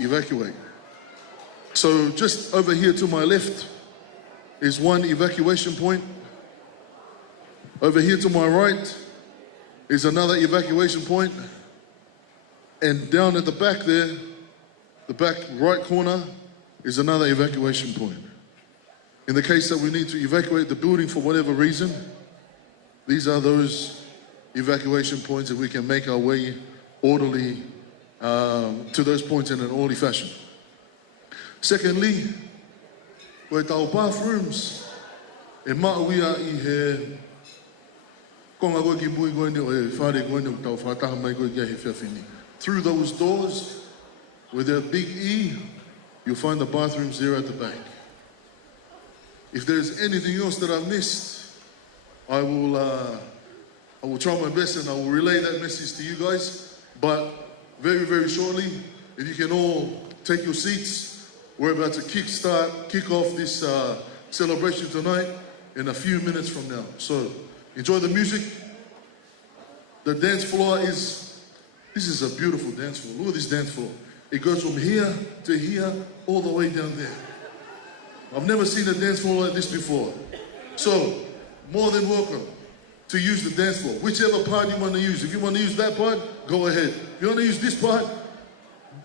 evacuate. So just over here to my left is one evacuation point. Over here to my right is another evacuation point. And down at the back there, the back right corner, is another evacuation point. In the case that we need to evacuate the building for whatever reason, these are those evacuation points that we can make our way orderly to those points in an orderly fashion. Secondly, with our bathrooms, e mauia I he konga koe ki mui koe ni o e whare koe ni o tau whataha mai koe kia he whiawhini. Through those doors, with a big E, you'll find the bathrooms there at the back. If there's anything else that I've missed, I will try my best and I will relay that message to you guys. But very, very shortly, if you can all take your seats, we're about to kick off this celebration tonight in a few minutes from now. So enjoy the music. The dance floor this is a beautiful dance floor. Look at this dance floor. It goes from here to here, all the way down there. I've never seen a dance floor like this before. So, more than welcome to use the dance floor. Whichever part you want to use. If you want to use that part, go ahead. If you want to use this part,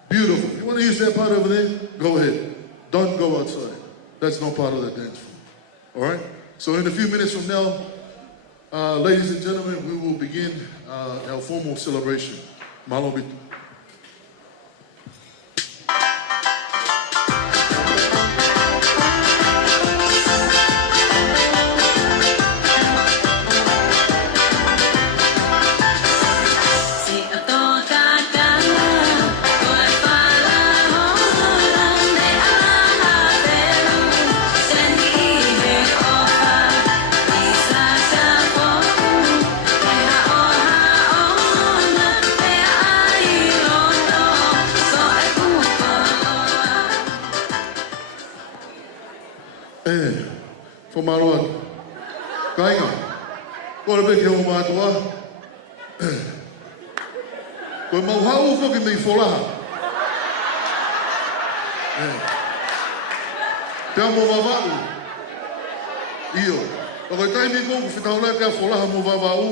beautiful. If you want to use that part over there, go ahead. Don't go outside. That's not part of the dance floor. All right? So in a few minutes from now, ladies and gentlemen, we will begin our formal celebration. Malo bitu. For my Lord, kainga, kore peke o mātua, koe mau hau whoki mei wholaha. Pea mo wawau, iyo. O koe taimi kōku whitaulai pea wholaha mo wawau,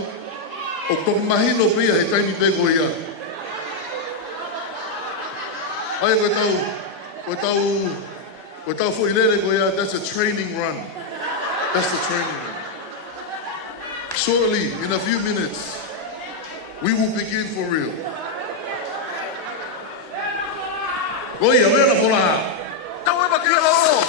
o toki mahino pia he taimi peko ia. Ai koe tau whuilere koe ia, that's a training run. That's the training run. Shortly, in a few minutes, we will begin for real. Oi, a vera fora. Tau e makia loro.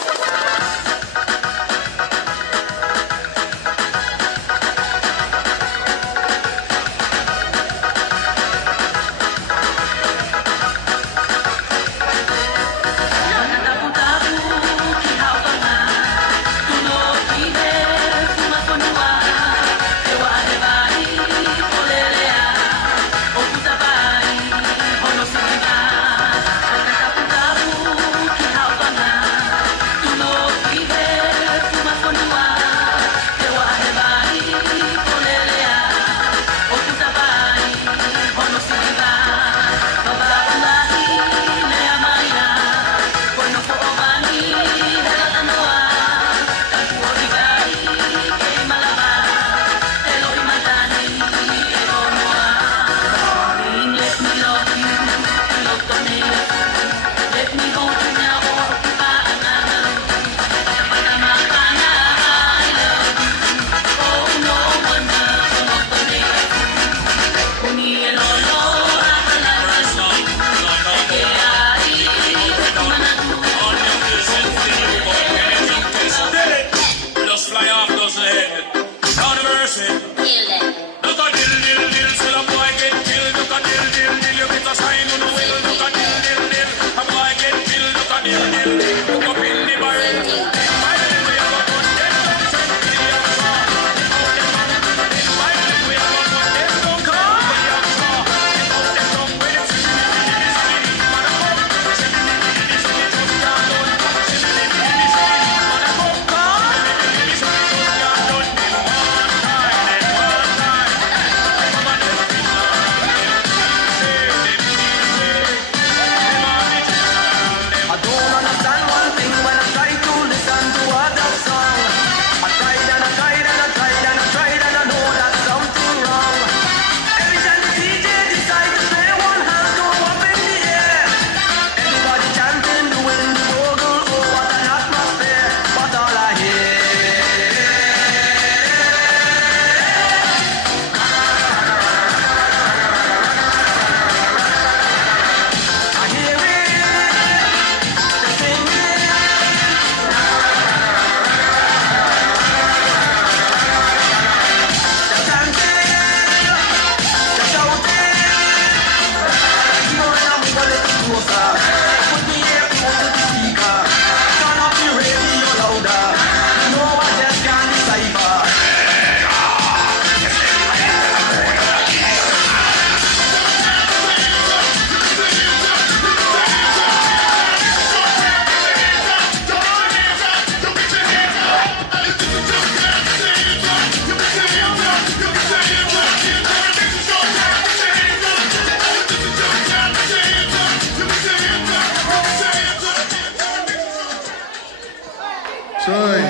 Sai.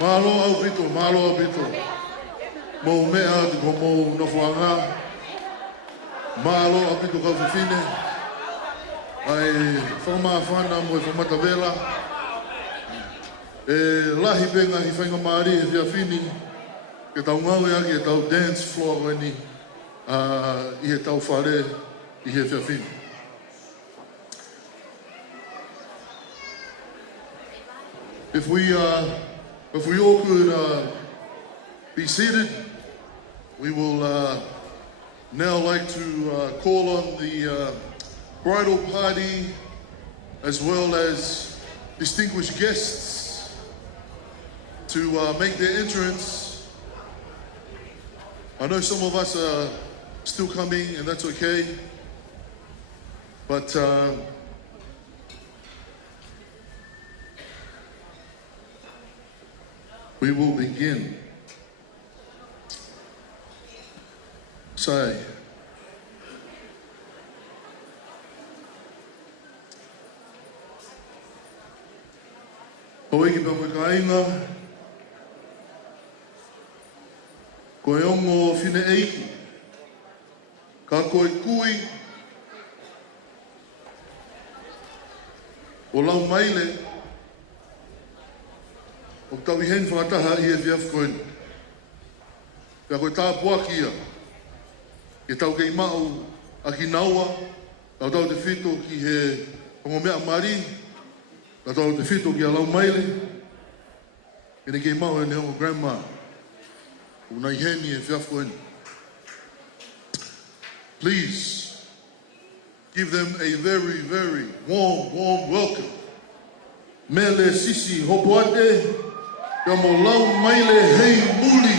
Malo au pito, malo au pito. Mo mea te ko mo nofuanga. Malo au pito ka fifine. Ai whama whana mo e whamata vela. E lahi benga hi whainga maari e whia whini. Ke tau ngau ea ke tau dance floor wani. I he tau whare i he whia whini. If we all could be seated, we will now like to call on the bridal party as well as distinguished guests to make their entrance. I know some of us are still coming, and that's okay, but we will begin. Say. Koe ki pama kainga. Koe ongo whine eiki. Ka koe kui. O lau Maile. O tau i hen whakataha i e whiaf koen. Pea koe tā puakia. E tau kei mau a ki naua. Tau tau te whito ki he pangomea mari. Tau tau te whito ki a lau Maile. E ne kei mau e ne ongo grandma. Una i hen i e whiaf koen. Please give them a very, very warm welcome. Maile sisi Hopoate. Ka mo lau Maile hei muli.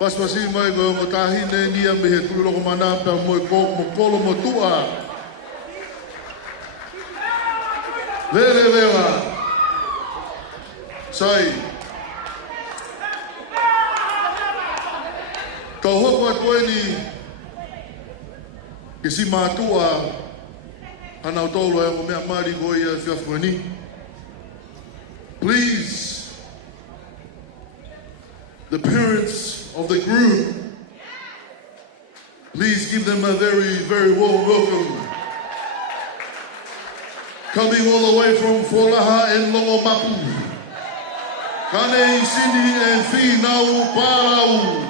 Pasipasi mai ko mo tahine nia me he tulo ko manapa mo kolo mo tua. Leva. Sai. Ko hopa ko ni ke si matua ana tolo e mo me mari ko ia fiaf ko ni. Please, the parents of the groom, please give them a very, very warm welcome. Coming all the way from Folaha and Longomapu, Kane Sini and Finau Palau.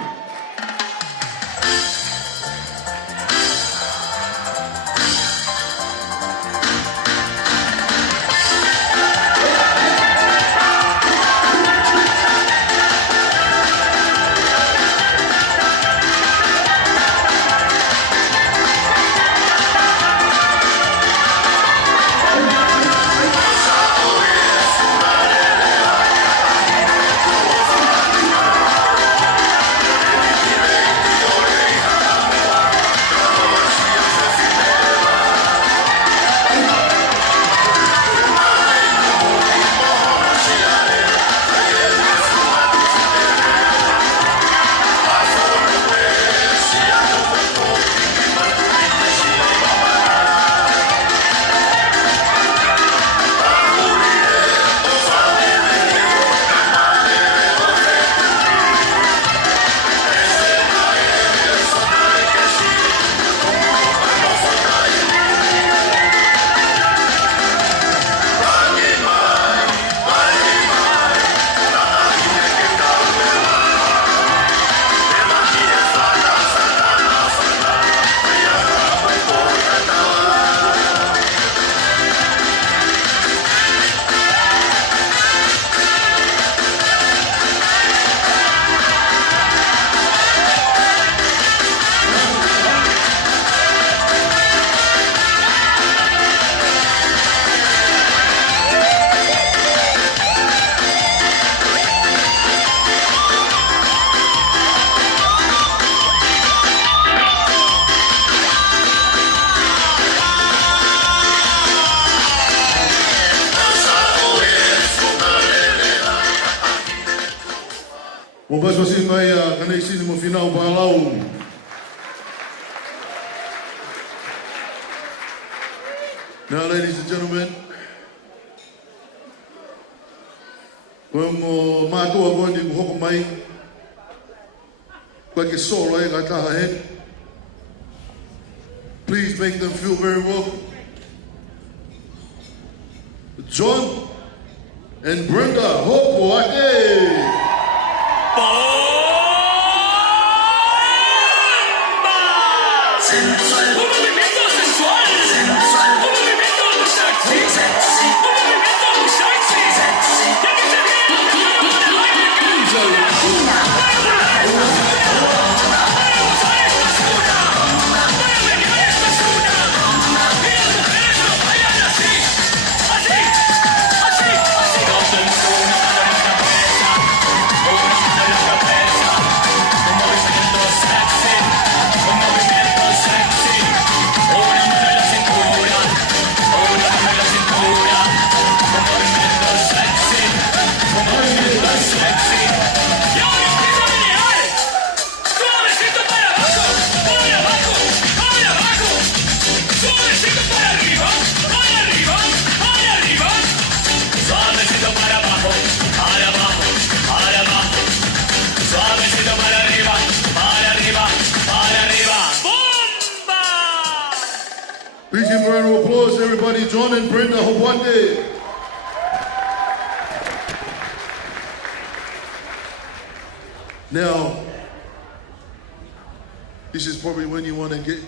Mopaswasi mai kanei sini mo finau Palau. Now, ladies and gentlemen, ko mo mātua koni mo hoko mai, ko ke solo e ka taha he. Please make them feel very welcome. John and Brenda Hopoate. Please give a round of applause, everybody. John and Brenda Hopoate. Now, this is probably when you want to get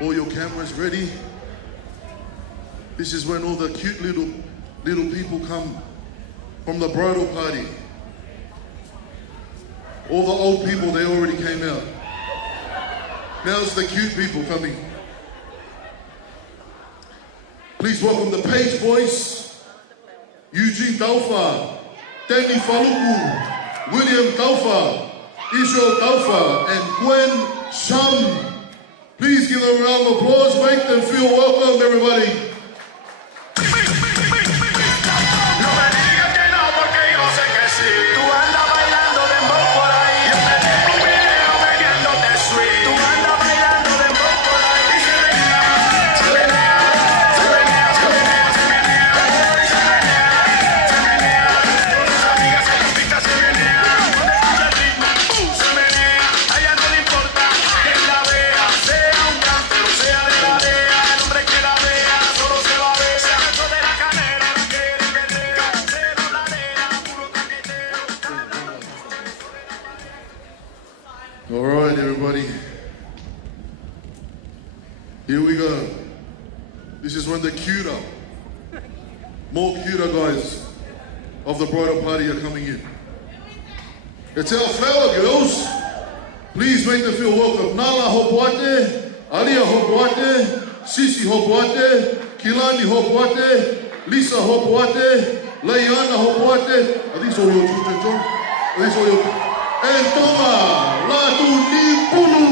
all your cameras ready. This is when all the cute little people come from the bridal party. All the old people, they already came out. Now it's the cute people coming. Please welcome the Page Boys, Eugene Taufa, Danny Faluku, William Taufa, Israel Taufa, and Gwen Sham. Please give them a round of applause. Make them feel welcome, everybody. All right, everybody. Here we go. This is when the cuter, more cuter guys of the bridal party are coming in. It's our fellow girls. Please make them feel welcome. Nala Hopoate, Alia Hopoate, Sisi Hopoate, Kilani Hopoate, Lisa Hopoate, Leana Hopoate. Are these all your children, John? Are these all your... And Toma, Latu ni Pulu.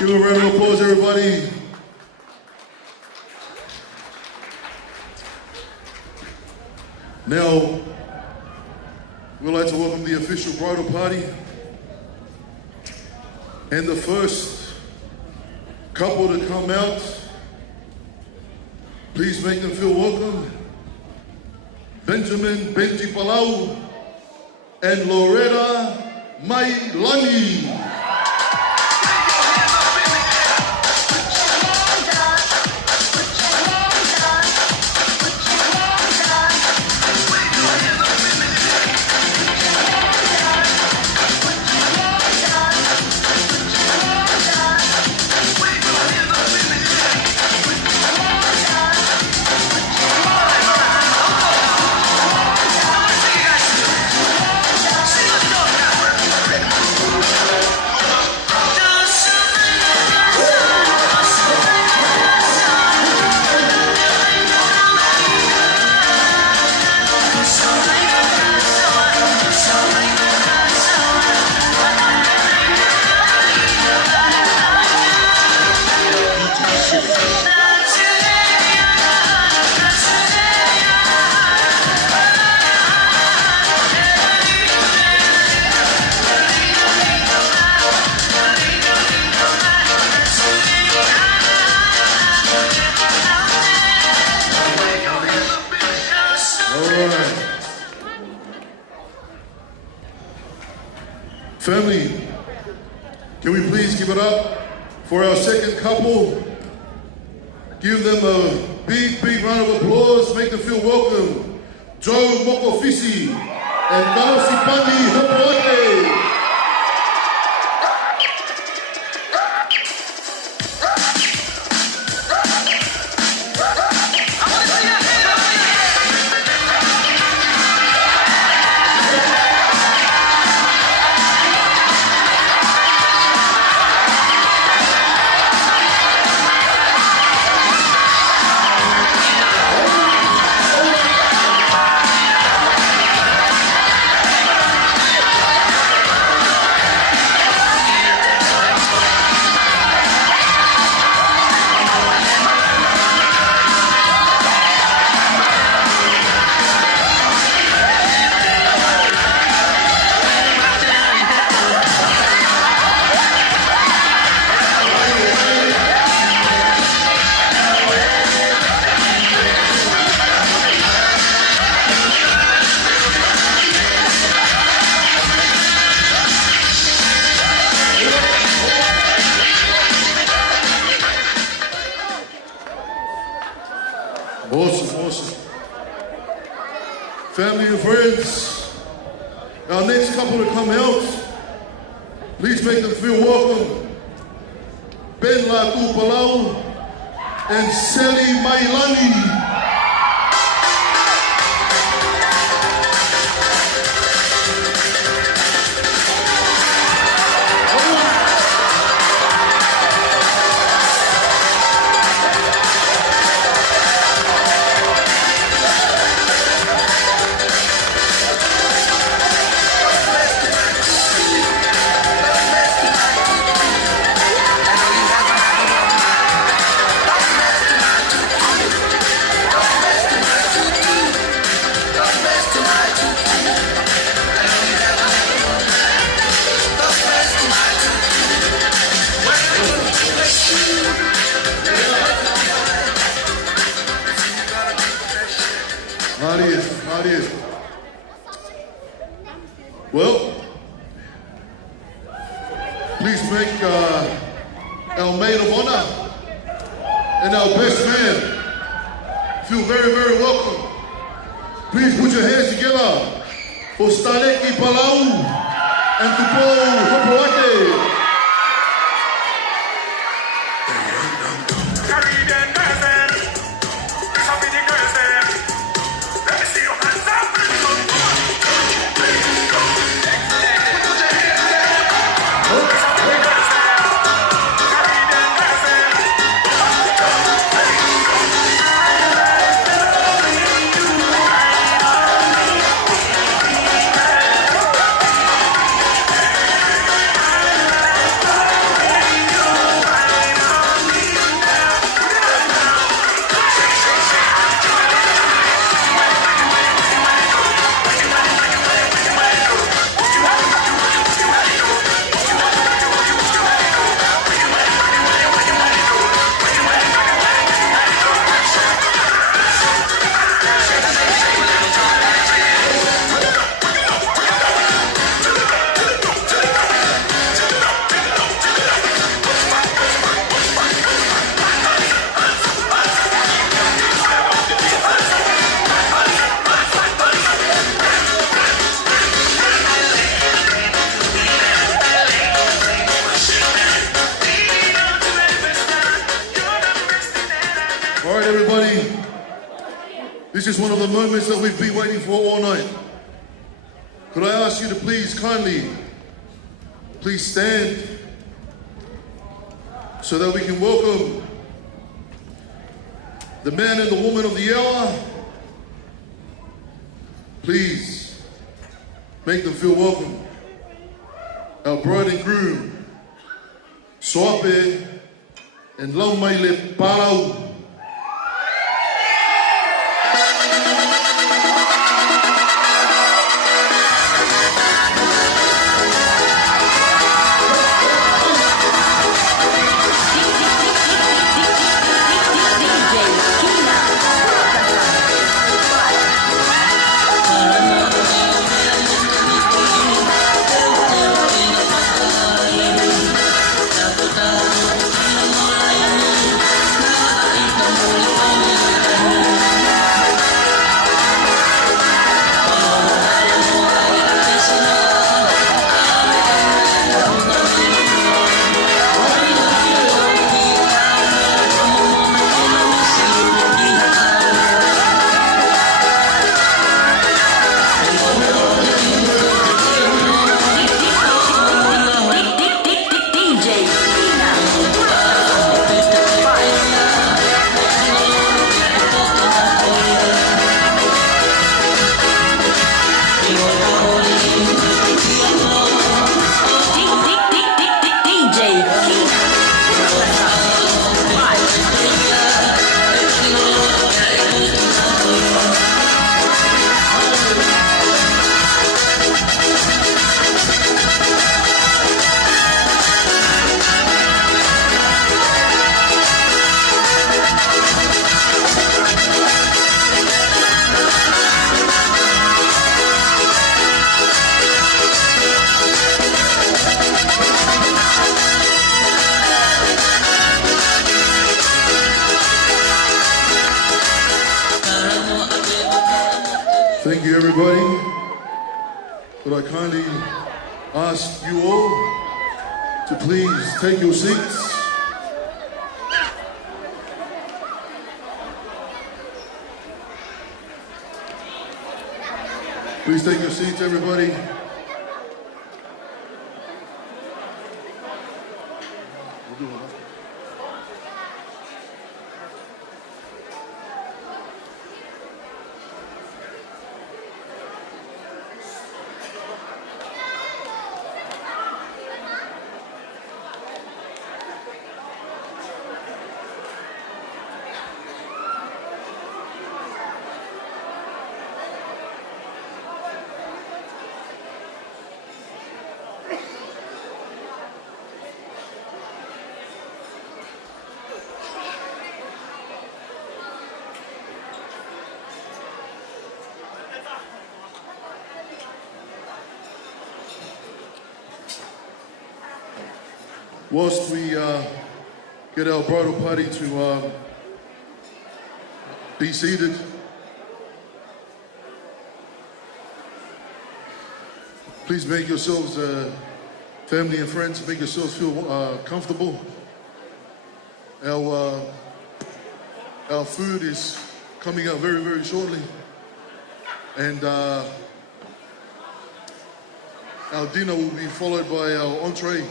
Give a round of applause, everybody. Now, we'd like to welcome the official bridal party and the first couple to come out. Please make them feel welcome. Benjamin Benji Palau and Loretta Maile. Family, can we please give it up for our second couple? Give them a big, big round of applause. Make them feel welcome. Joe Mokofisi and Kaosipani Hopoate. Awesome. Family and friends, our next couple to come out, please make them feel welcome. Ben Latu Palau and Seli Mailani. How it is. Well, please make our maid of honor and our best man feel very, very welcome. Please put your hands together for Staneki Palau and Tupo Hopoate. All right, everybody. This is one of the moments that we've been waiting for all night. Could I ask you to please stand so that we can welcome the man and the woman of the hour. Please make them feel welcome. Our bride and groom, Soape and Maile Palau. everybody. Could I kindly ask you all to please take your seats. Please take your seats, everybody. Whilst we get our bridal party to be seated, please make yourselves, family and friends, make yourselves feel comfortable. Our food is coming out very, very shortly, and our dinner will be followed by our entree.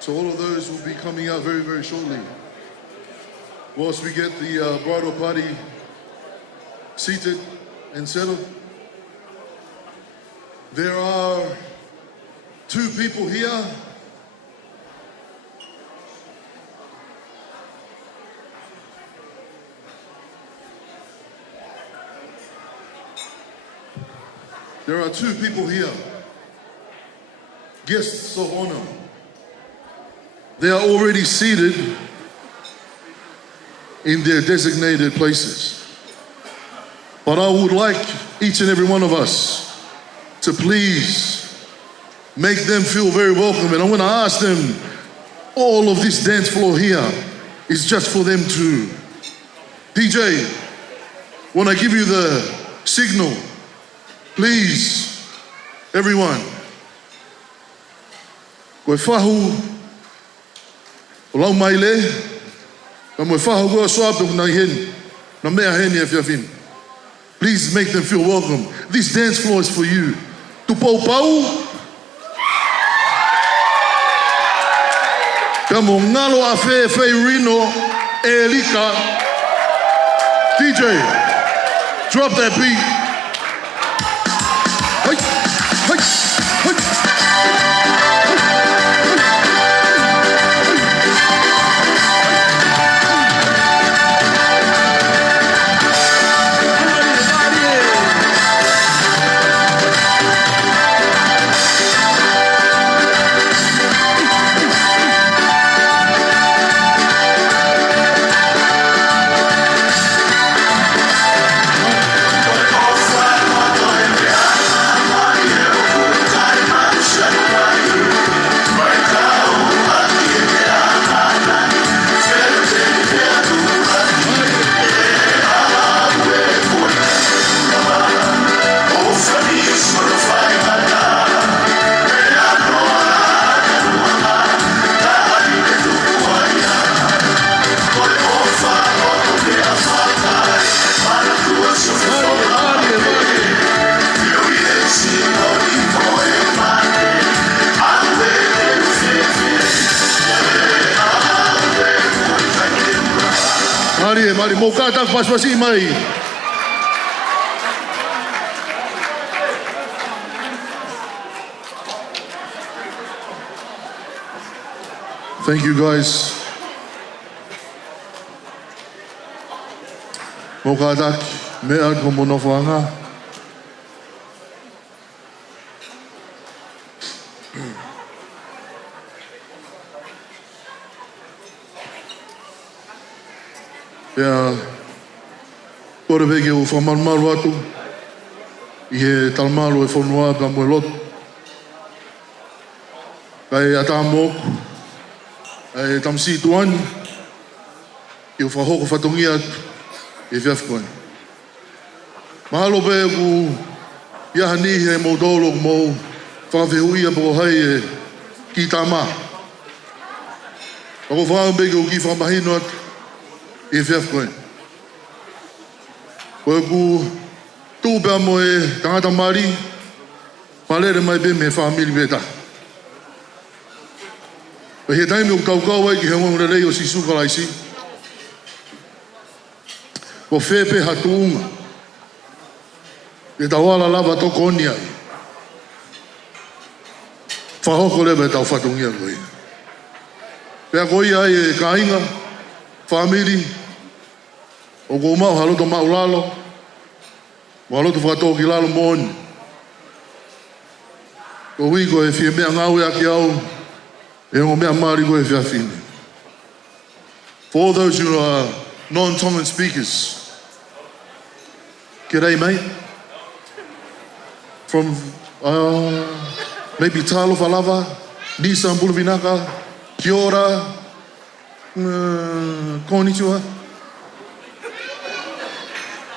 So all of those will be coming out very, very shortly. Whilst we get the bridal party seated and settled, there are two people here guests of honor. They are already seated in their designated places. But I would like each and every one of us to please make them feel very welcome. And I'm going to ask them, all of this dance floor here is just for them too. DJ, when I give you the signal, please, everyone, koe whahu, Palau Maile, ka moe whahu koe Soape na hen, na mea hen e whiawhin. Please make them feel welcome. This dance floor is for you. Tu pau pau, ka mo ngalo a whewhai rino e lika. DJ, drop that beat. Hey, hey, hey. Mari mo katak pas-pasi mai. Thank you guys. Mo katak mea ko mo no whanga. Pea, kore veke o whamarmaru atu, I he talmaru e whanua ka moe lotu. Kai ata moku, e tamsi tuani, I o whahoko whatongi atu, e whiawhikoe. Mahalo pe ku Ia hani he mo dolo mo whawhihuia po hai e ki tā mā. Ako whaambege o ki whamahino at e whiawkoe. Koe ku tūpea mo e tangata mari, palere mai be me whaamiri beta. Pe he taimi o kaukau ai ki he ngongra rei o si sukalaisi. Ko whepe hatuunga. E tawala lava toko oni ai. Whahoko lewa e tau whatungia koe. Pea koe ai e kāinga, whamiri, o ko mau haloto mau lalo, o haloto whakatoa ki lalo mōni. Ko hui ko e whia mea ngau e aki au, e o mea maari ko e whiawhine. For all those who are non-Tongan speakers, g'day mate. From maybe Talo Falava, Nissan Buluvinaka, Kia ora, konnichiwa,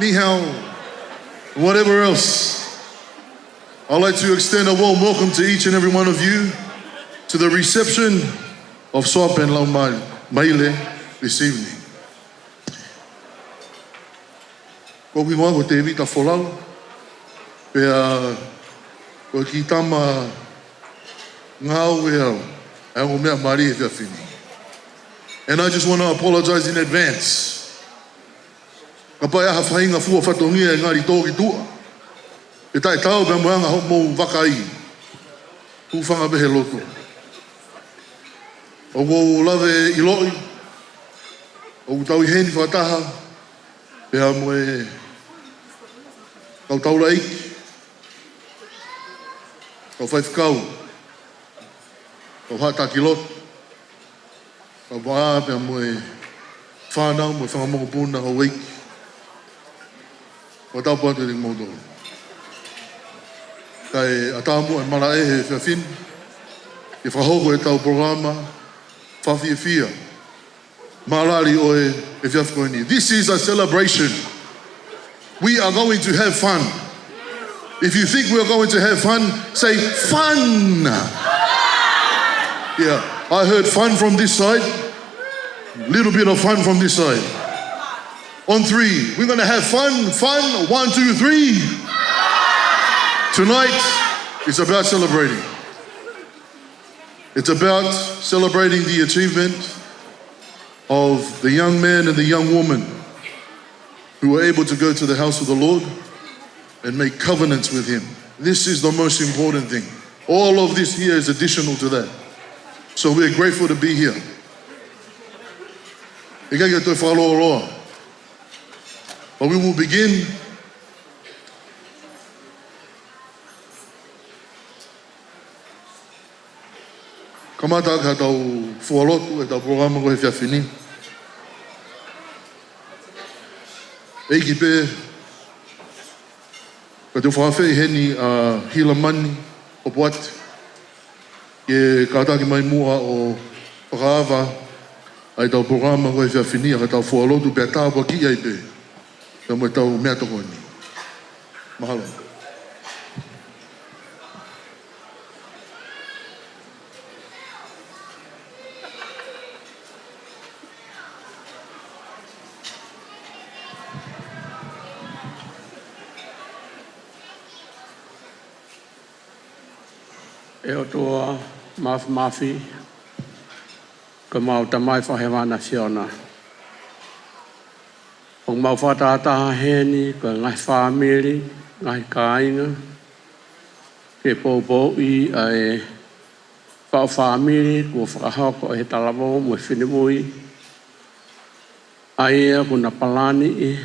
ni hao, whatever else. I'd like to extend a warm welcome to each and every one of you to the reception of Soape and Maile this evening. Ko ki moa ko te evita wholau, pea ko ki tama ngau e au, e o mea mari e whiawhini. And I just want to apologize in advance. Ka pai aha whainga fua whatongia e ngari tōki tua. E tai tau me moanga ho mou wakai. Tūwhanga behe loto. O ko lawe i loi. O ku tau i heni whataha. Pea mo e kau taula iki. Kau whaifkau. Kau hata ki loto. Kau waa pea mo e whanau mo e whangamongo puna ho weiki. Kau tau pātu ring mō tōru. Kai atamu e mara e he whiawhini. E whahoko e tau programa. Whawhi e whia. Malari o e whiawhikoini. This is a celebration. We are going to have fun. If you think we are going to have fun, say fun. Yeah, I heard fun from this side. Little bit of fun from this side. On three, we're going to have fun. Fun. 1, 2, 3. Tonight is about celebrating. It's about celebrating the achievement of the young man and the young woman who were able to go to the house of the Lord and make covenants with him. This is the most important thing. All of this here is additional to that. So we're grateful to be here. But we will begin kamata ka tau fualotu e tau programa ko he whiawhini. Eiki pē, ka te whawhi heni a hila mani, Hopoate, ke kātaki mai mua o whakaawa ai tau programa ko he whiawhini a ka tau fualotu pēr tāpua ki ai pē, ka mo tau mea toko ni. Mahalo. E o toa mafi, ka mau tamai whahewana whiona. O mau whatataha heni, ka ngai whamiri, ngai kāinga, ke pōpō I ai whao whamiri, kua whakahoko he talawo mo Moimoi. Ai ea kuna palani I,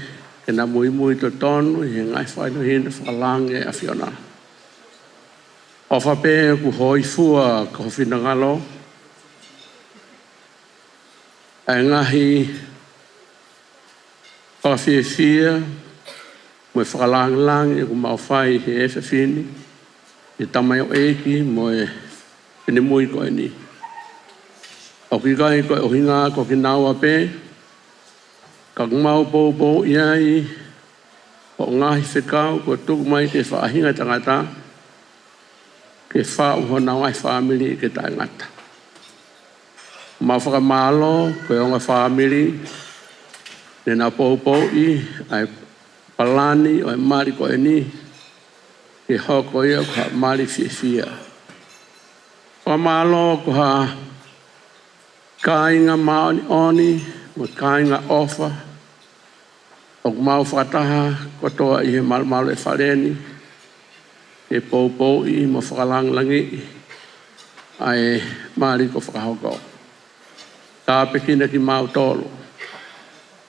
ke na Moimoi to tonu, he ngai whaino hina whalange a whiona. O whape ku hoi fua ka howhina ngalo. E ngahi whakawhiawhia, mo e whakalangilangi e ku mau whai he e whiawhini. E tamai o eiki mo e Moimoi koe ni. O ki kai koe o hinga ko ki naua pe. Ka kumau pōpō iai, o ngahi whekau ko tuku mai ke whaahinga tangata ke whau hona ngai family ke tangata. Ma whakamalo ko e onga family ne na poupou I ai palani o e mari ko e ni ke hoko ia ko ha mari fia. Whamalo ko ha kāinga maoni oni mo kāinga ofa o mau whataha kotoa I he malmalo e whareni e poupou I mo whakalanglangi ai mari ko whakahoko. Tā pekina ki mau tolo.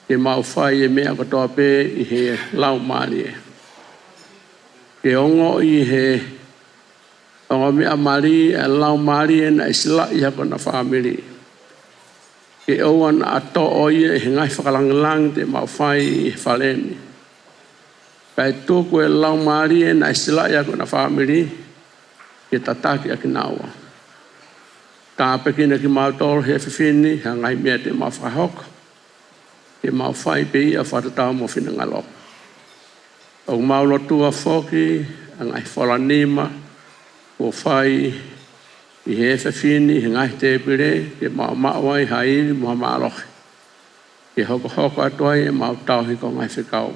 Ke mau whai e mea kotoa pē I he lau mari e. Ke ongo I he ongo mea mari e lau mari e na isla I hako na whamiri. Ke oan ato o I he ngai whakalanglang te mau whai I whaleni. Kai tōku e lau mari e na isla I hako na whamiri ke tataki a ki naua. Tā pekina ki mau tolo he whiwhini, ha ngai mea te mau whakahoko, ke mau whai pe I a whatatau mo whina ngalo. O mau lotua whoki, a ngai whalanima, o whai I he whiwhini, he ngai te pire, ke mau mawai hairi mo maalohi. Ke hoko atuai e mau tauhi ko ngai whikau.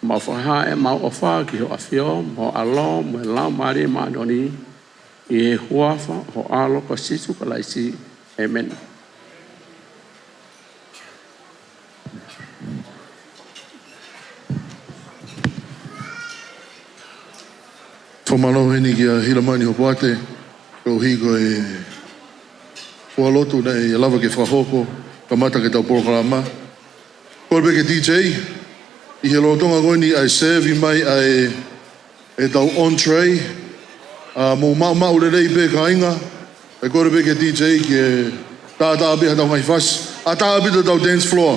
Mau whaha e mau ofa ki ho awhio, mo alo, mo e lau mari ma noni, I e huafa ho alo ko sisu ka laisi. Amen. Whamalo heni ki a Hiramani Hopoate, ko hiko e Hualotu na e lava ke whahoko, ka mata ke tau porokarama. Ko ke DJ, I he lotonga goini ai serve mai ai e tau entree, mo mau rei pe ka inga, e kore pe ke DJ ki e tātaa beha tau ngai whas, a tā pita tau dance floor.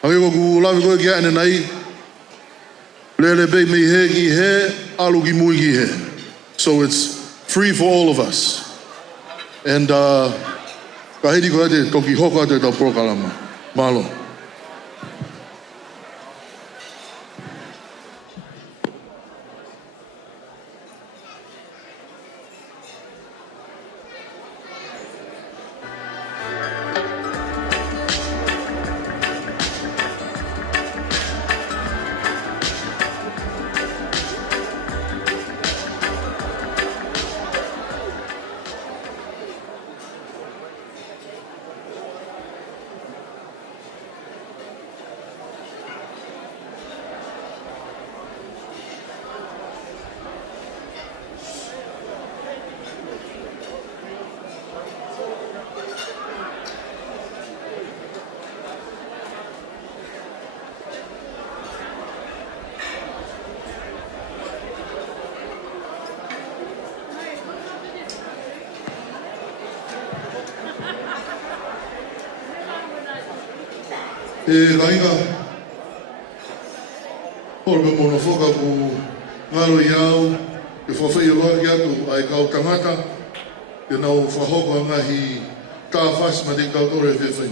Hake ko ku lawe koe ki ane nei, lele pe mei he ki he, alu ki mui ki he. So it's free for all of us. And ka hedi ko ate toki hoko ate tau prokalama. Malo. E lainga, horo me mono whoka ku ngaro iau, ke whawhai roa ki atu ai kau tangata, ke nau whahoko ngahi tā whas ma te kautore whewhai.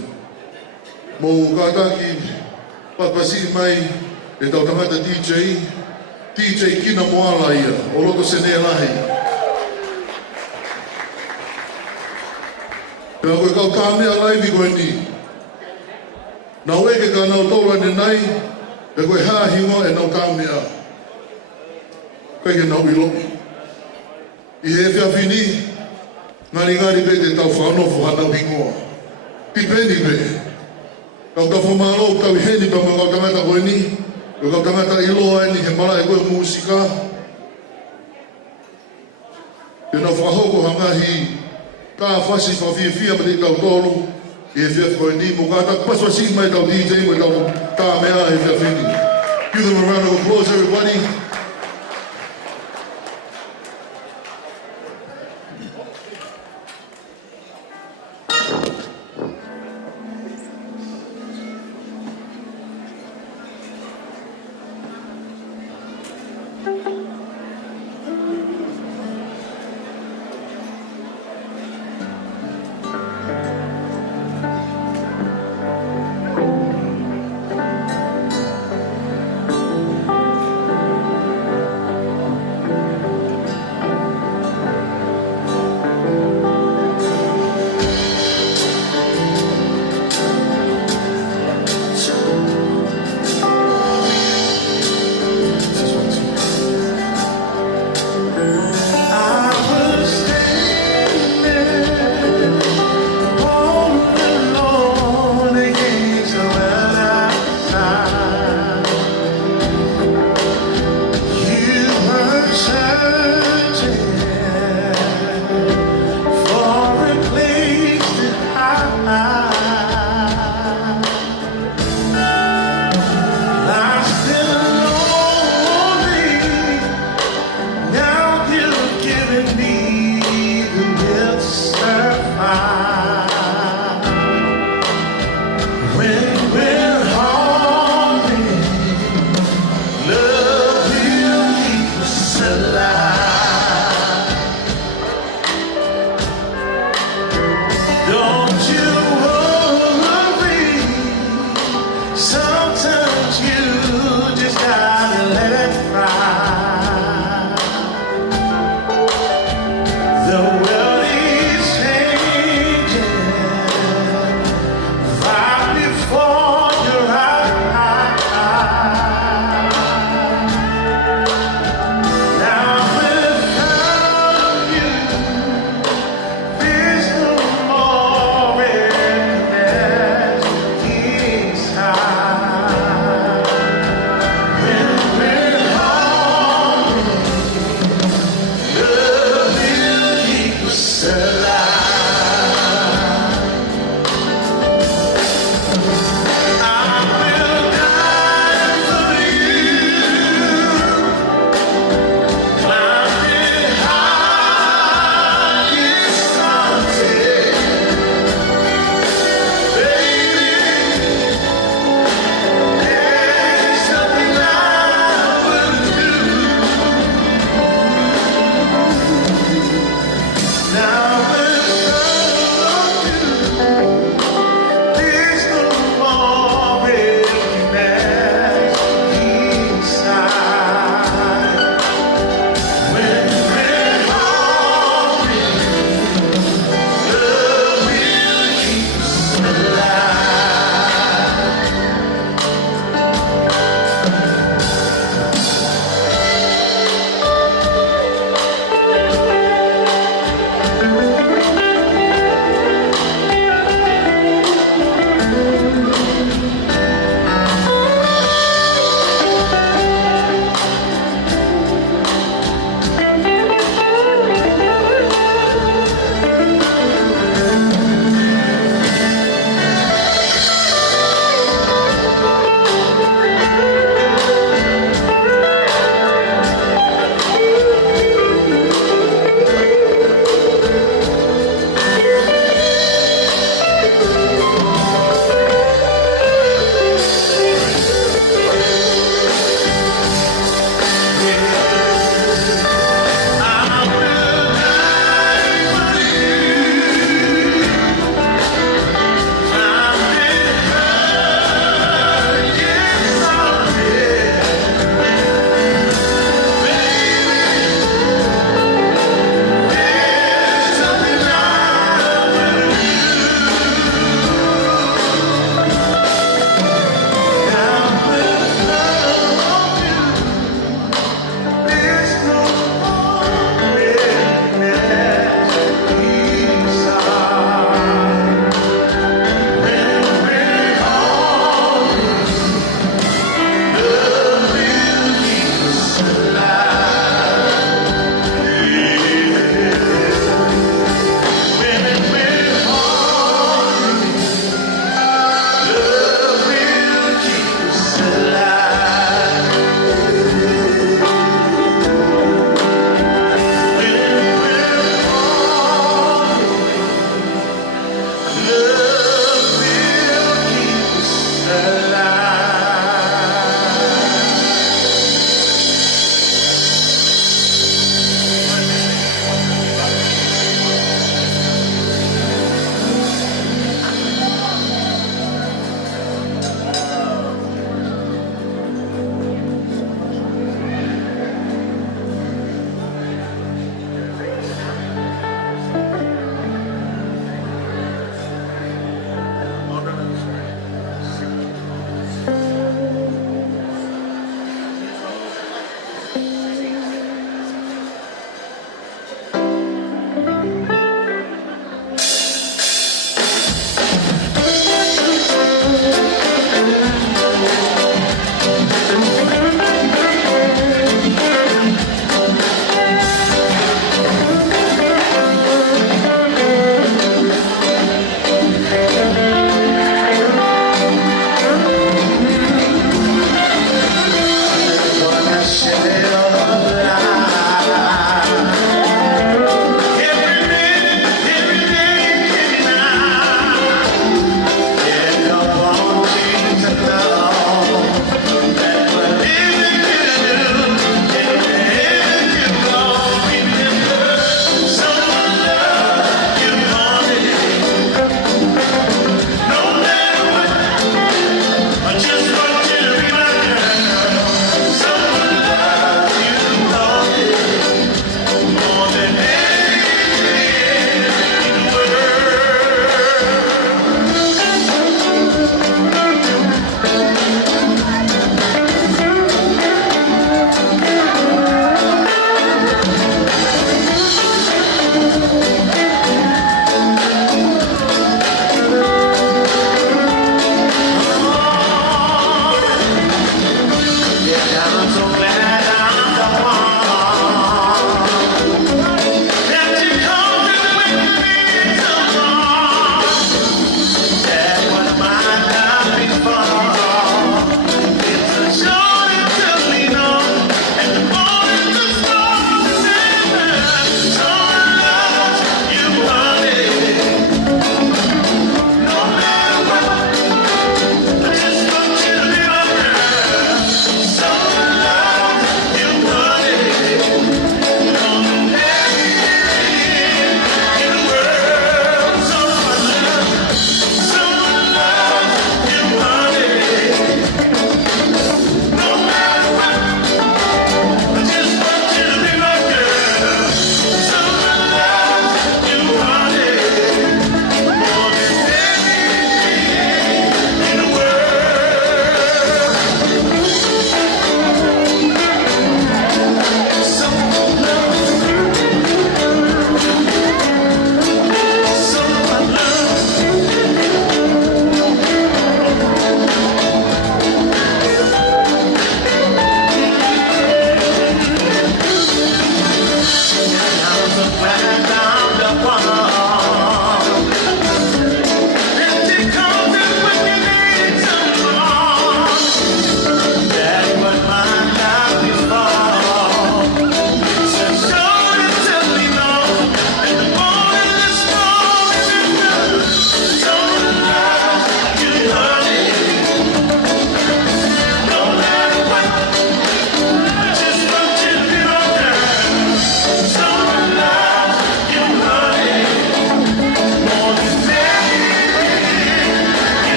Mō kātaki papasi mai e tau tangata DJ kina moala ia, o loto se ne lahi. Pea koe kau tāmea laivi koe ni, nau eke ka nau tōra ne nei, e koe hāhingo e nau tāmea. Koe ke nau iloki. I he whiawhini, ngari pe te tau whanofo hanau hingoa. Pipeni pe. Kau tau whamalo, kau I heni pa mo kau tangata koe ni, kau tangata iloa ni he mara e koe musika. Ke nau whahoko hangahi, tā whasi whawhiawhia pa te tau tōru, I he whiawhi koe ni, mo kātak paswa sing mai tau DJ, mo tau tā mea he whiawhini. Give them a round of applause, everybody.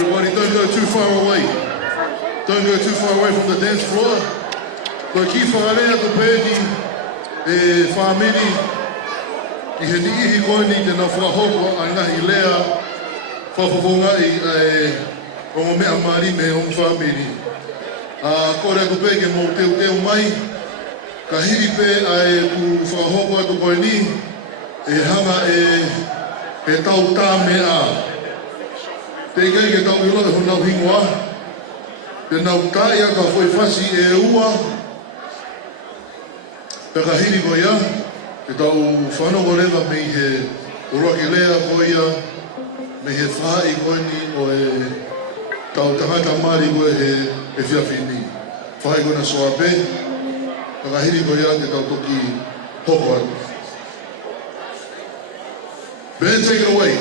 everybody. Don't go too far away. Don't go too far away from the dance floor. Ko ki whakalea tu pēni e whamiri i he ni ihi koe ni te na whakahoko a ngahi lea whawhawonga i o mo mea maari me o whamiri. Ko rea ku pēke mō teu mai, ka hiri pē ai ku whakahoko atu koe ni e hanga e tau tā mea. Te ikai ke tau ilo e honau hingoa, te nau tāia ka whoi whasi e ua, pe ka hiri ko ia, ke tau whanau rewa me he uroki lea ko ia, me he whai koe ni o e tau tangata maari koe he whiawhini. Whai koe na Soape, pe ka hiri ko ia ke tau toki Hopoate. Ben, take it away.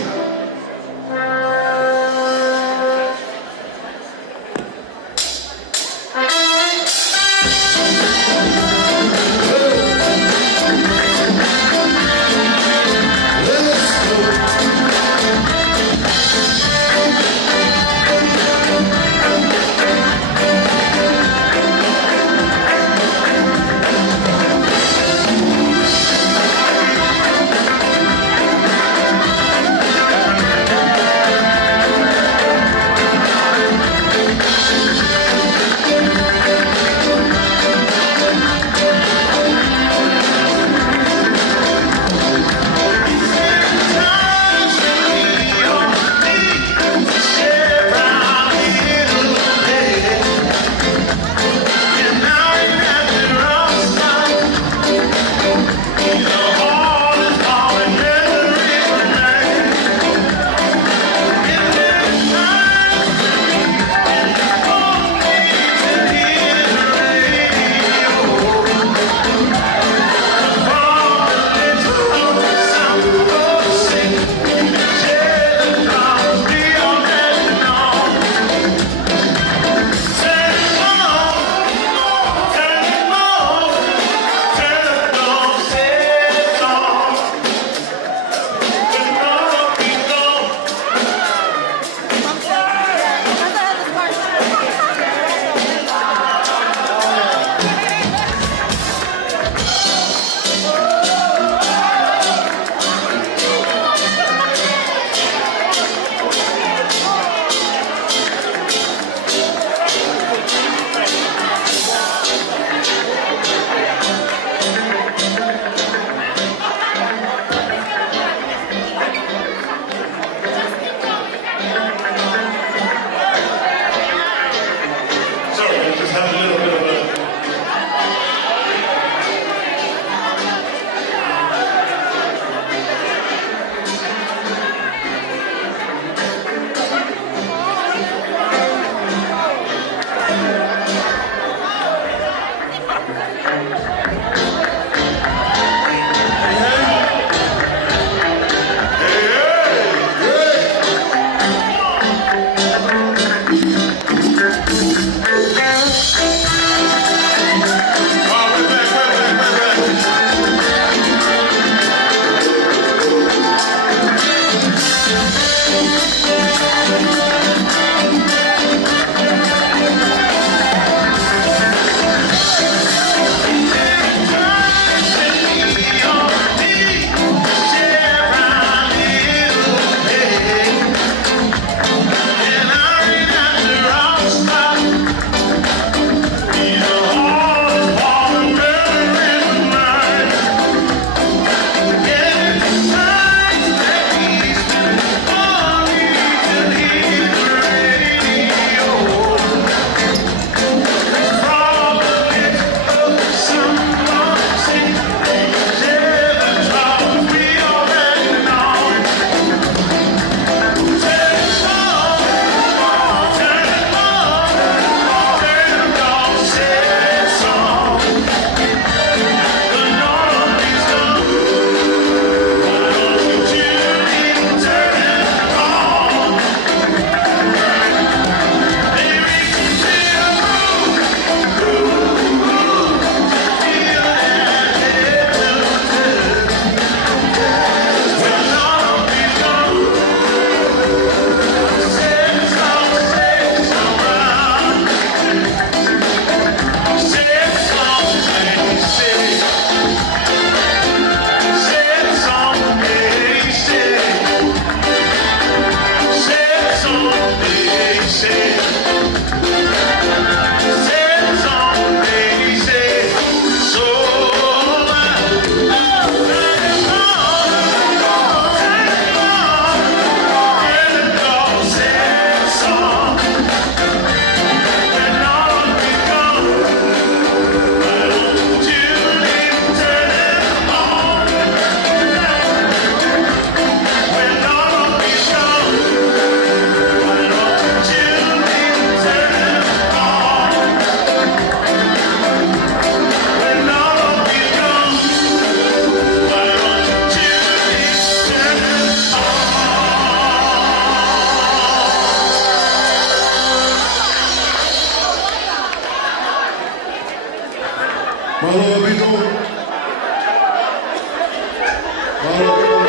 Mahalo Bito. Mahalo Bito.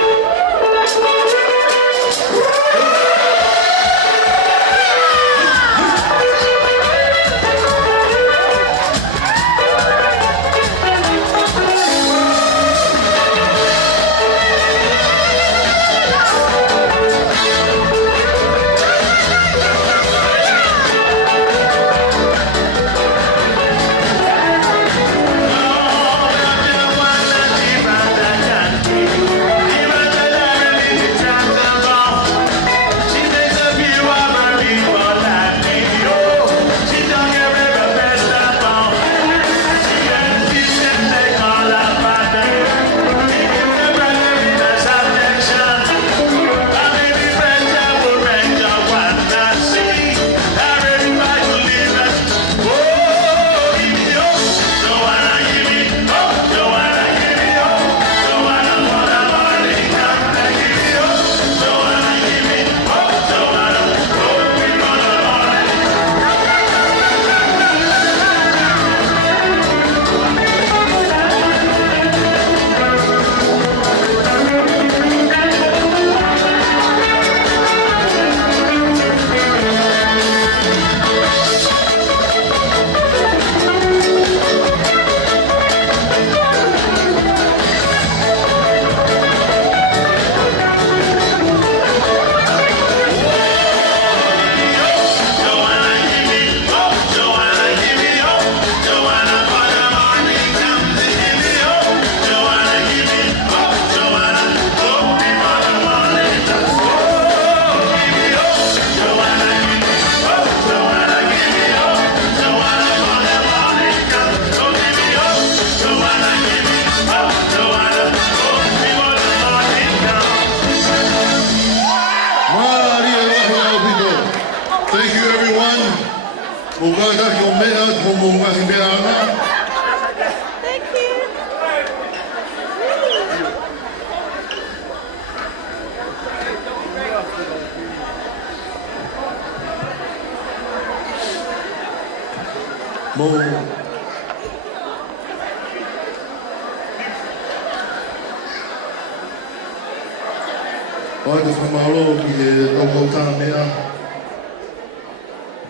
Oida whamalo ki e toko tāmea.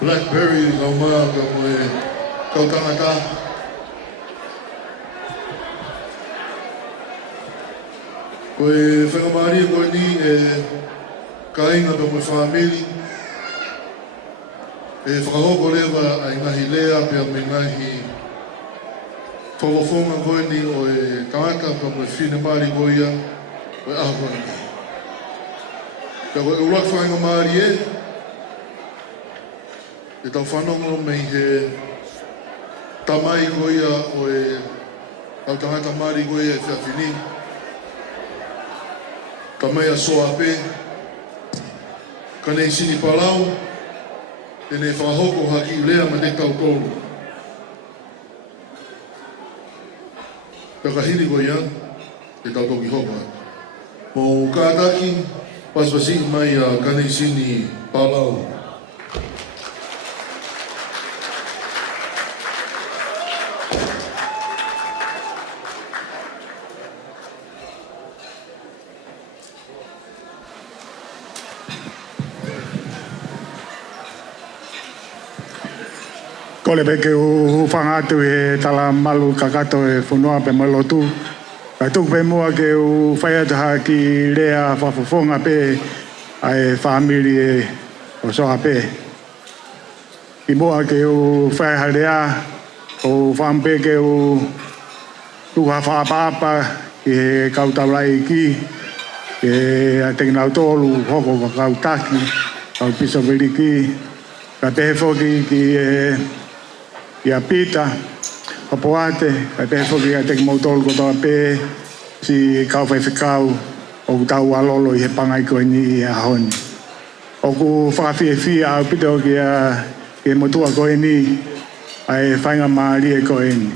Blackberries au maa ka moe kautangata. Koe whakamaria koe ni e kainga ka moe whamili. E whakahoko lewa ai ngahi lea pia me ngahi whakafonga koe ni o e tangata ka moe whine mari koe ia koe aha koe ni. Ka koe urak whainga maari e tau whanongo mei he tamai koe ia o e tau tangata maari koe ia e whiawhini. Tamai a Soape, ka nei sini Palau, e ne whahoko haki lea ma ne tau tolu. Ka kahiri koe ia, e tau toki Hopoate. Mo kātaki, paswasi mai a ka nei sini Palau. Ko le peke u whangatu e tala malu kakato e whunua pe Latu. Ka tuku pe mua ke u whaiataha ki rea whawhawhonga pe ai whamiri e o Soape. Ki mua ke u whaiharea o whampe ke u tuha whapapa ki he kautaurai ki ke a tenginau tolu hoko ka kautaki kau piso veriki ka pehe whoki ki e ia pita, Hopoate, ka te whoki a teki mautolu ko toa pē, si kau whaiwhikau o tau alolo i he pangai koe ni i a honi. O ku whakawhiawhia au pita o ki e motua koe ni, ai whainga maari e koe ni.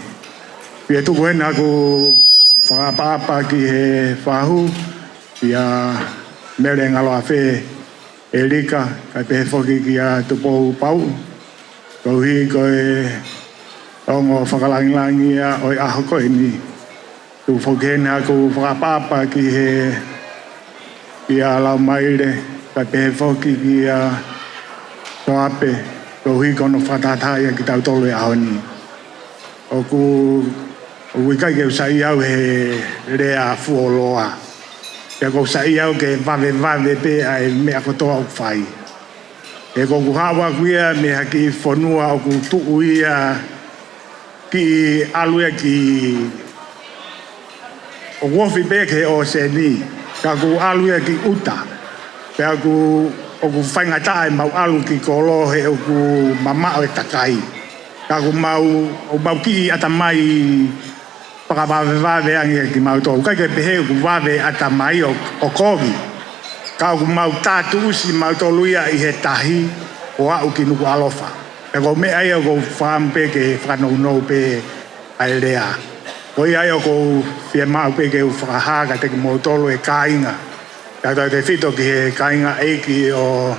Pia tuku hena ku whakapapa ki he whahu, i a mere ngalo a whē e rika, ka te whoki ki a tupou pau, kau hi koe Ongo whakalangilangi o i aho koe ni. Tu whokena ku whakapapa ki he a lau Maile, ka pehe whoki ki a Soape, ko hui kono whatataya ki tau tolu e aho ni. O wikai ke usai au he rea fuoloa. Ke ko usai au ke vave pe ai mea kotoa u whai. E ko hawa kuia me haki whanua o ku tuuia ki alue ki o wofi peke o se ni ka ku alue ki uta pe ku o ku whaingata e mau alu ki kolo he o ku mama o e takai ka ku mau ki atamai pakavave ange ki mau tō kai ke pehe ku vave atamai o kogi ka ku mau tātu usi mau tō luia i he tahi o au ki nuku alofa. E ko me ai o ko whampe ke whanau pe ai rea. Ko i ai o ko whia mau pe ke whakahaga te ki motolo e kāinga. Tātou te whito ki he kāinga eiki o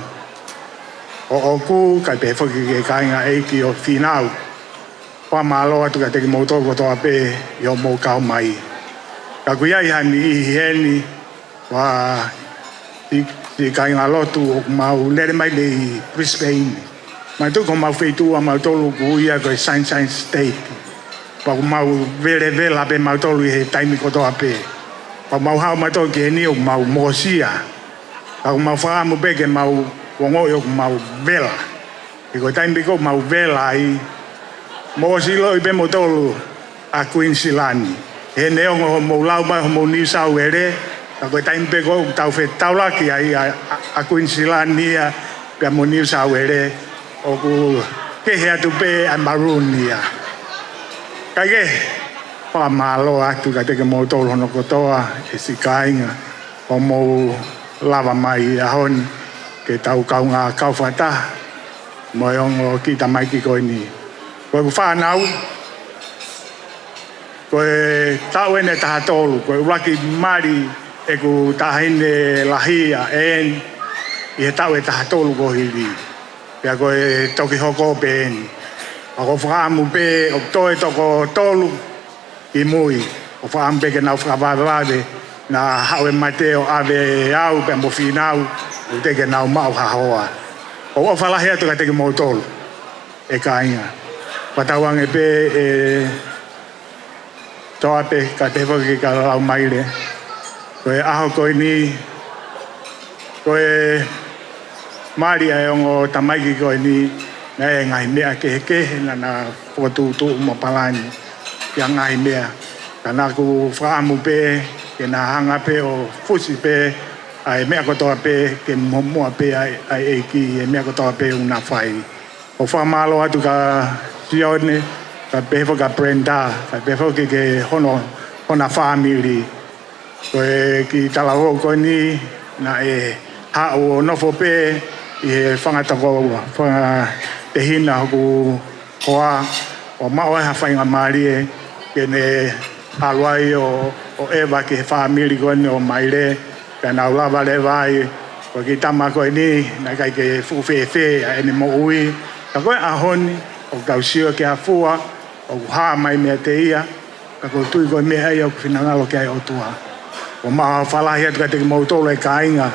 oku, kai pe whoki ke kāinga eiki o whinau. Whamalo atu ka te ki motolo kotoa pe i o mō kau mai. Ka kui ai hani i heni wa ti kāinga lotu o mau lere mai le i Brisbane. Mai tu ko mau feitua mau tolu kuia ko Sunshine State. Pa ko mau vela pe mau tolu he taimi kotoa pe. Pa mau hao mau tolu ke ni o mau mosia. Pa ko mau whaamu pe ke mau wongo o mau vela. I ko taimi ko mau vela i mosilo i pe mau tolu a Queensland. He neongo mo lau mai mo New South Wales. Pa ko taimi pe ko tau fe taulaki ai a Queensland nia pe mo New South Wales. O ku kehe atu pe a maroon nia. Kai ke whamalo atu ka teke mō tōru hono kotoa e si kāinga o mō lava mai a honi ke tau kaunga kauwhata mo ongo ki tamai ki koe ni. Koe ku whanau koe tau ene taha tōru koe uraki mari e ku tahine lahia i he tau e taha tōru ko hiri. Pea koe toki hoko pe eni. Ako whaamu pe o toe toko tolu i mui. O whaamu pe ke nau whakawawave na hawe mateo ave au pe mo whinau o teke nau mau hahoa. O whalahi atu ka teke mo tolu e kāinga. Patawange pe e Soape ka te whaki ka lau Maile. Koe aho koe ni koe Mari ai ongo tamaiki koe ni na e ngai mea kehe na whakatūtū umapalani kia ngai mea. Ka nā ku whaamu pe ke nā hanga pe o fusi pe ai mea kotoa pe ke momoa pe ai eiki e mea kotoa pe una whai. O whamalo atu ka sione ka pefo ka Brenda ka pefo ke hona family. Koe ki talaho koe ni na e hao nofo pe i he whangatako te hina hoku hoa o mao e hawhainga marie ke ne haluai o ewa ki he whaamiri koe o Maile ka nau lava le vai ko ki tama koe ni na kai ke fuwhewhe a ene mo ui ka koe ahoni o kau sio ke a fua o haa mai mea te ia ka koe tui koe mea ia o whinangalo ke ai o tua o maa whalahi atu ka te ki mautolo e kāinga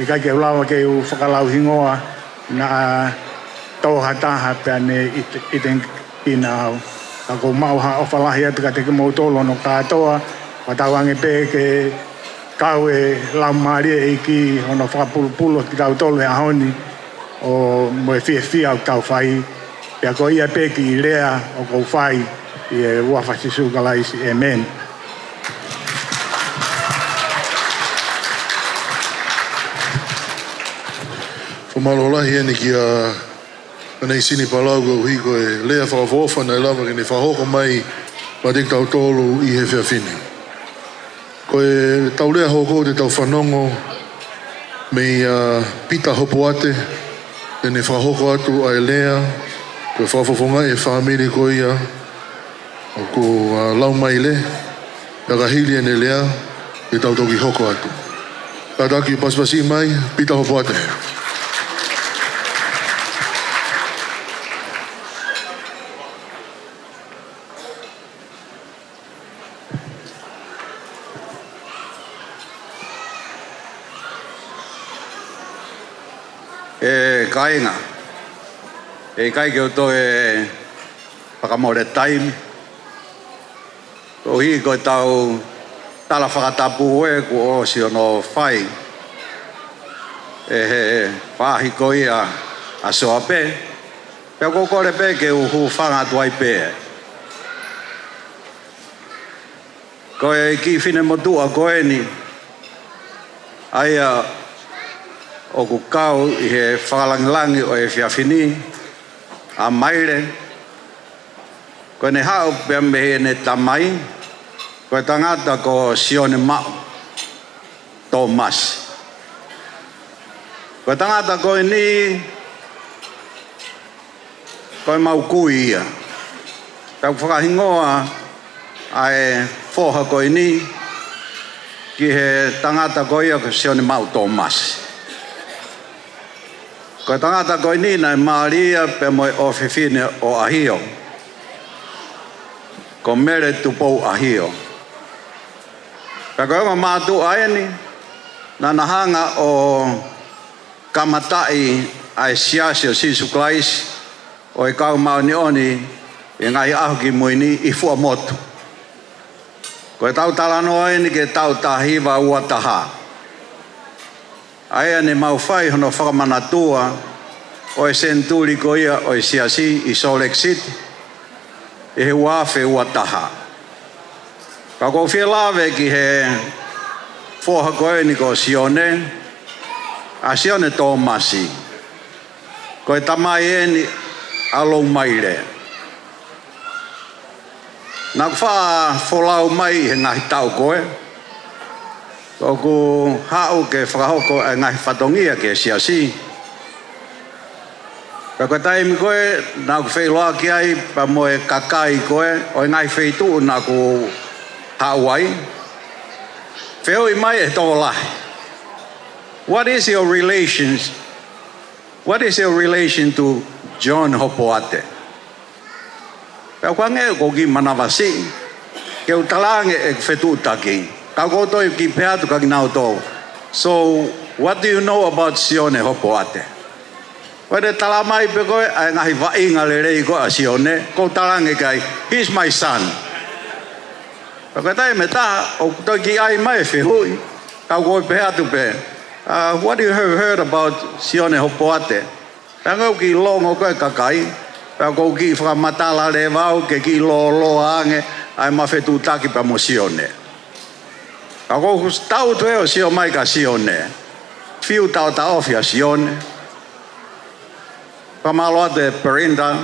e kai ke ulawa ke u whakalau hingoa na tauha taha pia ne iten kina au. Ka ko mauha o whalahi atu ka te ki mautolo no kātoa wa tawange pe ke kau e lau maria e ki hono whakapulupulu ki tau tolu e ahoni o mo e fia au tau whai pia ko ia pe ki lea o kou whai i e uawhasisu kalaisi. Amen. Malolahi ene ki a nei sini Palau ko hi ko e lea whakafofa nei lava ki ne whahoko mai ma te tau tolu i he whiawhine. Ko e tau lea hoko te tau whanongo me pita Hopoate e ne whahoko atu ai lea ko e whafofonga e whamiri ko ia o ko lau Maile e ka hili ene lea e tau toki hoko atu. Tātaki paspasi mai pita Hopoate. e kainga. E kai ke to e pakamore taimi. Ko hi ko tau tala whakatapu e ko o si ono whai. E he whahi ko ia a Soape. Pea ko kore pe ke uhu whanga tuai pe. Ko e ki whine motua ko e ni. Aia o ku kau i he whakalangilangi o e whiawhini. A Maile. Ko ne hao pea mehe ne tamai. Ko e tangata ko sione mau. Tō masi. Ko e tangata ko e ni. Ko e mau kui ia. Pea ku whakahingoa a e whoha ko e ni. Ki he tangata ko ia ko sione mau tō masi. Ko e tangata ko e ni na e Maria pe moe o whiwhine o ahio. Ko mere tupou ahio. Pea ko e mātu aeni na nahanga o kamatai ai siasi o Sisu Klaisi o e kau mauni oni e ngai ahu ki muini i fua motu. Ko e tau talano aeni ke tau tahiwa ua taha. Aia ne mau whai hono whakamanatua o e senturi ko ia o e siasi i Salt Lake City e he wafe ua taha. Ka ko whia lawe ki he whoha koe ni ko sione a sione tō masi. Ko e tamai e ni alo Maile. Nā wha wholau mai he ngahi tau koe. Ko ku hau ke whakahoko e ngahi whatongia ke siasi. Ka koe taimi koe nā ku whailoa ki ai pa moe kakai koe o e ngahi whaitu nā ku hau ai. Wheoi mai e tō lahi. What is your relation to John Hopoate? Pea kua nge ko ki manawasi. Ke utalange e whetu taki. Ka koto i ki peatu ka kinau tō. So, what do you know about Sione Hopoate? Wede talamai pe koe ai ngahi wainga le rei koe a Sione. Ko talange kai, he's my son. Pea tai me taha, o toi ki ai mai whihui. Ka koe peatu pe. What do you have heard about Sione Hopoate? Pea ngau ki longo koe kakai. Pea kou ki whakamatala le wau ke ki lo ange ai mawhetu taki pa mo Sione. Pea kou tau tue o sio mai ka Sione. Fiu tau ta ofi a Sione. Pea malo ate perinda.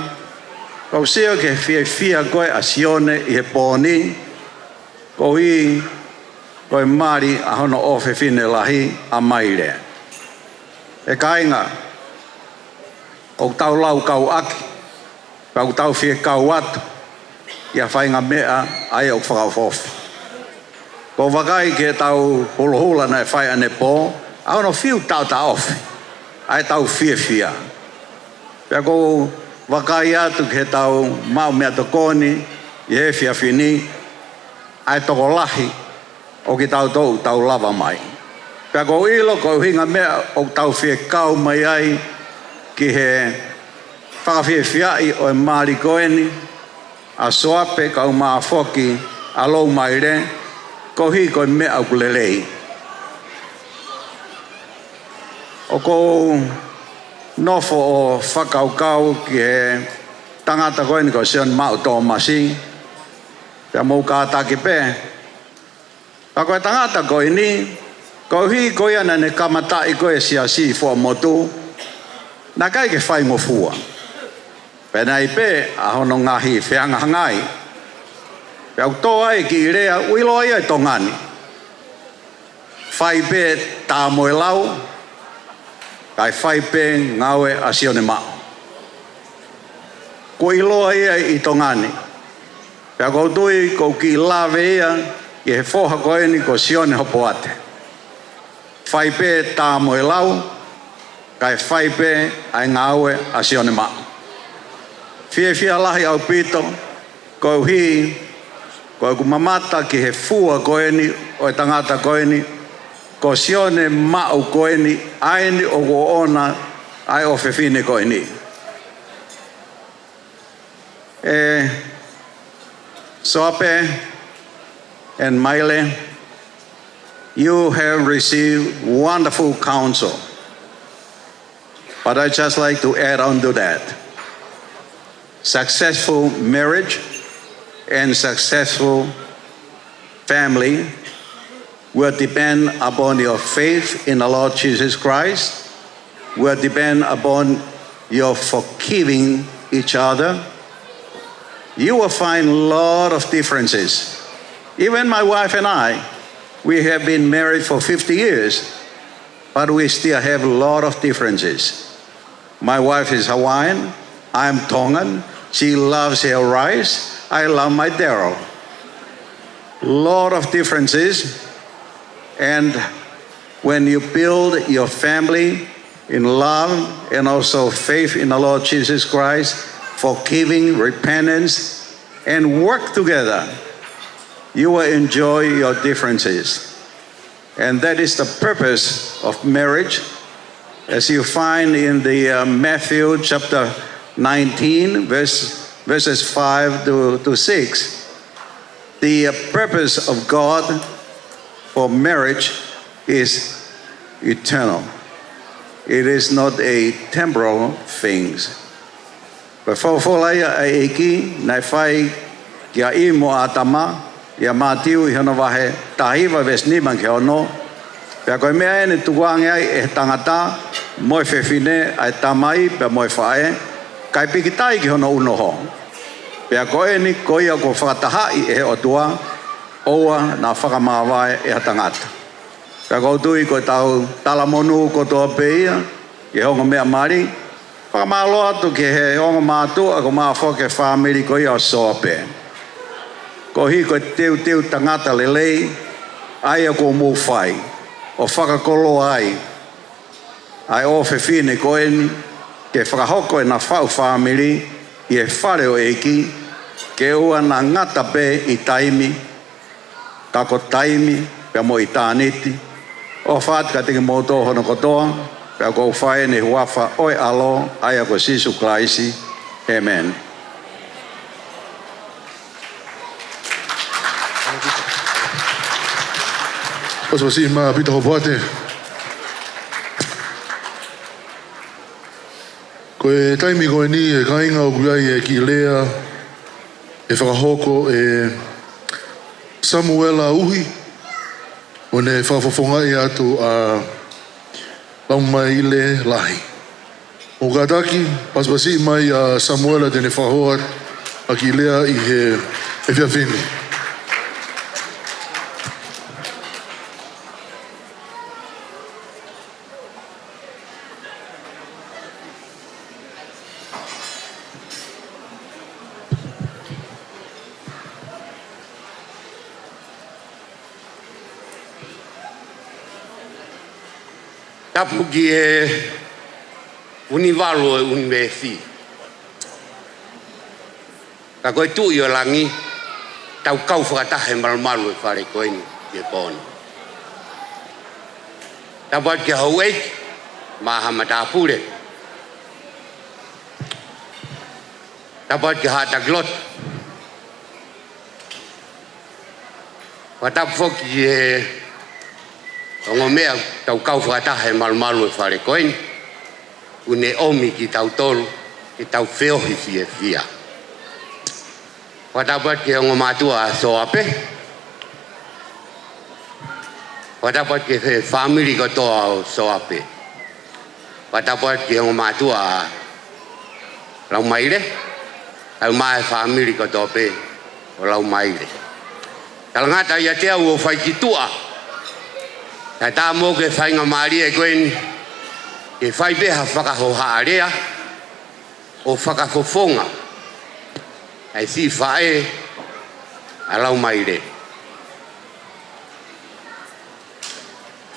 Kou sio ke fia koe a Sione i he pōni. Kou i koe mari a hono ofe fine lahi a Maile. E kainga. O tau lau kau aki. Pau tau fie kau atu. Ia whainga mea ai o whakawhofi. Ko wakai ke tau hula na e whai ane pō. Au no fiu tau ta ofi. Ai tau fia. Pea ko wakai atu ke tau mau mea tokoni. I he fia fini. Ai toko lahi. O ki tau lava mai. Pea ko ilo ko hinga mea o tau fie kau mai ai. Ki he whakawhiawhiai o e maari koeni, a Soape kau maa whoki, a lou Maile, ko hi ko e mea au kulelei. O ko nofo o whakaukau ki he tangata koeni ko Sion Mau Tō Masi, pia mou kātaki pē. Pa koe tangata koeni, ko hi ko iana ne kamatai koe siasi fua motu, na kai ke whai ngofua. Pēnei pē, a hono ngahi whianga hangai. Pēau tō ai ki i rea, uilo ai ai tongani. Whai pē tā moe lau, kai whai pē ngaue a Sione Mau. Ko ilo ai ai i tongani. Pēau kou tui, kou ki lawe ia, i he whoha koeni ko Sione Hopoate. Whai pē tā moe lau, kai whai pē ai ngaue a Sione Mau. Fia lahi au pito, ko hi, ko ku mamata ki he fua koeni, o e tangata koeni, ko Sione Mau koeni, aini o ko ona ai o fefine ko ini. Soape and Maile, you have received wonderful counsel. But I just like to add on to that. Successful marriage and successful family will depend upon your faith in the Lord Jesus Christ, will depend upon your forgiving each other. You will find a lot of differences. Even my wife and I, we have been married for 50 years, but we still have a lot of differences. My wife is Hawaiian, I'm Tongan, she loves her rice, I love my Daryl. Lot of differences, and when you build your family in love and also faith in the Lord Jesus Christ, forgiving, repentance, and work together, you will enjoy your differences. And that is the purpose of marriage, as you find in the Matthew chapter 19, verses 5 to 6. The purpose of God for marriage is eternal. It is not a temporal thing. Before folaya aiki na fai kia imo atama ya matiu hono wahe tahiva vesni man ke ono pe ko me ne tuanga e tangata moi fefine ai tamai pe moi fae kai pikitai ki hono uno ho pe ko ni ko ia ko fataha e otua oa na whakamawai e tangata pe ko tui ko tau talamonu ko to pe e hongo mea mari whakamalo atu ke he hongo mātu ako mawhoke whamiri ko ia Soape. Ko hi ko teu tangata lelei, ai ako mūwhai, o whakakolo ai. Ai o whewhine ko en, ke whakahoko e na whau whamiri, i e whareo eki, ke ua na ngata pe i taimi, kako taimi, pe mo i tāniti, o whātka tiki mōtō hono kotoa, pe ko whae ne huafa oi alo, ai ako Sisu Klaisi. Amen. Pastor si ma pita Hopoate. Ko e taimi ko e ni e kainga o kuiai e ki lea e whakahoko e Samuela uhi o ne whawhawhongai atu a Maile lahi. O kataki, pasipasi mai a Samuela tene whahoat a ki lea i he whiawhine. Tapu ki e univalu e univesi. Ka koe tu i o langi, tau kau whakatahe malumalu e whare koeni i e pōni. Tapu at ki hau eik, maha matapure. Tapu at ki hata glot. Wa tapu whoki e ongo mea tau kau whakatahe malumalu e whare koeni. Une omi ki tau tolu, ki tau whiohi fie fia. Whatapat ki ongo mātua a Soape. Whatapat ki he whamiri katoa o Soape. Whatapat ki ongo mātua a Lau Maile. Au mai whamiri katoa pe o Lau Maile. Talangata ia te au o whaikitua. Ta tā mō ke whainga maari e koeni, ke whai peha whakahohaarea, o whakafofonga, ai si whae a Lau Maile.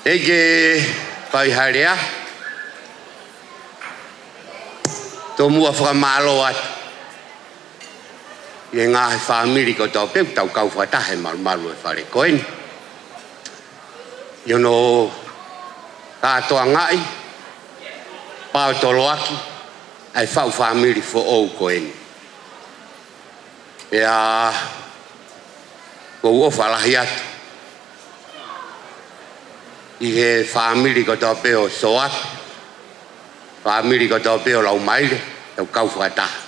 Eke whai harea, tō mua whakamalo atu, i ngā whamiri ko tō peu tau kau whatahe malu e whare koeni. Iono katoa ngai, pao toloaki, ai whau whamiri fo ou ko eni. Ea, ko uofa lahi atu. I he whamiri ko tau peo Soape, whamiri ko tau peo lau Maile, tau kau whakataha.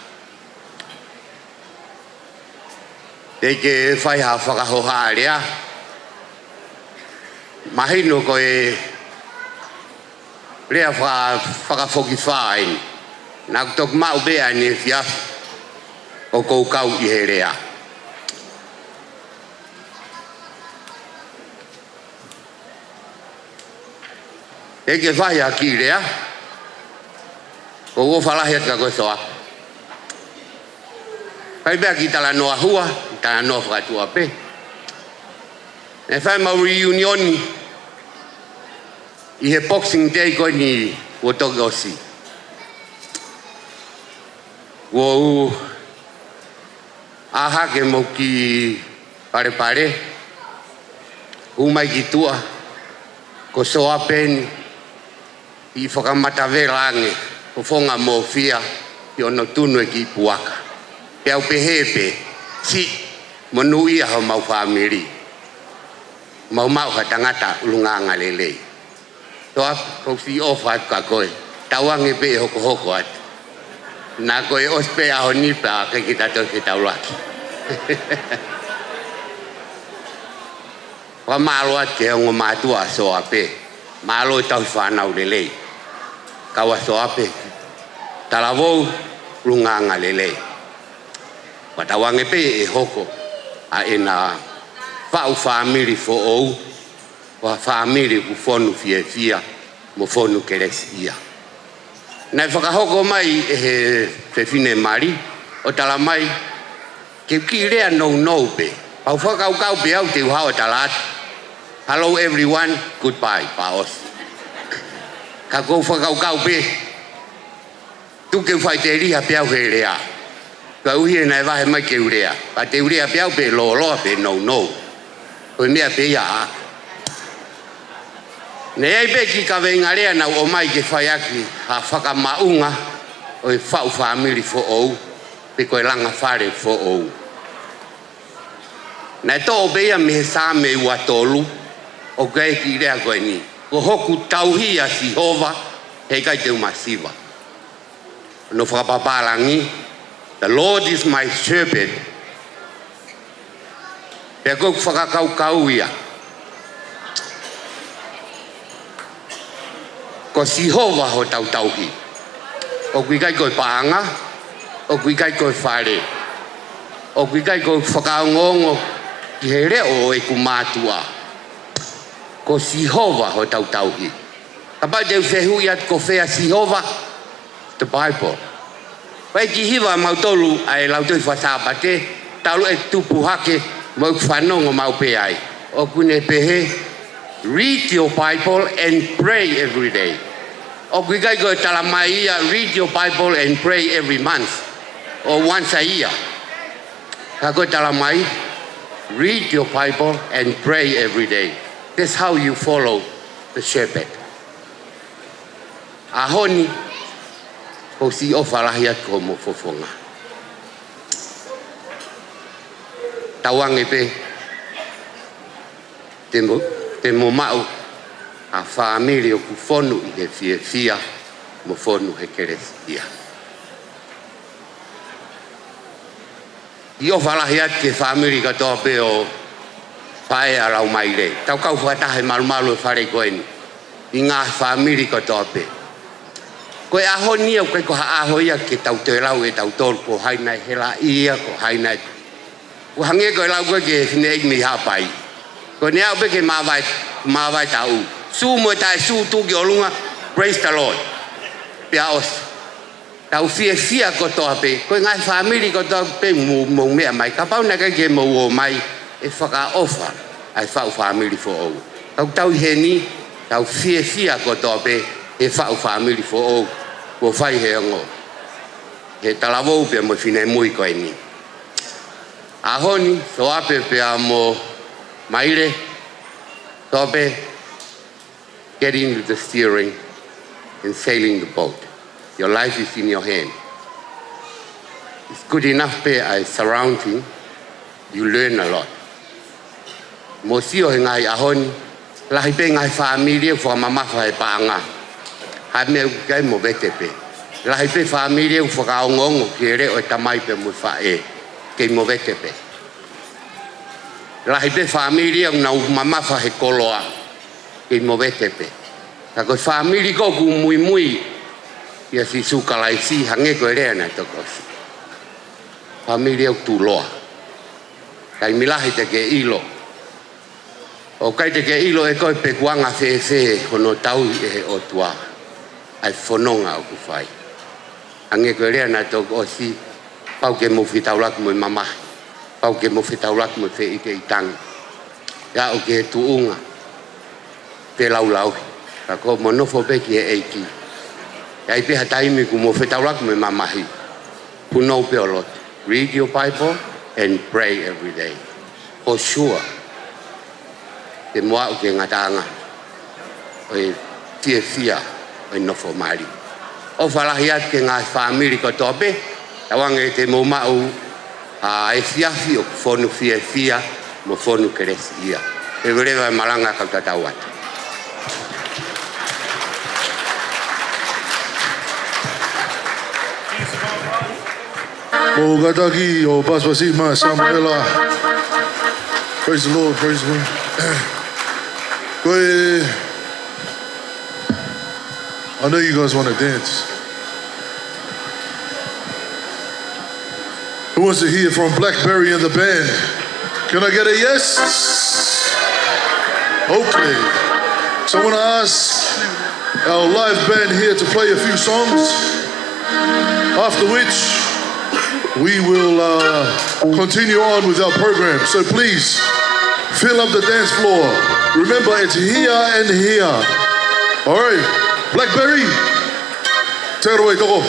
Eke whai ha whakahoha area, mahino ko e rea whakafoki whaen, nā kutok mau bea ni e whiafu o kou kau I he rea. Eke whai ha ki rea, ko whalahi atka koe Soape. Pai bea ki tala noa hua, tala noa whakatua pe. E whai mau reunioni I he Boxing Day koe ni ua toki o si. Ua aha ke mo ki pare, umai ki tua, ko Soape ni, I whakamatawe ange, ko whonga mo fia, I ono tunu e ki puaka. Pe au pehepe, si, manu ia ho mau whamiri. Mau ha tangata ulunganga lelei. Toa, kau si ofa ka koe, tawange pe hoko atu. Nā koe ospe aho nipa ke kita toke taulaki. Wa malo atu ke ongo mātua Soape, malo tau whanau lelei. Kawa Soape, talavou ulunganga lelei. Watawange pe e hoko a ena whau whamiri fo ou, wa whamiri ku whonu fia, mo whonu keresi ia. Nai whakahoko mai e he whewhine mari, o tala mai, ke ki rea no pe, pau whakau pe au te uhao tala atu. Hello everyone, goodbye, paos. Ka kou whakau pe, tuke whai te riha pe au he rea. Ka uhi nai wahe mai ke urea. Pa te urea pe au pe lo pe no. Koe mea pe ia a. Nei ai pe ki ka venga rea nau o mai ke whai aki ha whakamaunga o e whau whamiri fo ou. Pe koe langa whare fo ou. Nei tō o beia me he sā me ua tolu o kai ki rea koe ni. Ko hoku tauhi a si hova hei kai te umasiwa. No whakapaparangi. The Lord is my shepherd. Pea koe whakakau ia. Ko si hova ho tauhi. O kui kai koe paanga, o kui kai koe whare. O kui kai koe whakaongongo ki he reo e ku mātua. Ko si hova ho tauhi. Kapai te uwhehu iat ko whea si hova, the Bible. Pai ki hiwa mau tolu ai lau tui whasāpate, taulu e tupu hake mau whanongo mau pe ai. O kune pehe, read your Bible and pray every day. O kui kai koe tala mai ia, read your Bible and pray every month. Or once a year. Ka koe tala mai, read your Bible and pray every day. That's how you follow the shepherd. Ahoni, ko si o whalahi atu ko mo fofonga. Tawange pe, te mo mau, a whaamiri o ku whonu I he fia, mo whonu he keresi ia. I o whalahi atu ke whaamiri katoa pe o whae a lau Maile. Tau kau whatahe malumalu e whare koe ni. I ngā whaamiri katoa pe. Koe aho ni au koe ko aho ia ke tau te lau e tau tolu ko haina hela ia ko haina. Ko hange koe lau koe ke hine mi hapai. Ko ne au pe ke mawai tau. Su mo tai su tu ki olunga, praise the Lord. Pea os. Tau fia ko toa pe. Koe ngai whamiri ko toa pe mo mea mai. Ka pau na kai ke mo o mai e whaka ofa ai whau whamiri fo ou. Tau he ni, tau fia ko toa pe e whau whamiri fo ou. Ko whai he ongo. He talavou pe mo whine mui koe ni. Ahoni, Soape pea mo Maile, Soape, getting into the steering and sailing the boat. Your life is in your hand. It's good enough pe ai surrounding. You learn a lot. Mo sio he ngai ahon, lahi pe ngai familia fo mama fa e paanga. Ha me kai mo vete pe. Lahi pe familia fo ka ngongo ki re o tamai pe mo fa e. Ke mo vete pe. Lahi pe familia na mama fa he koloa. Ke mo vete pe. Ka ko familia ko ku mui. Ia si suka lai si hange ko re na to ko. Familia tu loa. Kai milahi te ke ilo. O kai te ke ilo e koe pe kuanga fe hono tau e o tua. Ai fononga o ku fai. Ange koe rea na tō o si pau ke mo fitaulak mo mama. Pau ke mo fitaulak mo fe ike i tangi. Ia o ke tuunga. Te lau. Ka ko monofo pe ki e eiki. Ia i pe hataimi ku mo fitaulak mo mama hi. Punou pe o lot. Read your Bible and pray every day. For sure. Te moa o ke ngatanga. O e fia o e nofo mari. O whalahi at ke ngā whamiri ko tope. Tawanga e te momau e fiafi o whonu fia mo whonu keresi ia. E rewa e malanga kau tatau atu. O gataki o Paspasima Samuela. Praise the Lord, praise the Lord. I know you guys want to dance. Who wants to hear from Blackberry and the band? Can I get a yes? Okay. So I want to ask our live band here to play a few songs, after which we will continue on with our program. So please, fill up the dance floor. Remember, it's here and here. All right, Blackberry, take it away, Togo.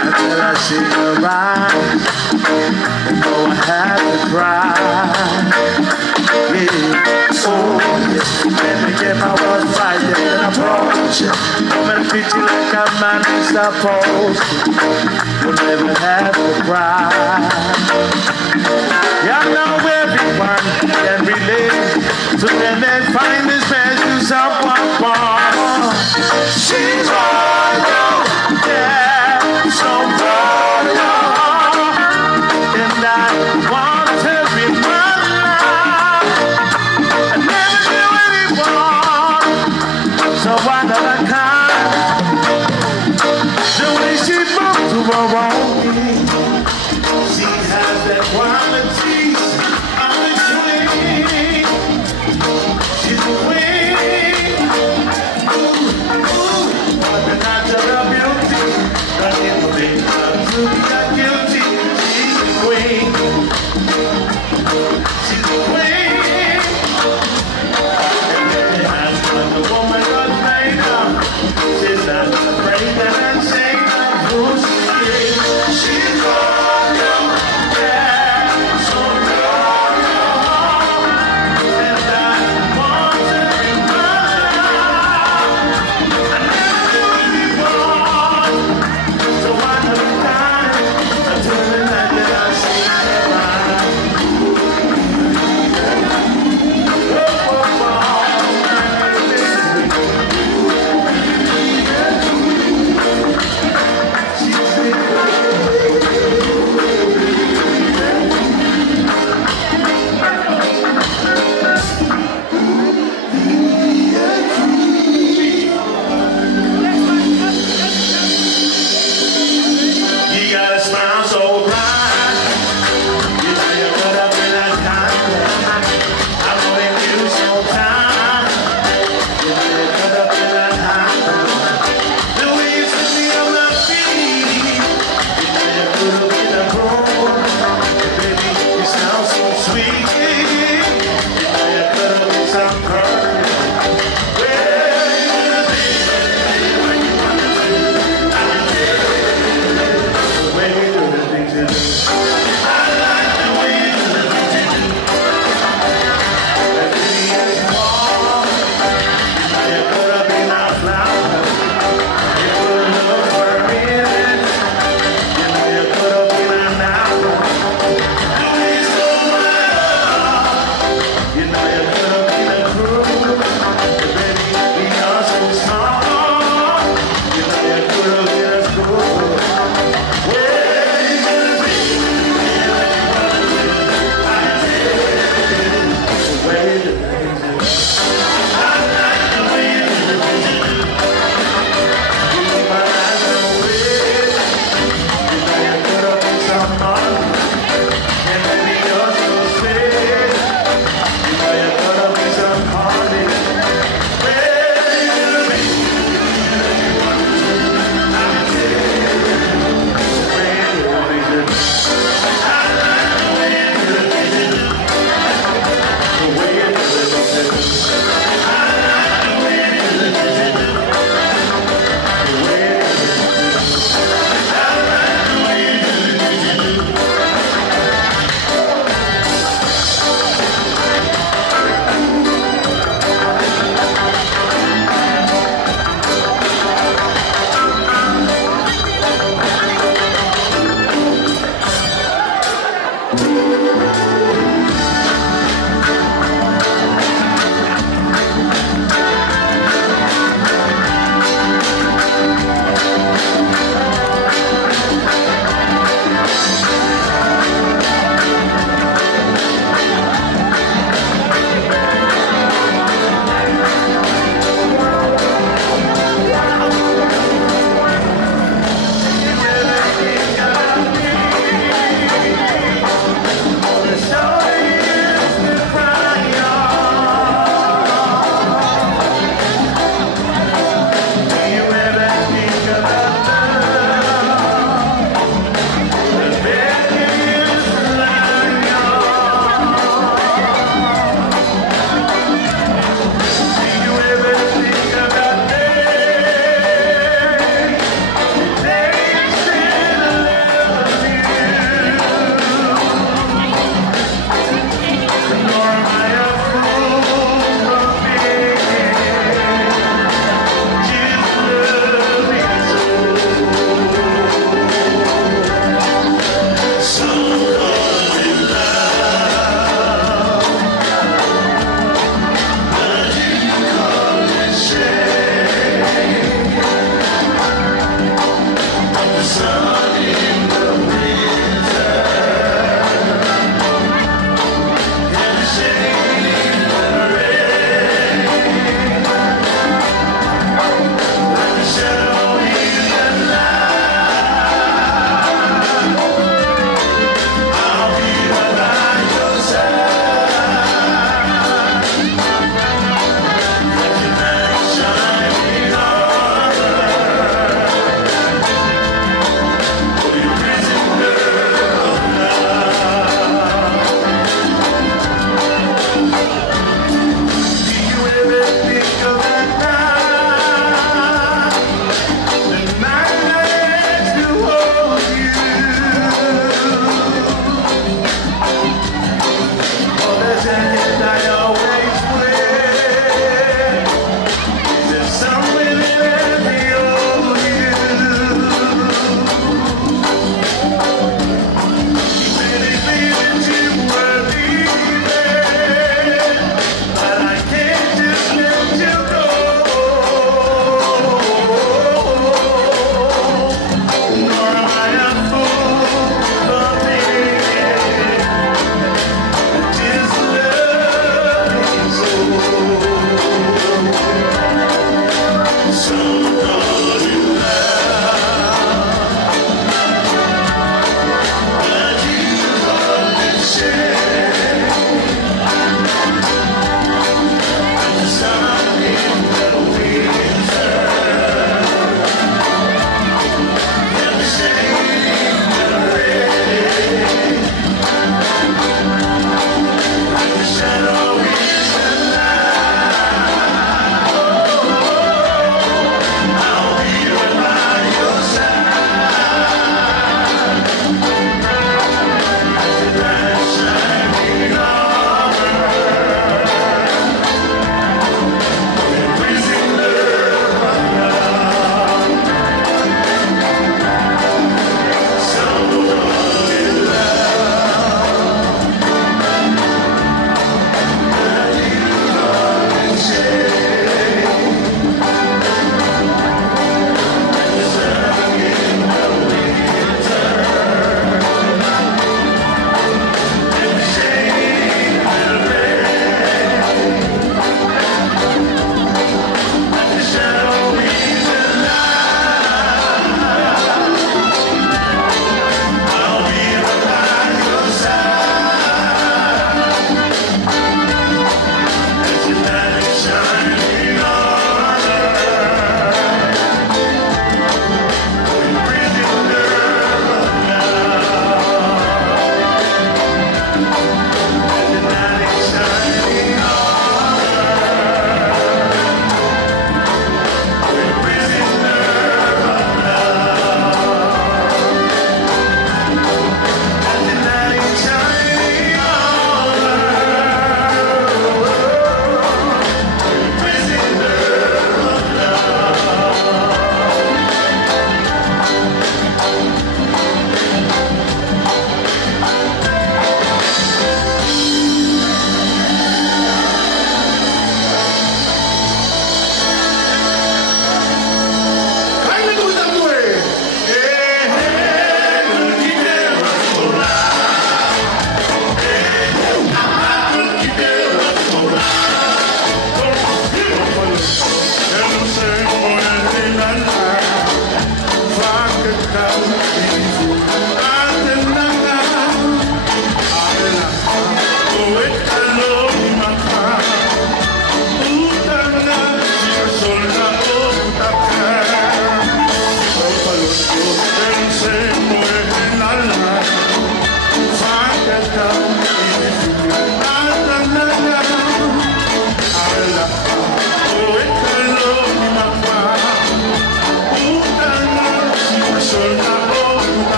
Until I see her eyes, and though I have to cry, yeah, oh, let me get my words right, then approach you. I'm gonna treat you like a man is supposed to. You'll never have to cry. Yeah, I know everyone can relate, so then they find this special someone more. She's royal, yeah, so royal, and I want to be my life. I never knew anyone so one-of-a-kind. The way she moved to her own, she has that quality of the queen. She's the queen. What the natural beauty, the innovation to be a guilty. She's the queen. She's the queen. And then they ask what the woman was made of. She's not afraid that I'm saying who she is. She's royal, yeah, so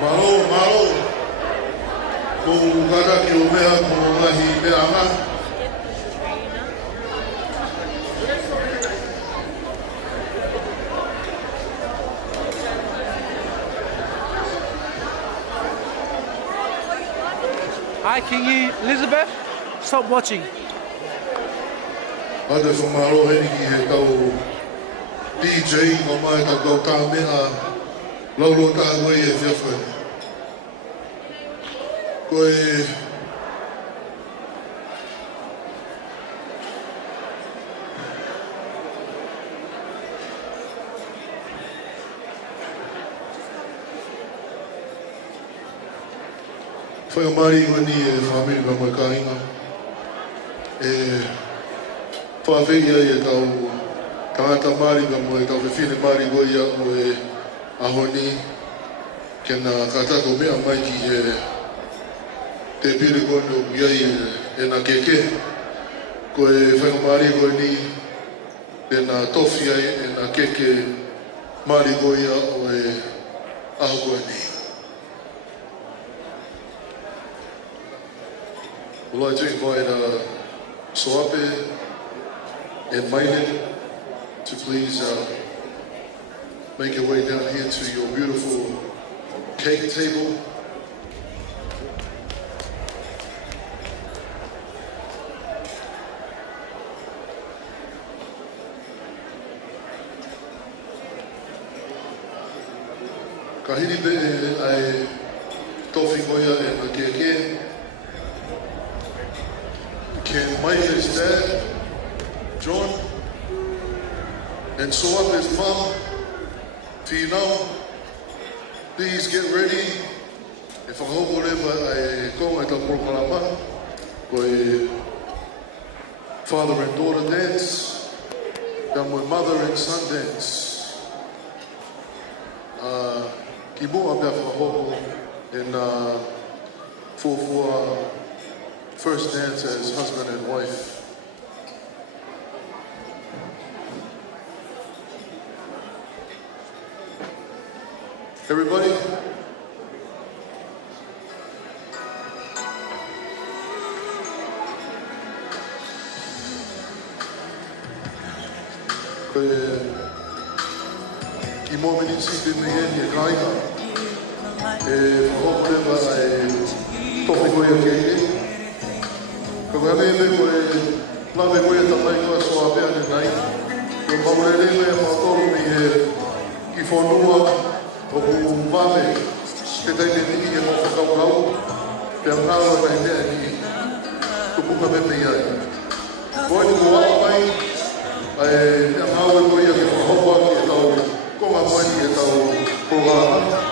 Malo, ko kaka ki o mea ko ngahi mea nga. Hi, Kingi Elizabeth. Stop watching. Ate so malo heni ki he tau DJ o mai tau tā mea laulo tā koe e whiawhai. Koe whai o mari koe ni e whamiri ka moe kāinga. E whawhei ai e tau tangata mari ka moe tau whiwhine mari koe ia o e ahoni ke nā kātako mea mai ki he te pire koe no iai e nā keke. Koe whai o mari koe ni e nā tofi ai e nā keke mari koe ia o e aho koe ni. I'd like to invite Soape and Maile to please make your way down here to your beautiful cake table. Kahiri be ai tofi koia e na keke. Can Maile's dad, John, and Soape's mom, Finau, please get ready. If I hope whatever I go at the Prokalama, where father and daughter dance, then my mother and son dance. Kibu abia for hope and for first dance as husband and wife. Everybody? I morgen si det med igen i Grejner. Forhåbentlig var toppen på jer. Kaya may ko plame ko yung tatay ko sa Soape ang nai. Kung pamulili ko yung mga toro ni Kifonua o kung mame, kita hindi niya mo sa kaw-kaw, kaya kawa na hindi ni tupunga bebeyay. Kung ano mo ay ang awal ko yung Hopoate ito, kung ang mga ito programa.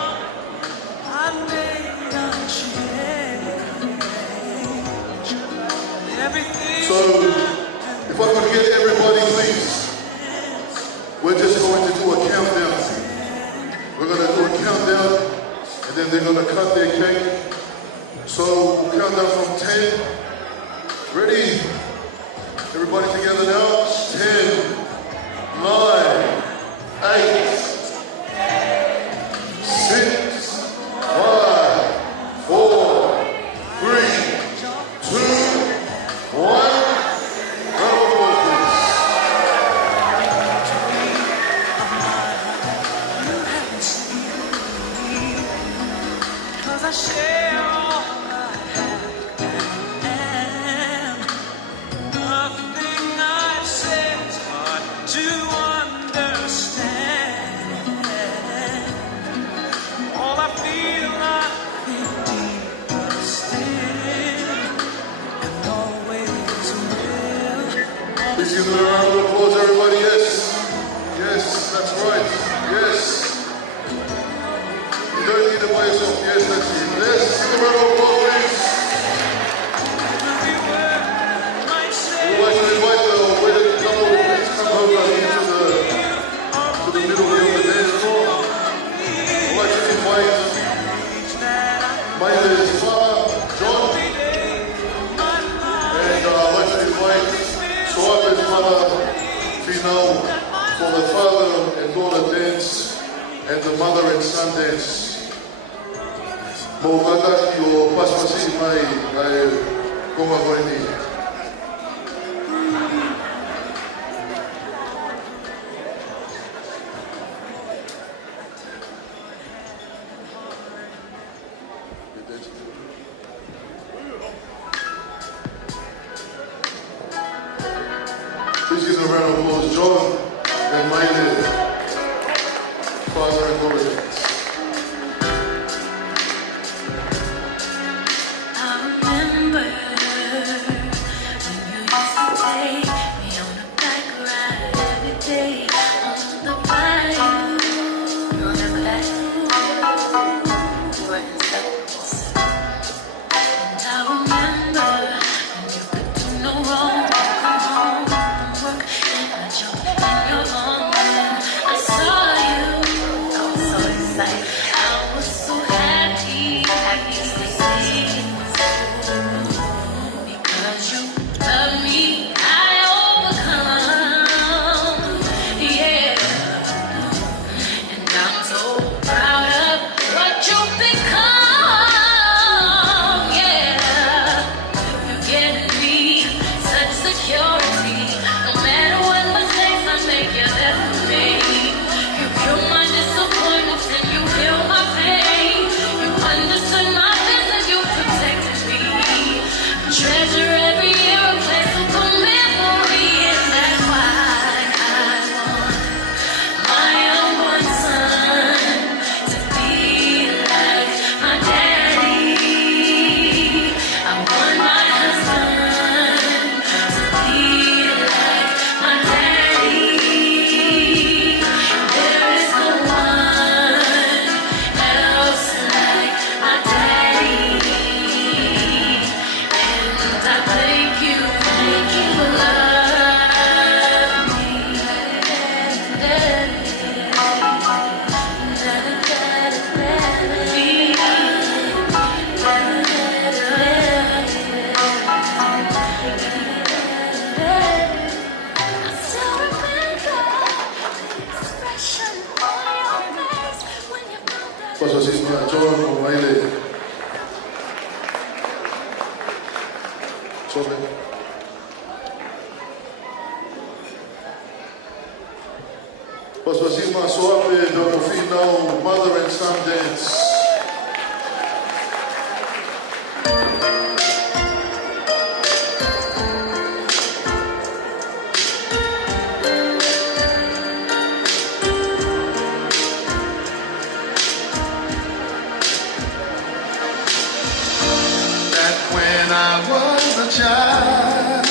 So, if I could get everybody, please, we're just going to do a countdown. We're going to do a countdown, and then they're going to cut their cake. So, we'll count down from 10. Ready? Everybody together now. 10, 9, 8, 6, 5, 4, 3, 2, 1. I share all I have and nothing I've said is hard to understand. All I feel deeper still and always will. Please give them a round of applause, everybody. Yes. Yes, that's right. Yes. You don't need to buy yourself. Yes, that's it. Yes, give them a round of applause, please. We'd like to invite the waiter to come over. Please come over here to the middle of the dance floor. We'd like to invite Maile's father, John. And I'd like to invite Soape's mother, Finau, for the father and daughter dance and the mother and son dance. Mo kakaki o pasipasi mai ai konga koe ni. Please give them a round of applause, John and Maile, father and daughter. I remember when you used to take me on a bike ride every day on the bayou. You remember that? You were in circles. And I remember when you could do no wrong. Come home from work and I jumped in your arms. I saw you. I was so excited. I was so happy to see you. Because you love me, I overcome. Yeah. And I'm so proud of what you've become. Yeah. You've given me such security. No matter what mistakes I make, you're there for me. You cure my disappointments and you heal my pain. You understood my business, you protected me. Treasure every year, a place of good memory, and that's why I want my unborn son to be like my daddy. I want my husband to be like my daddy. There is no one else like my daddy. And I thank you for loving me. I still remember the expression on your face when you found out. Pasipasi mai John o Maile. Soape. Pasipasi mai Soape, the final mother and son dance. Back when I was a child,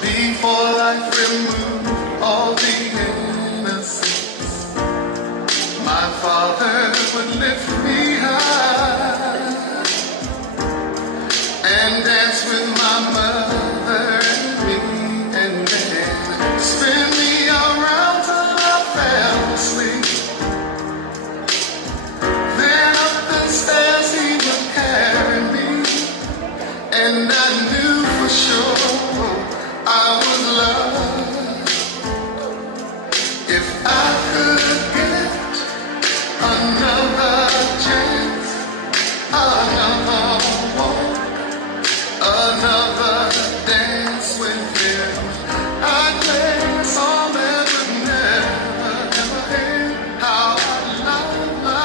before life removed all the innocence, my father would lift me high and dance with my mother and me, and then spin me around till I fell asleep. Then up the stairs he would carry me, and I knew for sure I was loved. If I could get another chance, another walk, another dance with him, I'd play a song that would never, ever end. How I love my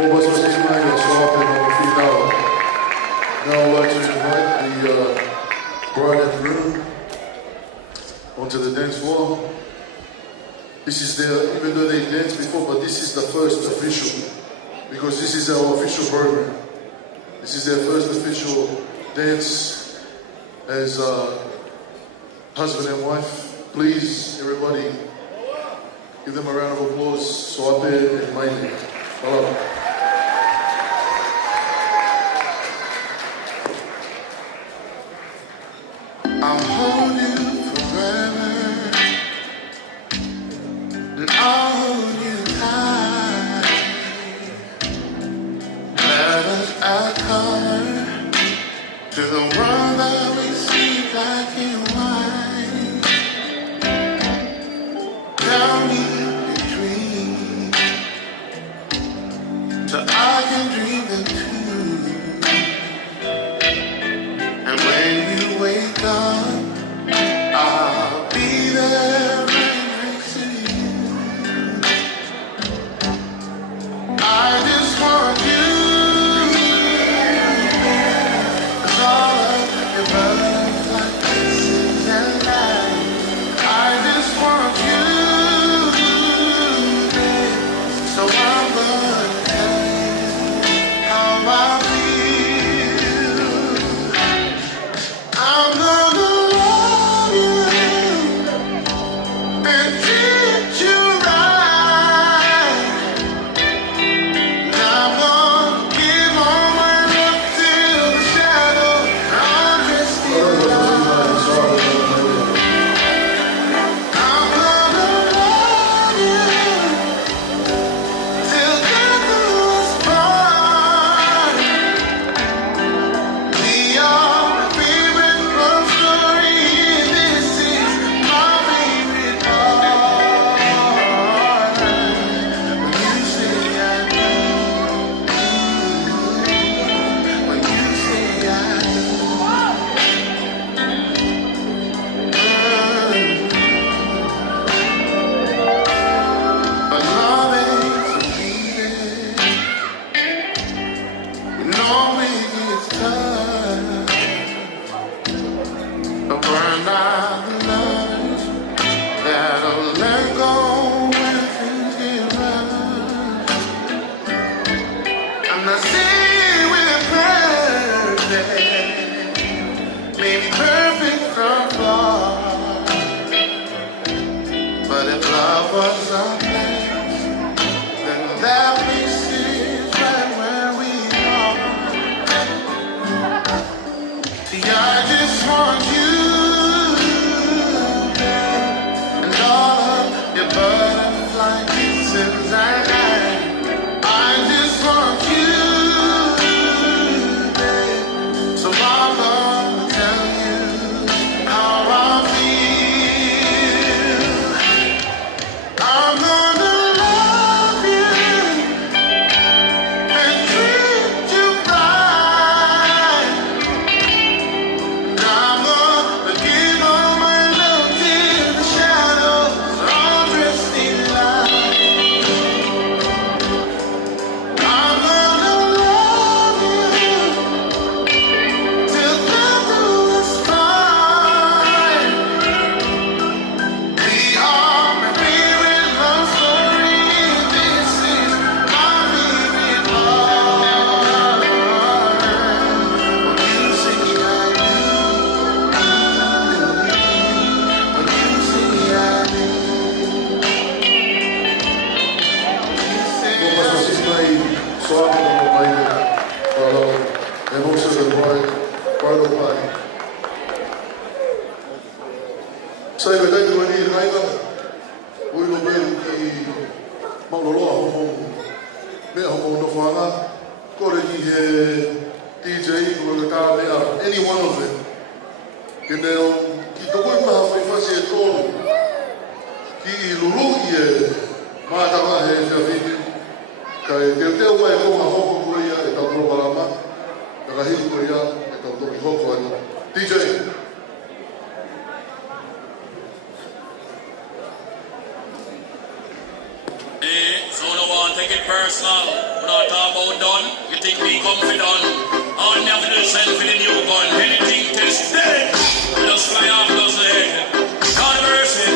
Soape Now I'd like to invite the bride and groom onto the dance floor. This is their, even though they danced before, but this is the first official, because this is our official program. This is their first official dance as husband and wife. Please, everybody, give them a round of applause. Soape and Maile. Palau. I'll hold you forever, and I'll hold you tight. Let us add color to the world that we see black and white. Tell me a dream, so I can dream them too. And when you wake up, I'll be there right next to you. I just want you, 'cause all of your butterfly kisses and light. I just want you, babe. So I'm gonna tell you how I feel. I'm gonna love you and treat you right. And I'm gonna give all my love till the shadow undressed in love. I'm gonna love you till death do us part. We are my favorite love story. This is my favorite part. When you say I do, when you say I do. But love ain't so easy. You know it gets tough. But burn out the lovers that'll let go when things get rough. I'm not saying we're perfect, maybe perfect from far. But if love was a place, then that place is right where we are. See, I just want you and all of your butterfly kisses and light. I just want you, babe. So I'm gonna tell you how I feel. I'm gonna love you and treat you right. And I'm gonna give all my love till the shadows are dressed in light. I'm gonna love you till death do us part. We are my favorite love story. This is my favorite part. When you say I do, when you say I do, Well, this is my Soape and Maile, Palau, and also the bridal party. Sai vai dai due ni raiva, voi lo vedi che mauloloa homo, me homo no whanga, kore ki he DJ, kore ka mea, any one of them. Kene o, ki toko i maha whai whase e tōru, ki I lulu I e mātaka he whiawhine, ka e teo mai konga hoko kuria e tau proparama, ka hiku kuria e tau toki hoko ana. DJ. Solo one, take it get personal. When I talk about done, you think me come for done. All me have to do is send for the new gun. Anything test dead. Just fly off those legs. Controversy.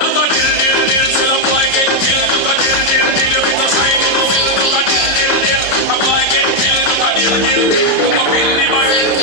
Look at deal, till a boy get killed. Look at deal, you get a sign in the will. Look at deal, a boy get killed. Look at deal, look up in the barrel.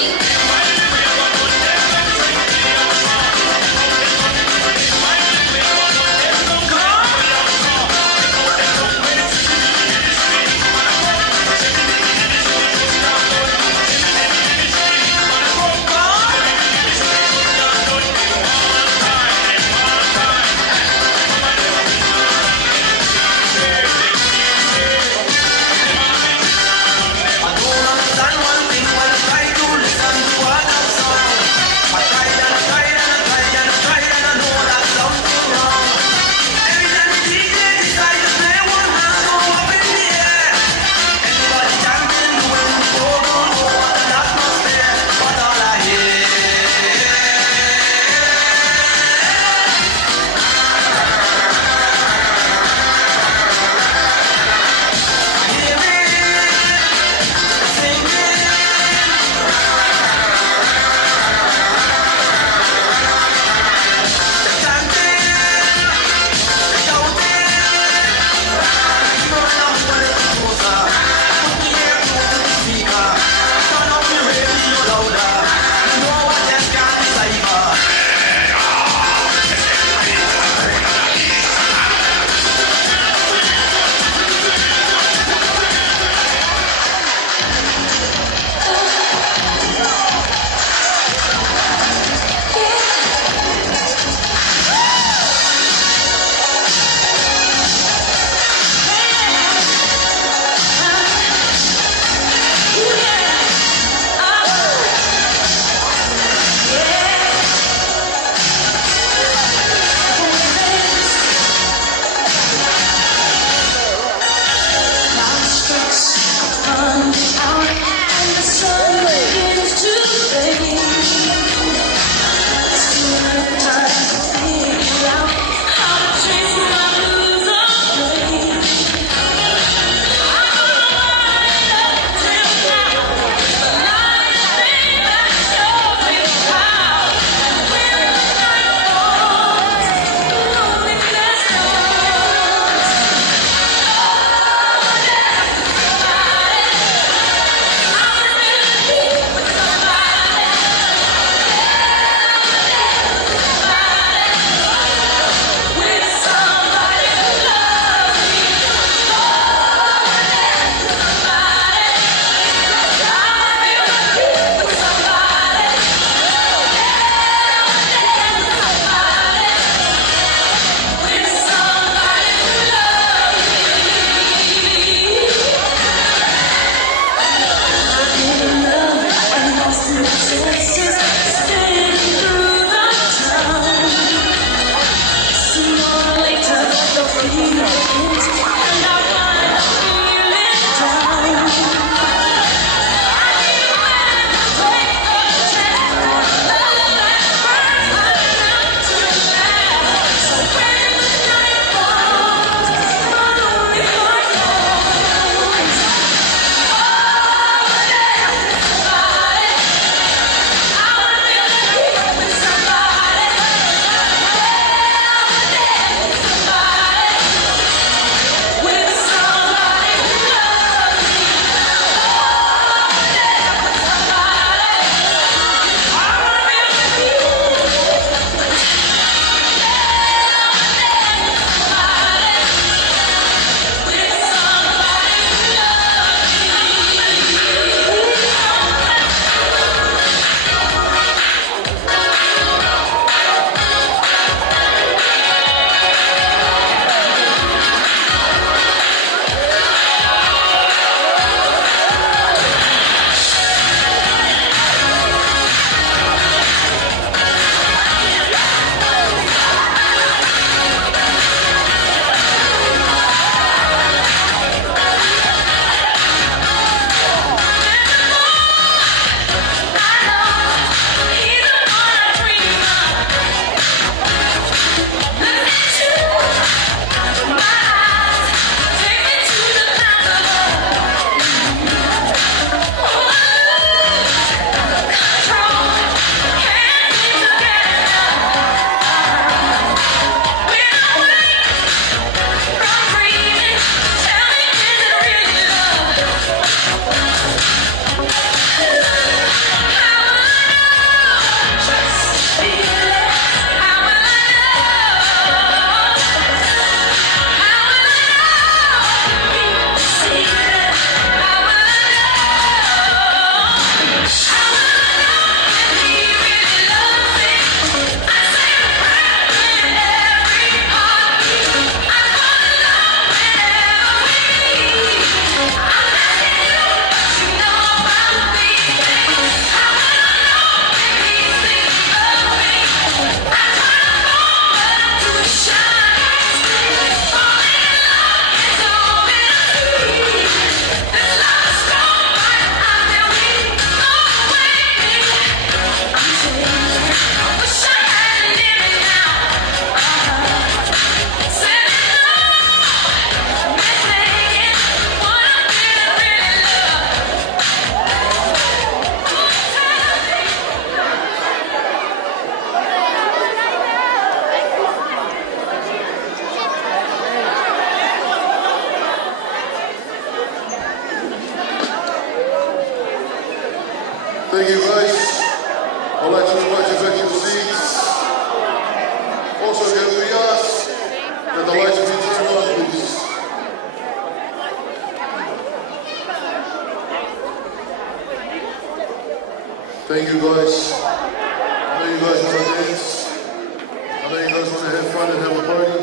Thank you guys. I know you guys want to dance. I know you guys want to have fun and have a party.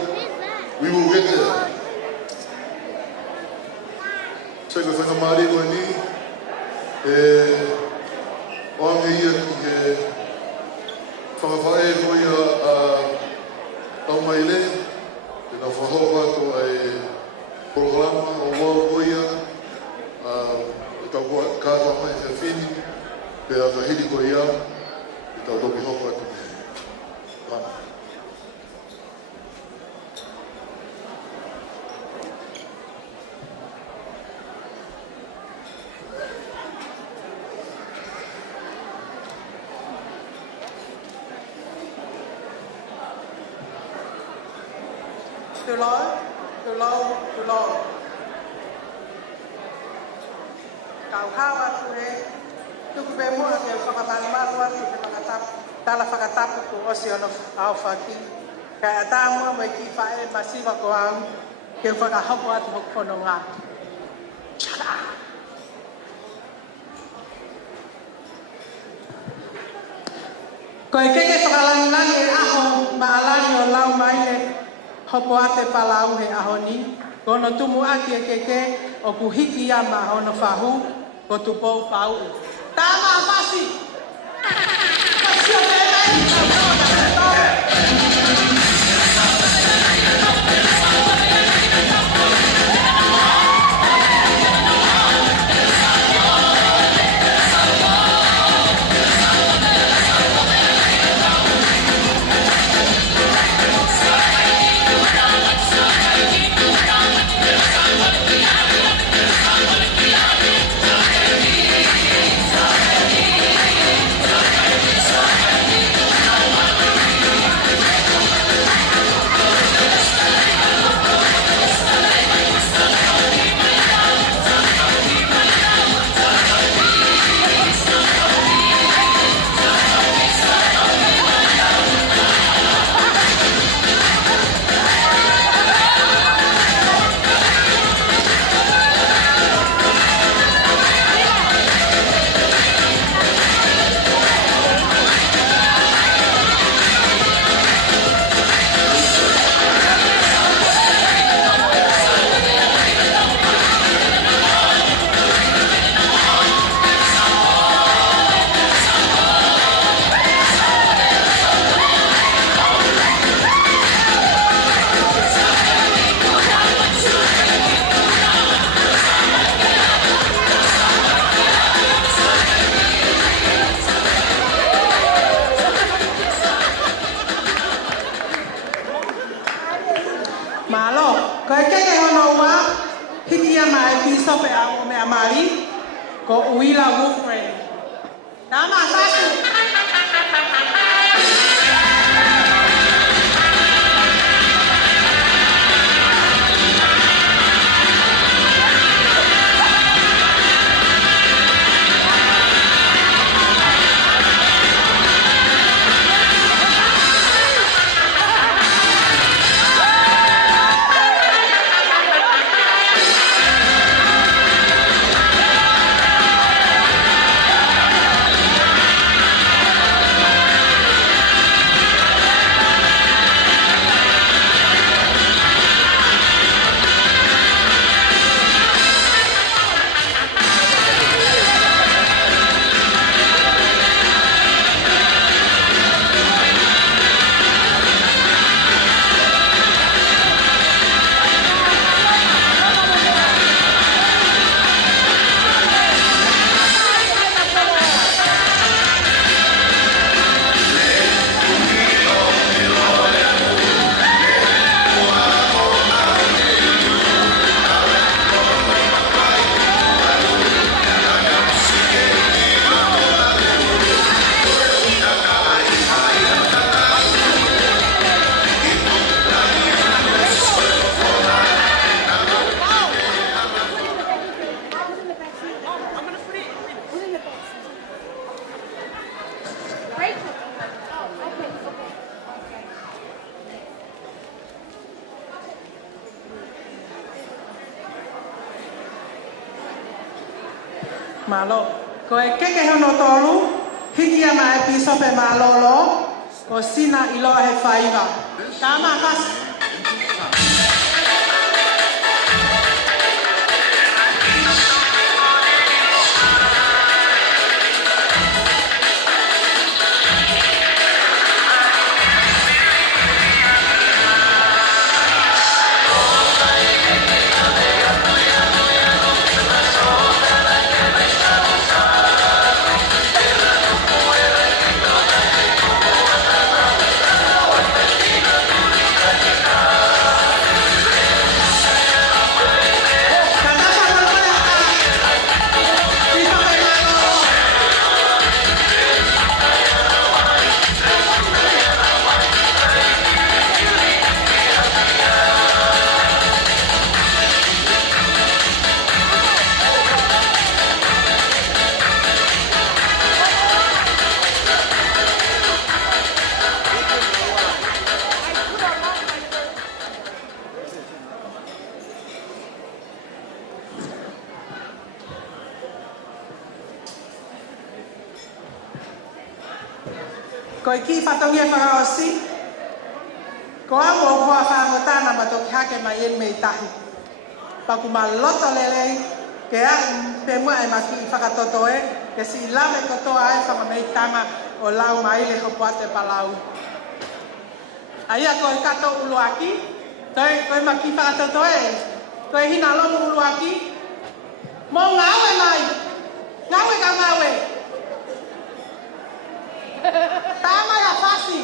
We will get there. Check with the Mari Mani. On here, whakawhae koia tau Maile. Tēnā whahopa ko ai programa o wau koia. Tau kātua mai te whini. Pe a kahiri ko ia, I tau toki hoko atu me mana. Tulong. Kau hawa tuhe. Tuku be mo ke whakatanumatu atu ke whakatapu. Tala whakatapu ko osi ono awhaki. Kai atamu mai ki whae masiwa ko au. Ke whakahopo atu hokono ngā. Chaka! Koe keke whakalangilangi e aho maalani o lau Maile. Hopoate Palau he aho ni. Kono tumu aki e keke o kuhiki ama ono whahu. Ko tupou pau. Tama pasi. Pasio Soape a me amari ko uila wolfriend. Tama sasi. Malo, koe keke hono tolu, Hiki ama e pi sope ma lolo. Ko sina iloa he whaiva. Kama kasi. Ko i ki whatongia whakaosi, ko a mo hoa whangotana ma toki hake mai en mei tahi. Paku ma loto lelei, ke a pe mua e maki i whakatoto e, ke si lame kotoa e whakamei tanga o lau Maile Hopoate Palau. Aia ko i kato uluaki, ko i maki whakatoto e, ko i hina lomu uluaki, mo ngawe mai, ngawe ka ngawe. Tama ya fasi.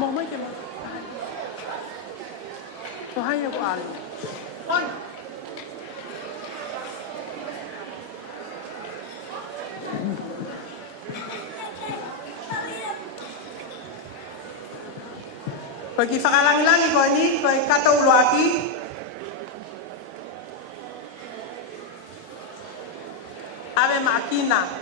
Moimoi ke mo. Ko hai ko ali. On. Pagi whakalangi-langi ko ni, ko i kata uluaki. Ave makina.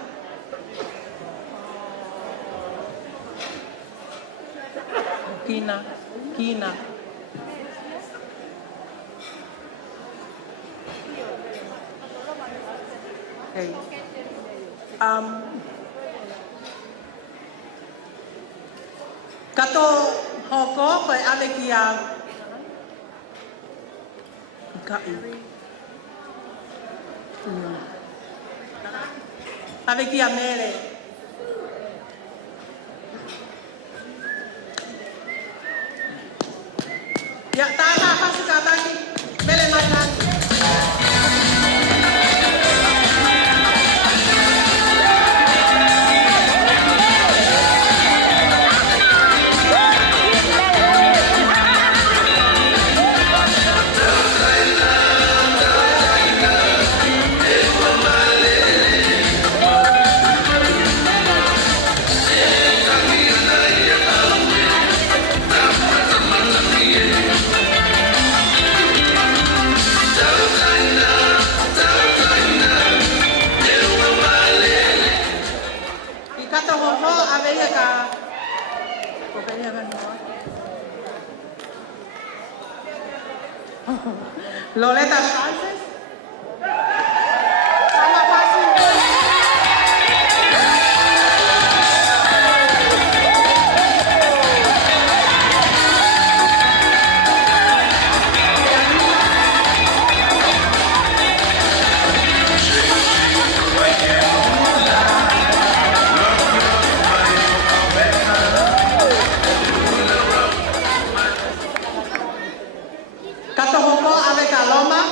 Kina. Okay. Kato hoko koe ave kia kai. Ave kia Maile. Ya, taha kasi kataki. Maile mai nani. Maile Loleta Francis. Sama Pasi. Katohoko avec Aloma.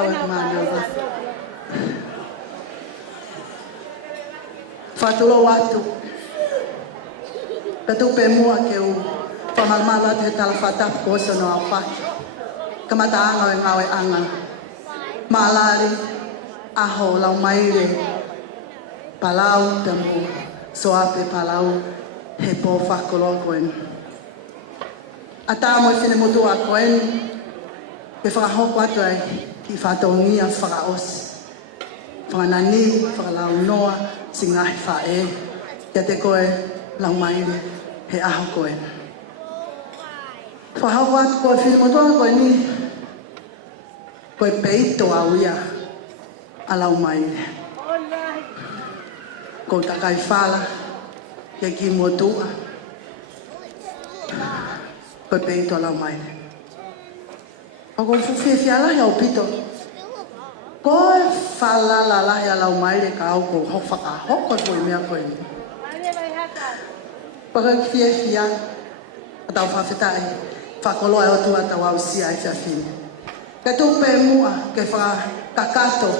hawa mana. Fatulo watu. Katu pemua ke u famalmala te talafata koso no apa. Kamataanga ngawe anga. Malari aho lau Maile. Palau tembu. Soape Palau he po whakolo koen. A tā mo whine motu a koen, he whakahoko atu ai ki whatongia whakaos. Whanani, whakalau noa, si ngahi whae, kia te koe lau Maile he aho koen. Whahoko atu koe whine motu a koen ni, koe peito au ia a lau Maile. Ko takai whala, ke ki motua. Koe peito lau Maile. O koe fuwhewhi alahi au pito. Koe whala la lahi a lau Maile ka au ko hofaka hoko koe mea koe ni. Paka ki whiewhi a, a tau whawhetai, whakoloa e o tua tau au sia i whiawhine. Ke tupe mua, ke whakakato,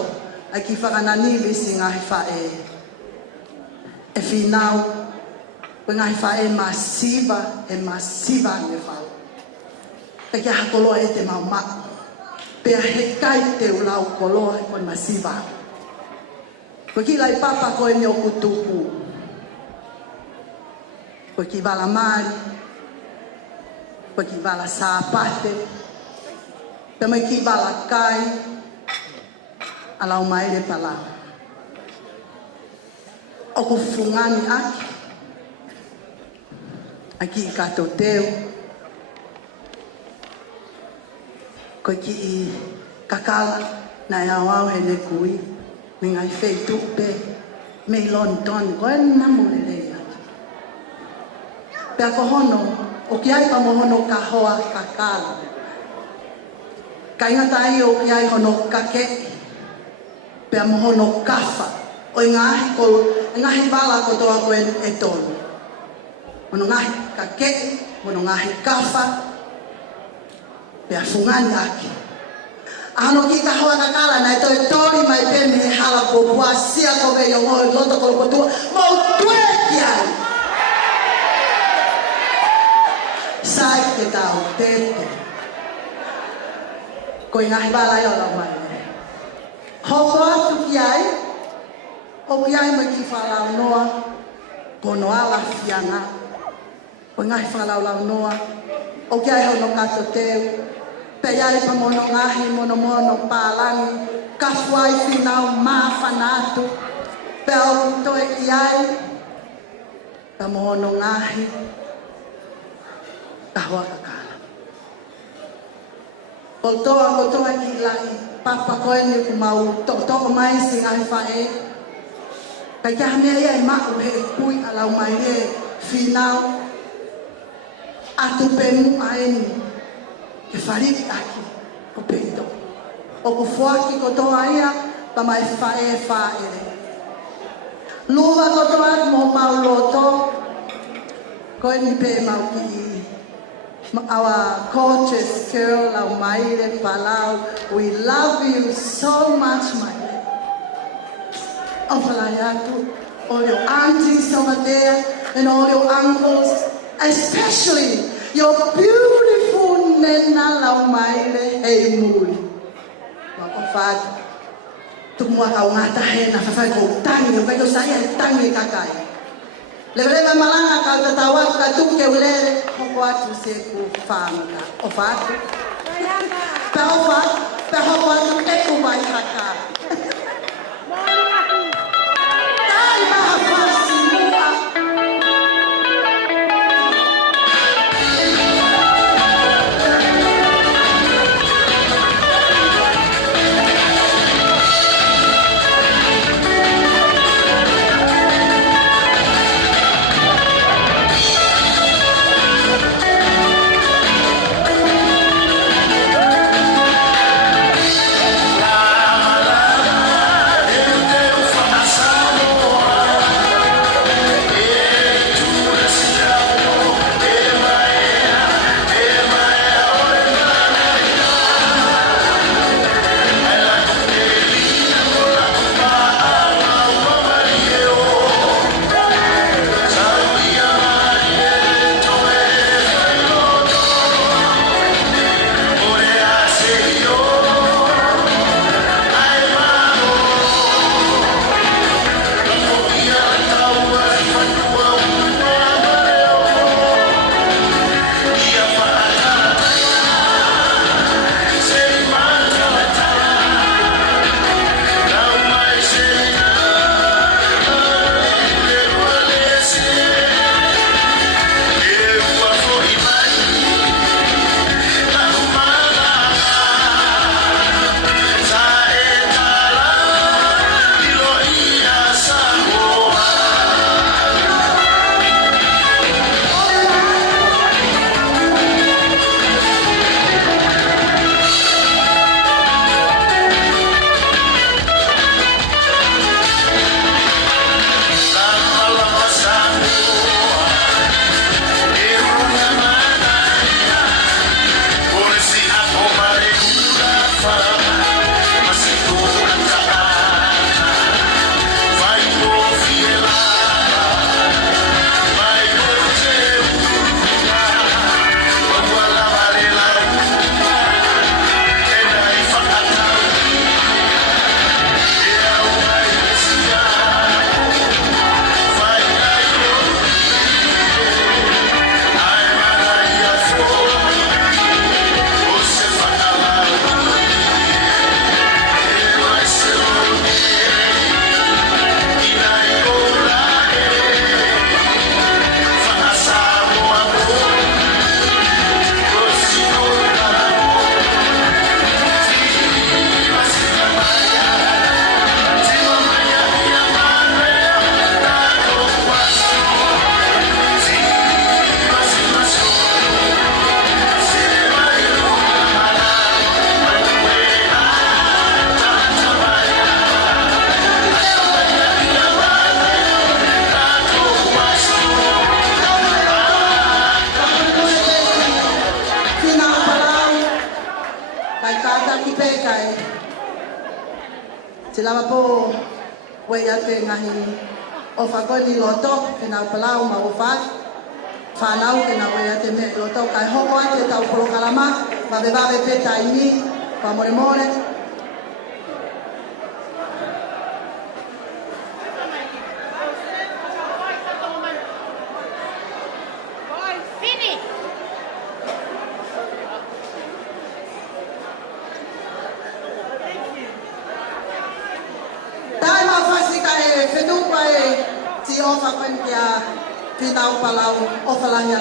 ai ki whakananili si ngahi whae. E whinau, koe ngahi whae e masiva me whau. Te kia hakoloa e te mau mak. Pea he kai te ulau koloa e koe masiva. Koe ki lai papa koe ni o kutupu. Koe ki wala mari. Koe ki wala sāpate. Pea mai ki wala kai. Alau Maile Palau. O ku fungani aki. Aki i kato teo. Koe ki i kakala na e au he ne kui. Me ngai whei tupe. Me i London. Koe namu le lei aki. Pea ko hono. O ki ai pa mo hono ka hoa kakala. Ka ingata ai o ki ai hono kake. Pea mo hono kafa. O ngahi wala ko toa koe e tonu. Mono ngahi kake, mono ngahi kafa. Pea fungani aki. Ano ki ka hoa kakala na e toi tori mai pemi e hala popua sia koke i ongo i loto kolo potua. Mau tue ki ai. Sai ke tau tete. Koe ngahi wala i o lau mai. Hoko atu ki ai. O ki ai mai ki whalau noa, pono ala fianga. O ngai whalau lau noa, o ki ai hono kato teu. Pe iai pa mono ngahi, mono pālangi, kafuai whinau maa whanatu. Pe au toe ki ai, pa mono ngahi, kahua kakala. O toa ko toa ki lai, papa koe ni ku mau toko mai si ngahi whae. Kai kia mea ia e mako he kui a lau Maile whinau. Atu pemu a eni. Ke whariri aki ko peito. O ku fuaki ko toa ia pa mai whae whaere. Lua ko toa mo mau loto. Ko eni pe mau ki i. Our gorgeous girl, lau Maile Palau. We love you so much, Maile. All your aunties over there and all your uncles, especially your beautiful Nena lau Maile hei mui. Wako whātu, tumua kau ngata hena, whawhai kou tangi, whai kou saya tangi kakai. Lewe malanga kau tatawa ka tuke ulere, hoko atu se ku whānga. O whātu. Pe hoko atu e ku vai haka. La lava po wei ate ngahi o whakoni loto ke nau Palau ma o whai. Whanau ke nau wei ate me loto kai Hopoate tau polokalama ma bewawe pe taimi pa Moimoi. Ofa kwen kia pinau Palau ofa lahia.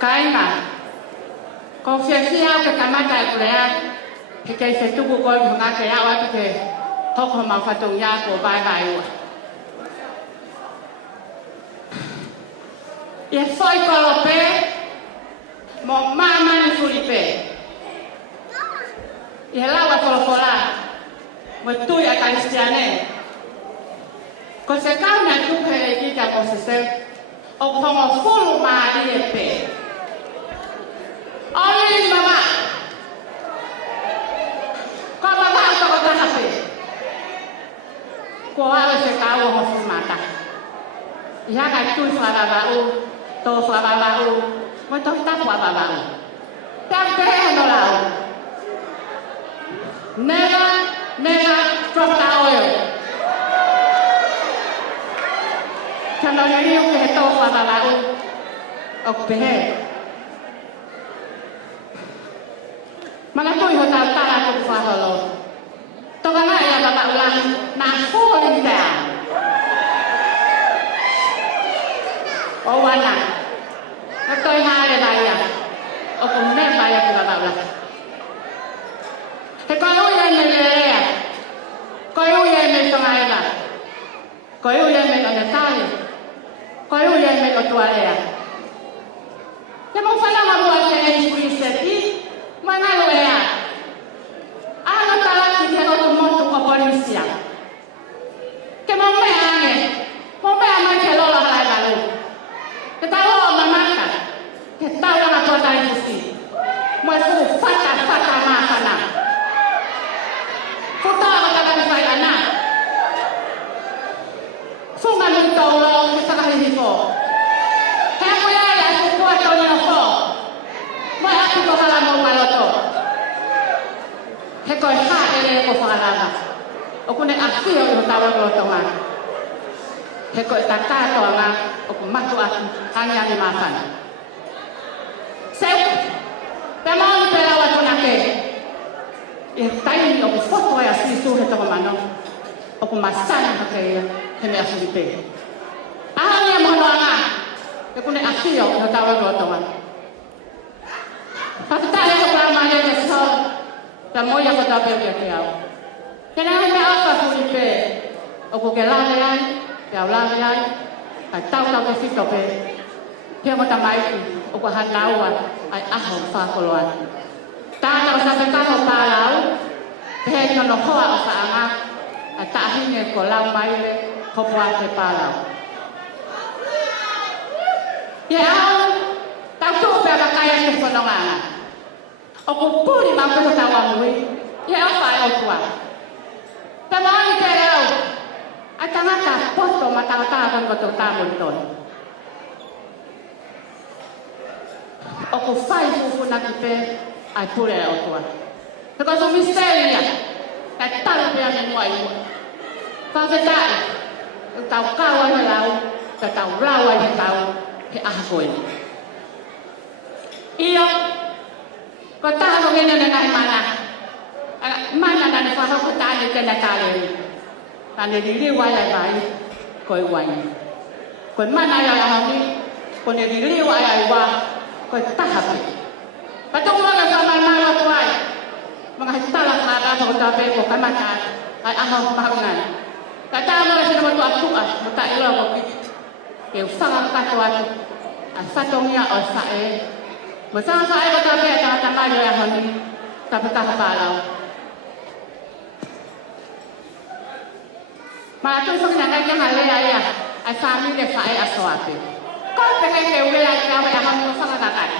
Kaina, konfiansia ke kamata kulea, ke kai se tuku ko hunga ke ya wa ke hoko ma fatung ya ko bye bye wa. Ye foi kolope, mo mama ni fulipe. Ye lawa kolokola, mo tu ya kristiane. Ko se kauna tu ke ki ka ko se o como fulu mali e pe. Olin mama. Ko baba ko ta hape. Ko ala se ka o mo mata. Ya ka tu fa baba o, to fa baba o, mo to ta fa baba o. Ta ke no la o. Nega drop the oil. Kalau ni yung keto fa baba o. O pehe. Mana tu yo ta ta ko fa holo. To kana ya baba ulang na fo nda. O wana. Ko ha le baya. O ko me baya ko baba ulang. Te ko yo ya me le ya. Ko yo ya me to ai ba. Ko yo ya me to detai. Ko yo ya me to toalea. Te mo fala ma mo ke e seti. Mana lo ya? Ano tala ki ko to mo to ko polisia. Ke mo me ane. Mo me ane ke lo la la lo. Ke ta lo mama ka. Ke ta lo na to ta isi. Mo fu fata ma kana. Futa ka ta ka fa ana. Fu ma no to lo ki ta ka hi fo. He mo ya ya fu ko to ni fo. Mo ya tu ko hala mo maloto. He ko ha ele ko fala. O kune afi o ta wa lo to ma. He ko ta ka to ma o ko ma to a hanya ni ma fan. Se te mo ni pe la wa to na ke. E tai ni o ko foto ya si su he to ma no. O ko ma sana ke he me afi pe. Ahanya mo no nga. E kune afi o ta wa lo to ma. Pata ya ko ma ya ke so. Ta mo ya ko ta pe ke ya. Kena me apa fulipe. O ko ke la ya, ya la ya. Ai tau tau ke fito pe. Ke mo ta mai o ko han lawa ai aho fa ko loan. Ta ta sa pe ka ho Palau. He no no ho a sa anga. Ta hi ne ko la mai le. Hopoate Palau. Ia au tau tu pe ba kaya te fononga. O ku puri ma ko ta wa mui. Ia au fa au tua. Pe mai te au. Atanga ka poto mata ta kan ko ta mun ton. O ku fai fu na ki pe ai pure au tua. Te ko so misteria. Ka taru pe ame moi. Fa vetai. Tau kawa na lau. Ka tau rawa ni tau. Ke ahoi. Iyo, ko taha ko ngene na mana. Mana na ne fa ko ta ni ke na tale. Ta ne li wa ya vai ko wai. Ko mana ya ha ni ko ne li wa ya wa ko taha pe. Pa to mo na ma ma ko ai. Mga hitala ka ko ta pe ko kamata ai aha pa ngan. Ka ta mo na sino to atu mo ta ilo ko ki. Ke fanga ka to atu. Fatongia o sae. Masang sae ko ta pe ta ta ma yo ya honi. Ta pa ta Palau. Ma tu so na ka ha le ai ya. Ai family de sae a Soape. Ko pe ke wela ka ya ha mo fanga ta kai.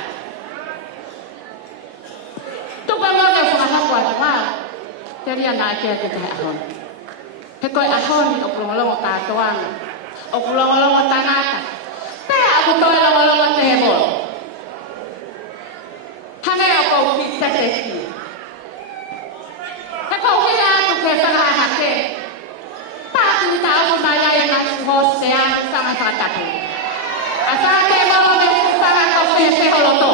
Tu pa mo ke fanga ko ta. Teria na ke ke ta hon. He ko a hon o ko lo ta toang. O ko lo ta ngata. Aku tahu lawan-lawan tebol. Hanya aku bisa sesi. Aku kira aku kesana hake. Tapi tahu saya yang aku hostea sama kataku. Asal tebol besar aku sesi holoto.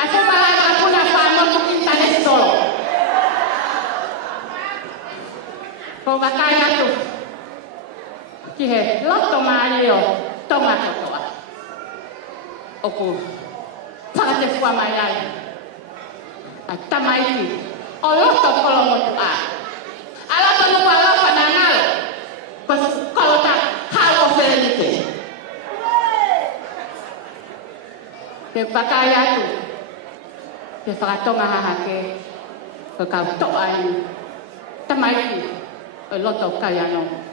Asal malah aku nak pamor untuk internet solo. Kau bakaya tu. Kihe, loto Maile tonga kotoa. Oku, whakate fua mai ai. A tamaiti, o loto kolomo tu a. A loto nuka lopa na ngalo, kos kolota halo serenite. Te pakaya tu, te whakatonga hahake, ko kau toa ai. Tamaiti, o loto kaya no.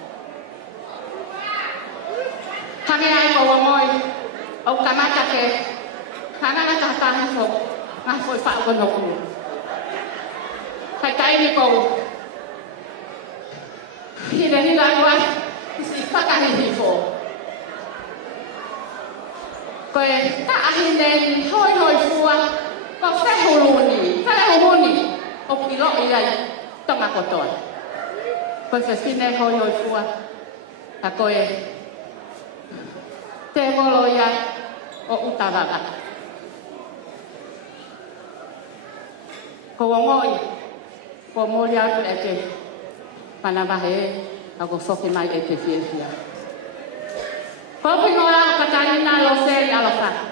Hangi ai ko Moimoi au kamata ke hanga na ta ta so nga foi fa ko no ku kai kai ni ko hile ni la wa si fa ka ni fo ko ta ahine ni hoi fua ko fe huluni o kilo ia tonga ko to ko se sine hoi fua ta ko te moloia o utavaga. Ko ngoi, ko molia tu eke, panavahe, ako foki mai eke fia. Ko pingola Katarina lo seri alofa.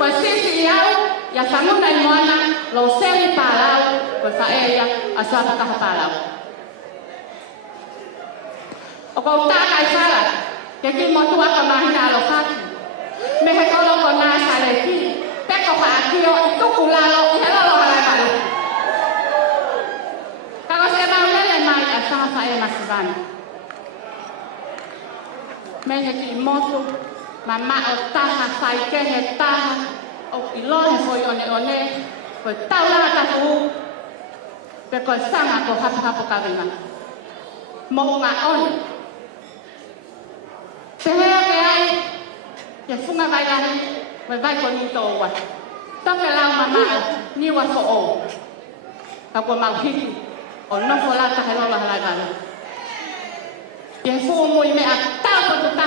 Ko sisi iau, ya samuna imoana lo seri Palau, ko faeya aswata kaha Palau. O ko utaka isala, keki motua ka mahina alofaki. Mehe kolo ko na saleki. Peko pa akio itu kulalo ihelo halai. Kako se maulele mai asanga fae masibana. Mehe ki motu mama o taha saike he taha o ilone foi one ko taula ta fu. Peko sanga ko hapo kavima. Mo nga on. Sehe ke ai ya funga vai vai ko ni to wa to ke la mama ni wa so o ka ko ma hiki o no fo la ta hello la la la ya fu mo me a ta ko ta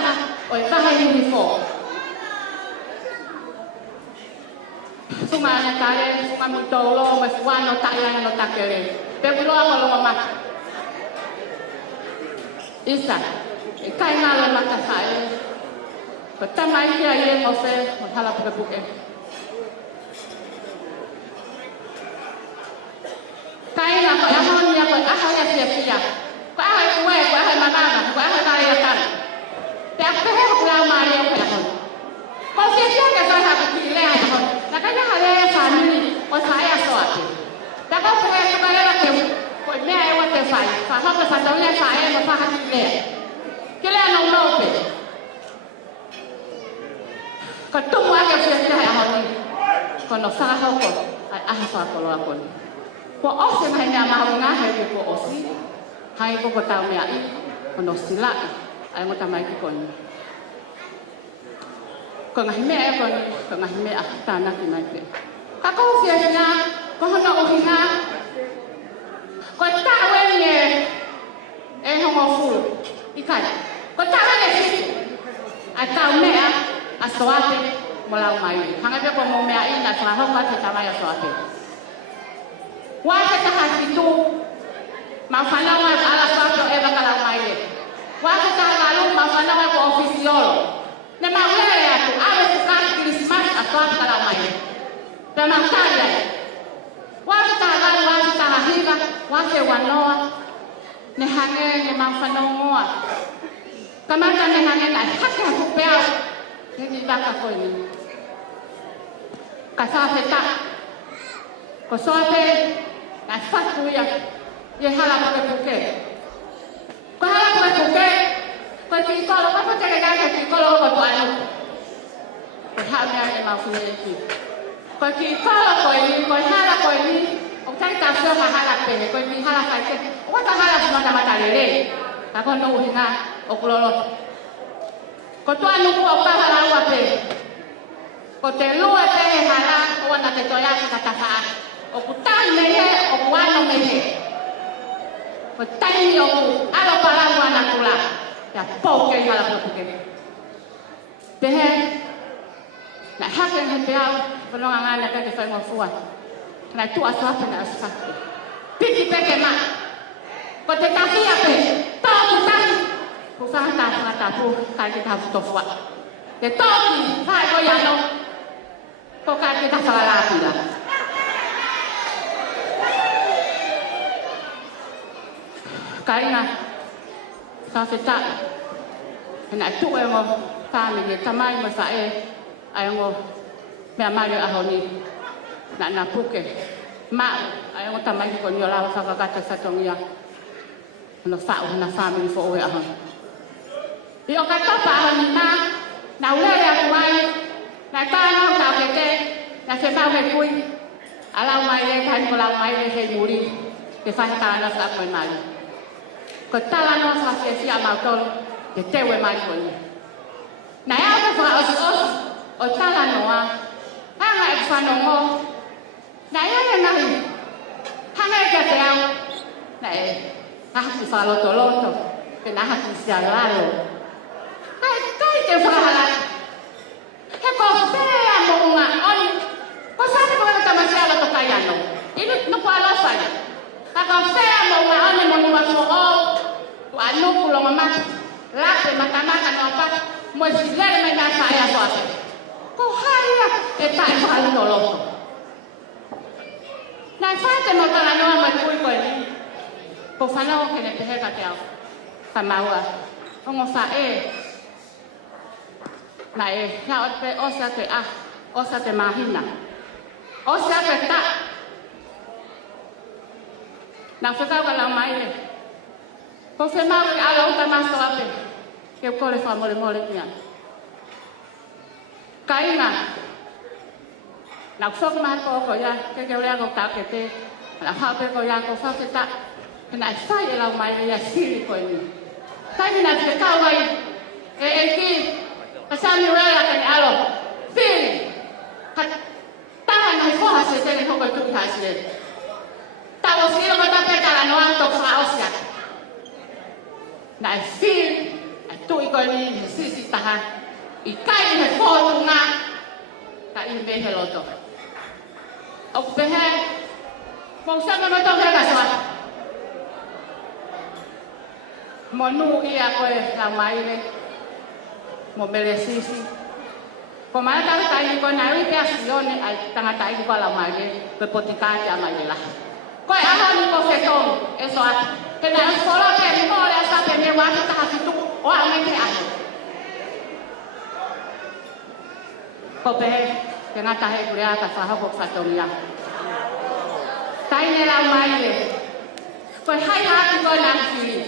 o ta ha ni fo funga na ta le funga mo to lo me fu no ta ya no ta ke le pe lo ko lo mama isa kai na lo ma ta fa pertama ini ayah ngose menghala buka-buka. Kai na ko ahon ya ko ahon ya sia-sia. Ko ahon kuwe ko ahon mama ko ahon kaya tan. Tak pehe ko la mari ko ahon. Ko sia-sia ka sa ha ki le ahon. Na kaya hale family o saya Soape. Tak ko pehe ko kaya ke ko Koe mea e wa te whai. Whahoka whataunga whae ma whahati lea. Ke lea nau nope. Ko tumu ake whia whia hea honi. Ko no whahoko ai ahi whakolo a koni. Ko ose mai mea mahu ngahe ki ko osi. Hai ko tau mea i. Ko no silai. Ai ngota mai ki koni. Ko ngahi mea e koni. Ko ngahi mea tāna ki mai pe. Ka kou whia whia. Ko hono ohi ngā. Ko tāwe ni e hongo fulu. I kai. Ko tāwe ni whiti. Ai tau mea a Soape mo lau mai. Hanga pe ko mo mea i na whahonga te tamai a Soape. Wā te taha ki tū. Ma whanau ai ala Soape o eva ka lau mai le. Wā te taha galu ma whanau ai ko ofisiolo. Ne ma where atu. Awe te kāti kirismasi a Soape ka lau mai le. Pe ma tāri ai. Wā te taha galu, wā te taha higa, wā te wanoa. Ne hange ne ma whanau ngoa. Kamata ne hange nai hake haku peau. Ne ni baka koe ni. Ka Soape ta. Ko Soape nai whatu ia. Ie hala puke puke. Ko hala puke puke. Ko ti kolo, ko te kaya ti kolo ko tu anu. Ko hala mea e mau fune ki. Ko ti kolo ko ni, ko hala ko ni. O tai ta so ha hala pe, ko ti hala kai te. O ta hala no ta mata le. Ka ko no hinga o kulolo. Ko tu anu ko pa hala wa pe. Ko te lua te hala o na te toya ka ta fa. O kutai me he, o kuano me he. Ko tai o ku alo para wana kula. Ya poke hala puke. Te he na hake he te au, whanonga ngana kake whai mo fua. Na tu Soape na asfake. Piki peke ma. Ko te tahia pe, tau ku tahi. Ku whangata pu, kai ki tahu tofua. Te toki, whai ko yano. Ko kai ki tahu whalalāti la. Kainga, Soape ta. Na tu e mo family, tamai mo whae. Ai ngo mea mai a honi na puke ma ai ngo tamai ko ni la fa ka ta satongia no fa na family fo e a hon i o ka ta pa honi ma na ule a mai na ta no ta ke te na se fa ke kui ala mai le kan ko la mai le he muri ke fa ta na sa ko mai ko ta la no sa ke si a ma tol ke te we mai ko ni na ya ko fa os o tala noa, hanga e whanongo, na ia nahi, hanga e ka te au, na e haki whaloto loto, ke na haki sia lalo. Kai te whahala, he ko whea mo unga oni, ko sāne ko e tamasia loto kai ano, inu nuku alofai, ka ko whea mo unga oni mo unga so o, tu anuku longa mati, lape matamaka no pa, mo e silere me nga whaea Soape. Ko haia e tai whai no loto. Nai whai te motara noa mai kui koe ni. Ko whanau ke ne pehe ka te au. Ka maua. Ongo whae. Na e hea o te osa te a. Osa te mahina. Osa te ta. Na whekau ka lau Maile. Ko whemau ki ala uta ma Soape. Ke kore wha mole mole kia. Kainga. Na kusok maha ko ya, ke lea ko ta ke te. Na hape ko ya ko fa ke ta. Na sai e lau Maile ya siri ko ni. Sai na te kau ai. E ki. Pasami wela ke alo. Siri. Ka ta na ho ha se te ni ho ko tu ha se. Ta o siri ko ta pe ta la no anto fa osia. Na siri. Ai tu i ko ni sisi tahan. I kai he whōtunga, ka i me he loto. O pehe, mong sama mo tō heka Soape. Mo nu ia koe la Maile, mo mele sisi. Ko mai tau tai ko na ui te asione ai tangata i ko la Maile, pe potikati a Maile la. Koe aho ni ko whetong e Soape. Ke na wholo ke ni mo le Soape me waki taha tuku o a me te aho. Ko pehe, ke ngata he kurea ka whahoko whatongia. Tai ne lau Maile, Koi hai hati koi nang siri.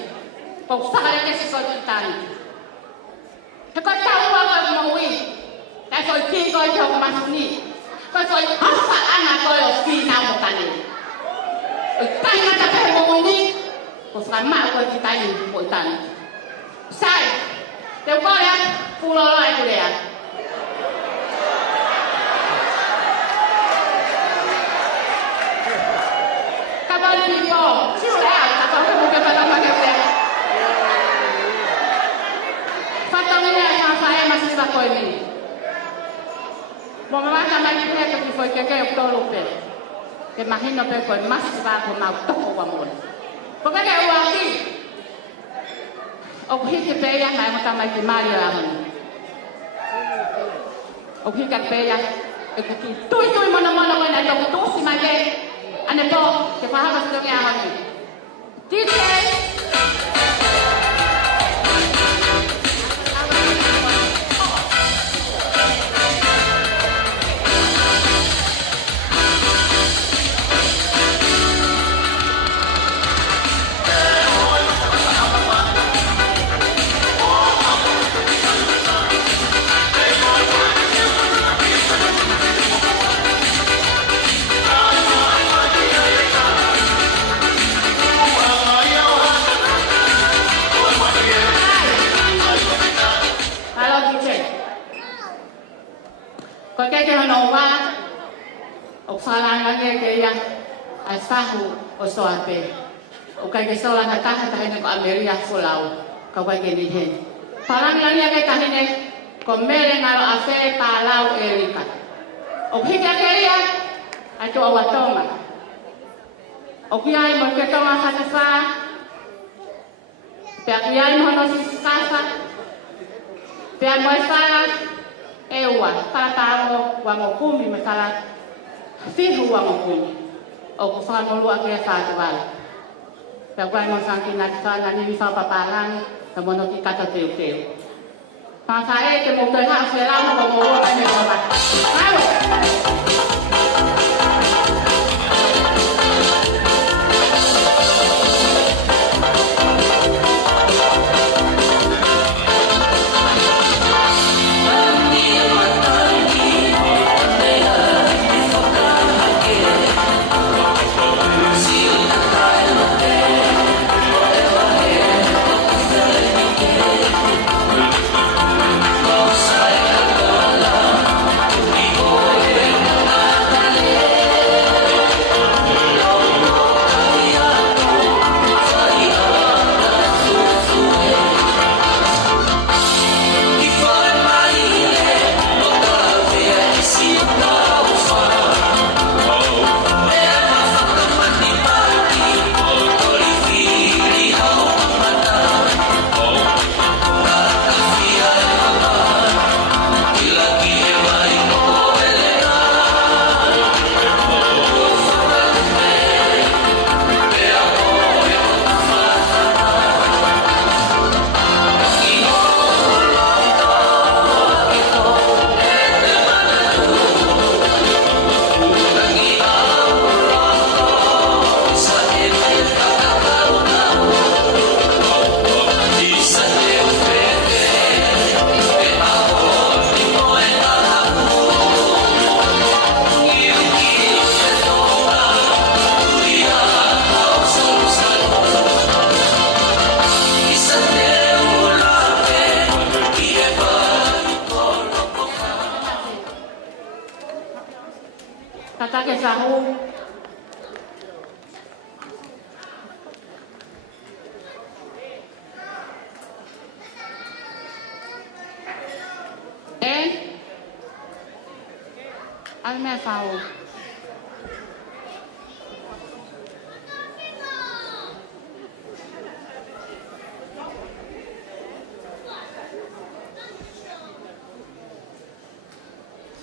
Kau sakare ke sikoi kitani. He koi taua koi maui. Kai koi ki koi tau masuni. Koi hasa ana koi o fi na motani. Kai na ta pe maui ni. Kau sama koi kitani koi tani. Sai. Te koi ya pulo lai tu dia. Kabali ni ko. Siu lah. Kau bukan pada mana dia. Fatangnya saya masih tak kau ini. Mau mana mana dia tu foi que eu tô lupe. Que imagino que foi masih tak kau mau toko kamu. Porque que eu aqui. O que que peia mai mo tamai que Mario ahon. O que que peia e que tu mono na to tu si mai que ane po que fahava se que ahon. DJ Kau kaya nawa, oksalan lagi kaya asfahu o Soape. O kaya soalan nakah tahin ko Ameria Palau. Kau kaya ni hen. Palang lagi kaya tahin ko mele ngalo afe Palau Erika. O kaya kaya ato awatoma. O kaya mo kaya toma hatafa. Kaya mo no siskasa. Kaya mo sana ewa para tao wa ngokumi masala fihu wa ngokumi o kufa no lua ke fa tawal ta kwa mo sanki na tsana ni fa papalan ta mono ki kata teu pa sa e ke mo te ha se la mo mo wa ne ko ba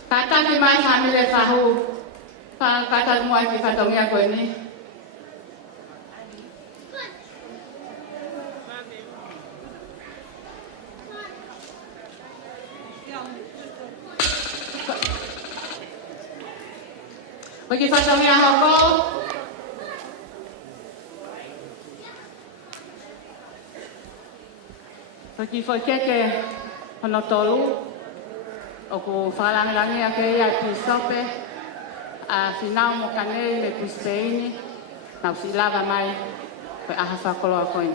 Kata ni mai family sahu. Kata muai ki katongnya ko ini. Bagi katongnya hoko. Paki foi keke hono tolu. O ku whalangirangi a ke ia pi Soape. A finau mo kanei me kuspeini. Nau si lava mai. Koe aha whakoloa koe.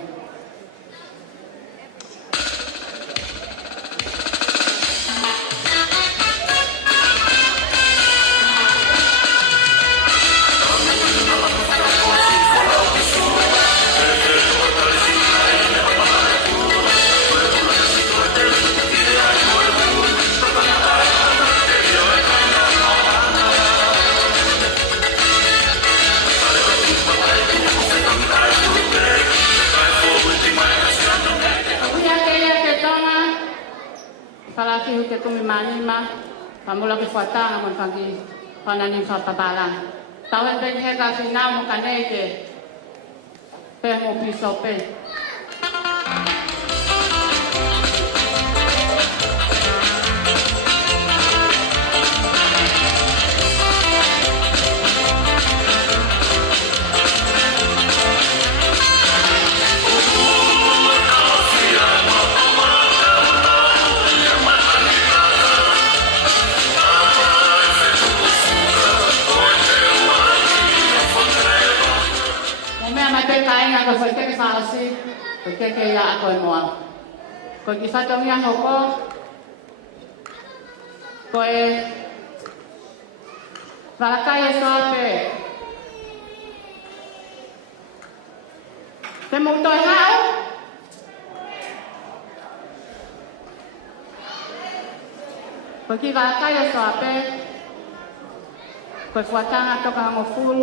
Falaki huke kumi manima, pamula ki fuatanga mon fangi panani fapabalang. Tawen ben heka finau mo kaneke, pe mo pi Soape. Kainga ko foi ke falsi, ko ke ya ko mo. Ko ki fatong ya hoko. Ko valakai Soape. Te mo toi hao. Ko ki valakai Soape. Ko fuatanga toka ngo full.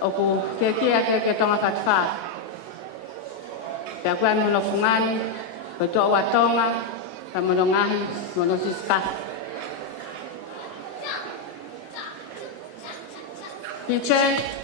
O ku kekia ke tonga fatfa. Pea kua mono fungani, ko toa watonga, ka mono ngahi, mono siska. Piche.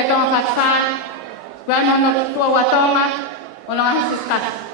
ke tonga fatfan, kua mono tua watonga, ono asis kata.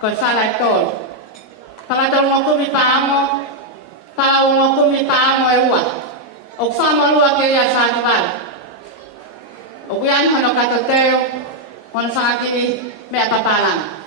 Ko sala tol. Para tol mo kumi paamo. Palau mo kumi paamo e ua. O fama lua ke ia sa nival. O wian hono katoteo. Hono sangaki me apapalang.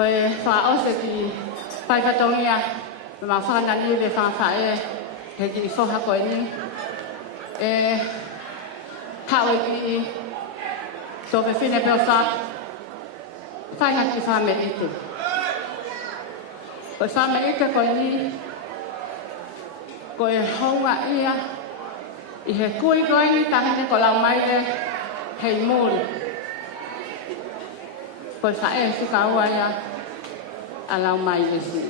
Koe whaose ki paikatongia ma whanani le whawhae he ki soha koe ni. Hawe ki so ke whine peo sa whaiha ki whame ite. Koe whame ite koe ni koe honga ia I he kui koe ni tahine ko lau Maile hei mūri. Koe whae si ka ua ia a lau Maile si.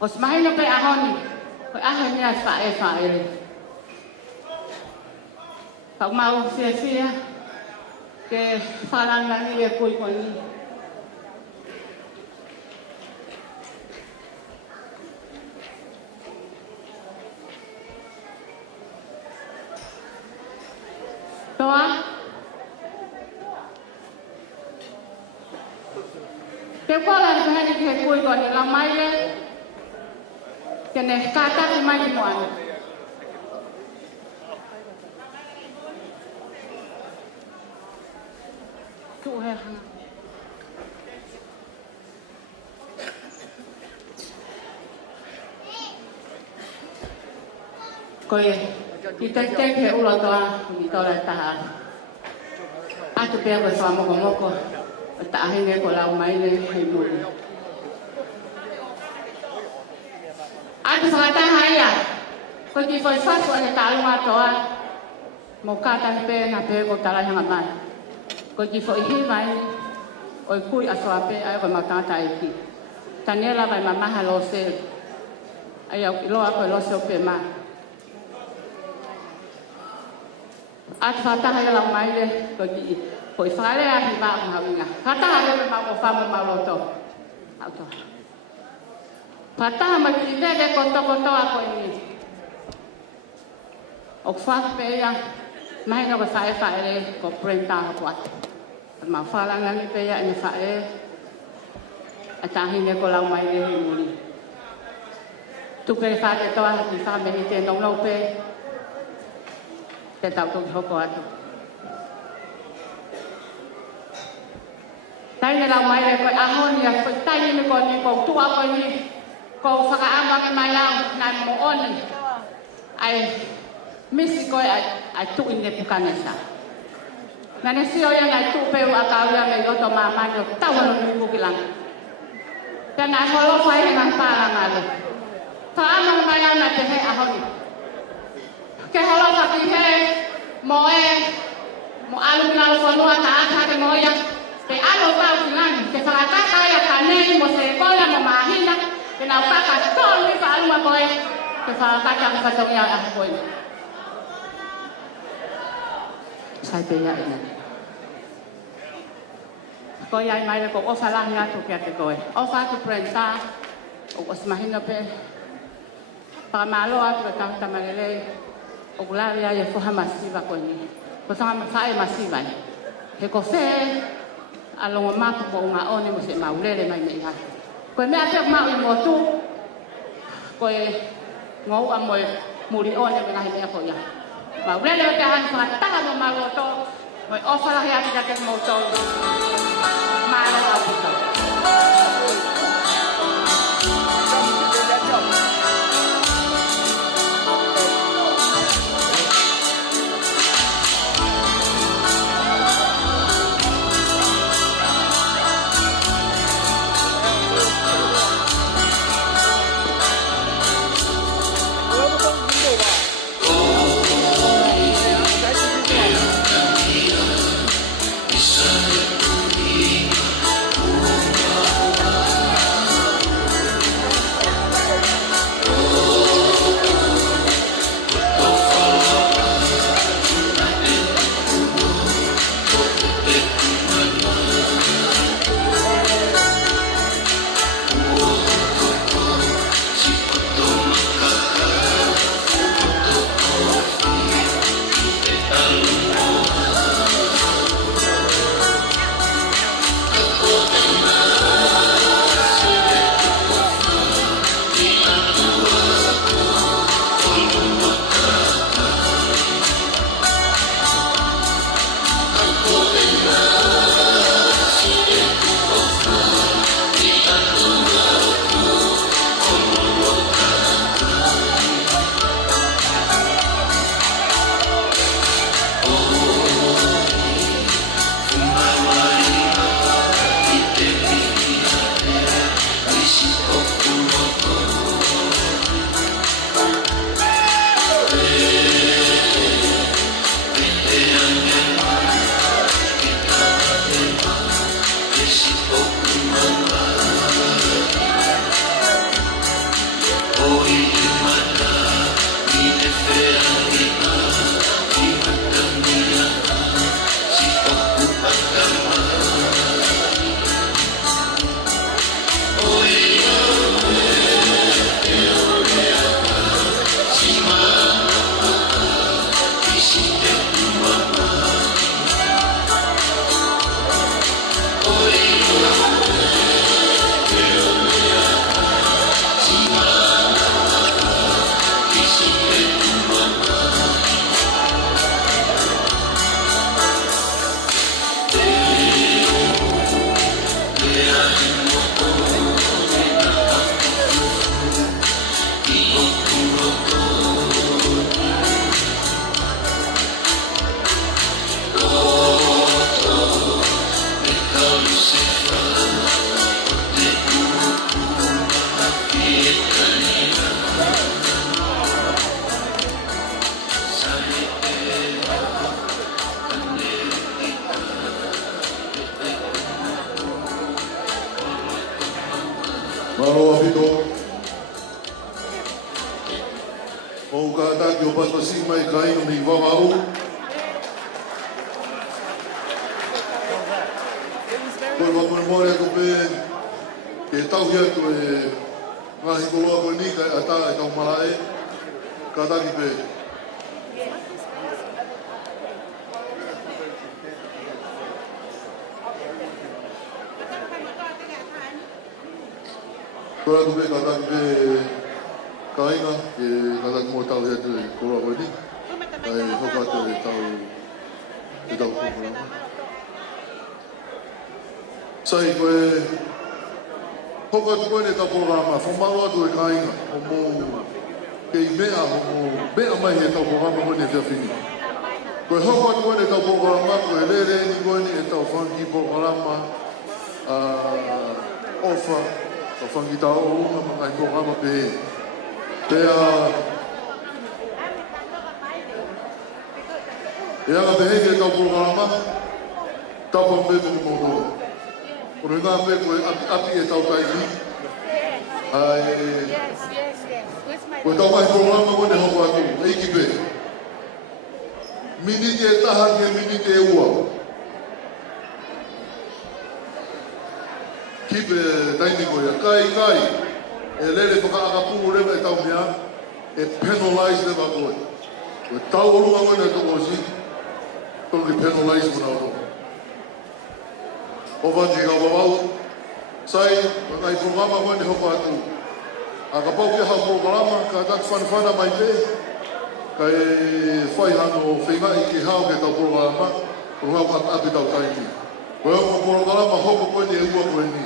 O smahino pe ahoni, koe ahe nia whae whae. Kau mau fia ke whalanga ni e kui koe ni. Toa. Te kola ni kahani ki he kui koe ni lau Maile. Kene kata ki mai ni moana. Tu he hana. Koe, ki te he ulo toa, ni tola taha. Atu pia koe wha moko, o ta ahinge ko lau Maile hei muri. Atu whakataha ia, koe ki koe whatu ane tālunga toa, mo kātani pē na pē ko talahanga mai. Koe ki fo ihi mai, oi kui a Soape ai koe makata e ki. Taniela vai mamaha lo se. Ai au iloa koe lo Soape ma. At whataha e lau Maile ko ki ko i whakarea hi maa o hawinga. Whataha rewe maa o whamu maa loto. Auto. Whataha ma ki nere koto a koe ni. O whakpe ia mahinga ko whae ko Bridal Hopoate. Ma whalanga ni pe ia e me whae. A tahine ko lau Maile hi muri. Tupe whae toa ki whamehi te nongnau pe. Te tau toki hoko atu. Taine lau Maile koe ahoni a koe taine ko ni ko tua koe ni ko whakaamang e mai lau nai mo oni. Ai misi koe ai tui ne pukanesa. Nane sio ia ngai tupeu a kauia me yoto mamani o tawano ni kukilang. Tena holo whai he ngang pārangale. Whakaamang mai lau na te he ahoni. Ke holo whaki he moe mo alu ngalo whanua ta ata ke moia. Te alo tau ki ngani. Te whakataka ia ka nei mo se kola mo mahina. Te nau kaka tōni whaalua koe. Te whakataka mo katongi au ahu koe. Sai pe ia ina. Koe ai Maile ko ofa lahi atu kia te koe. Ofa atu Bridal. O osmahina pe. Whakamalo atu ka tahuta malelei. O kulari ai e whoha masiva koe ni. Ko sanga whae masiva ni. He ko whe alongo mapu ko unga one mo se maulele mai me iha. Koe mea te mau i motu. Koe ngau a moe muri one me ngahi mea ko ia. Maulele o te hani whakataha mo maloto. Moe ofa lahi atu ka te moto. Maile au puto. O ka taki o patasi mai ka inga mi wawau. Koe wapune mōre ko pe ke tau hia tu e ngahi koloa koe ni kai ata e tau marae. Ka taki pe. Koe aku pe ka taki pe ka inga e ka taki mō tau hia tu e koloa koe ni. Kai Hopoate e tau kukurama. Sai koe Hopoate koe ne tau programa, whamaro atu e ka inga, o mō kei mea, o mō mea mai he tau programa koe ne whiawhini. Koe Hopoate koe ne tau programa, koe lere ni koe ne e tau whangi programa, ofa, tau whangi tau o unga mga i programa pe he. Pea, e anga pe he ke tau programa, tau pampe me mo no. Kono ngā pe koe api e tau kai ni. Koe tau mai programa koe ne hoko atu, e iki pe. Miniti e taha ke miniti e ua. Kipe taini koe a kai. E lele whakaakapu rewa e tau mea, e penalize rewa koe. Koe tau orunga koe ne toko si, tono ki penalize muna oro. O whanti ka wawau, sai, ngai programa koe ne hoko atu. A ka pau kia hau programa, ka tak whanwhana mai pe, ka e whai hano o whingai ki hau ke tau programa, kono hau pat api tau taiti. Koe o programa hoko koe ni e ua koe ni.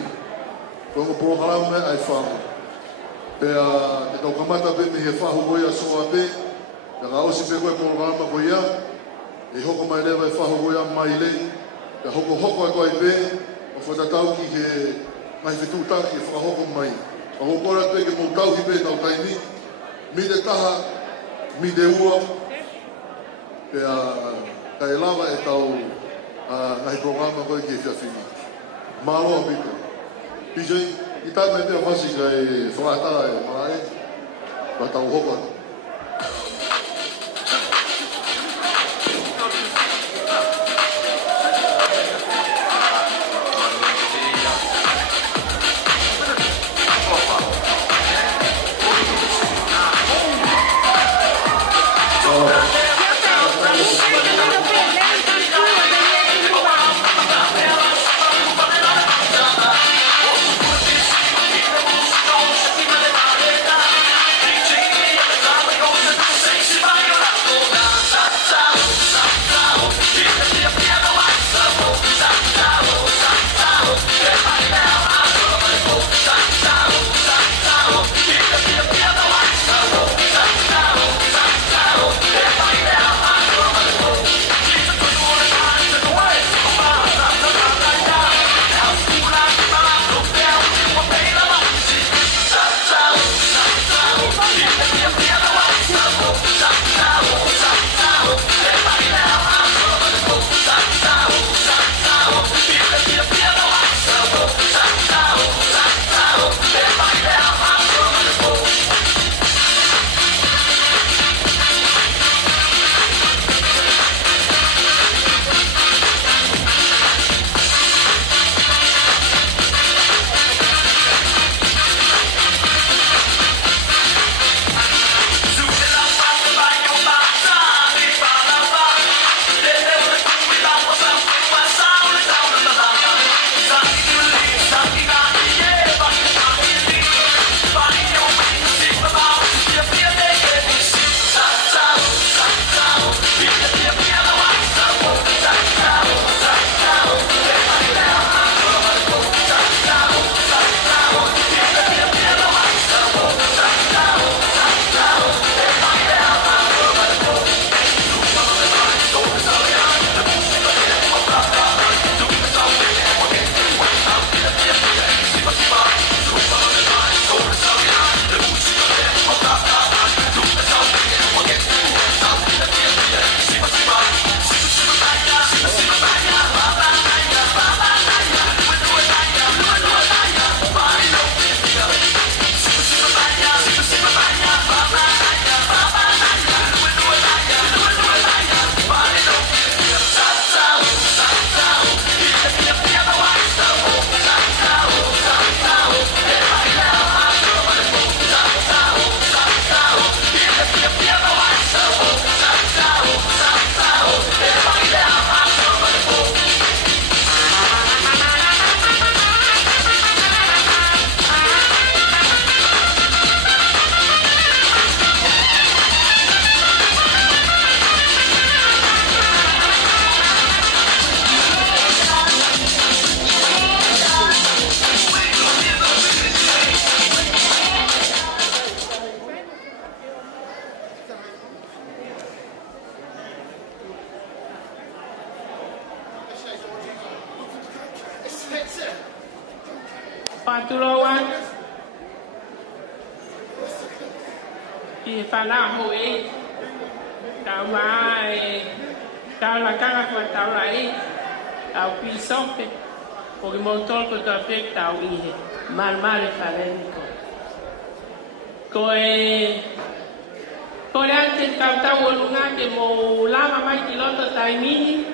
Koe o programa ai whangu. Pea, e tau kamata pe me he whahu koe a Soape, ka ka osi pe koe programa koe ia, e hoko mai lewa e whahu koe a Maile, ka hoko a koe pe, o whatatau ki he ngai whetutaki e whahoko mai. A hoko ora te ke mou tau ki pe tau taini, mi te taha, mi te ua, pea, ka e lava e tau ngai programa koe ki e whiawhini. Māloa pito. PJ, i tai mai pia whasi ka e whaatara e marae, ka tau hoka. Thank you. Watuloa. I Palau hui. Tau mai. Tau la kara kua tau lai. Tau pi Soape. O ki motol ko tau pek tau ihe. Mal whaleni ko. Ko le ante tau o lunga ke mo lama mai ki loto tai mini.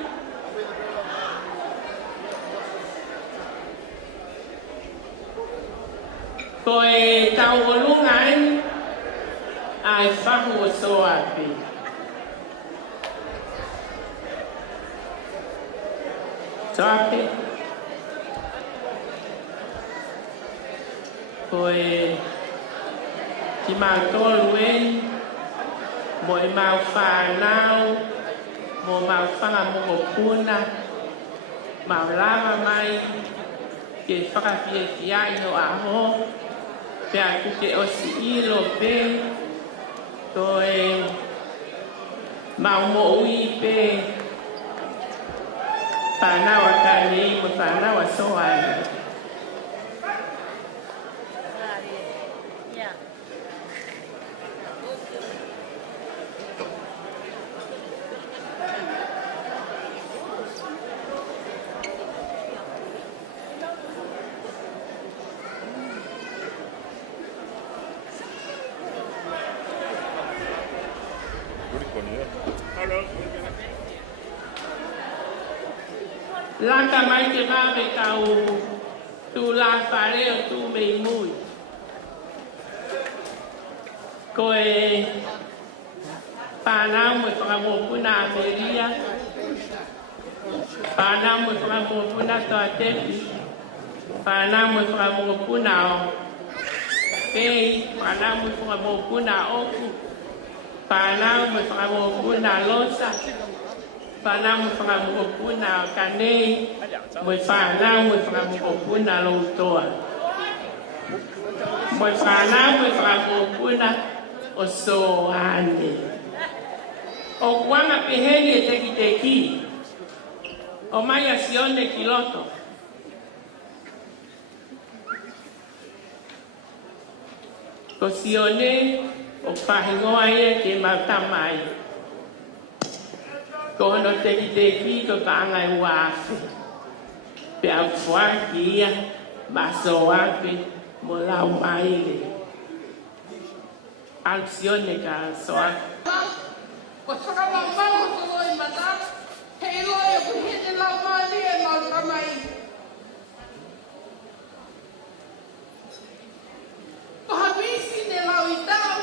Ko tau o lunga ai whahu o Soape. Soape. Ko ki mau tolu mo mau whanau, mo mau whanga mo puna, mau lama mai, ke whakawhia ki ai no aho, pia kuke osi ilo pe, to mau mo ui pe, whanau a kanei mo whanau a soai. Lata mai te mawe tau tu la whareo tu Moimoi. Ko whanau mo whakamopuna Ameria, whanau mo whakamopuna toa tepi, whanau mo whakamopuna o pei, whanau mo whakamopuna oku, whanau mo whakamopuna losa, whanau mo whakamopuna kanei, mo whanau mo whakamopuna lautoa. Mo whanau mo whakamopuna o Soane. O kuanga peheni e teki teki, o mai a sione ki loto. Ko sione o whahingoa ia ke mautamai. Ko hono teki teki ko kaangai wafe. Pe au whaki ia, ma Soape mo lau Maile. Al sione ka Soape. Ko whakamamau ko loi mata, hei loi o kuhine lau mani e mau kamai. Ko hawisi ne lau I tau,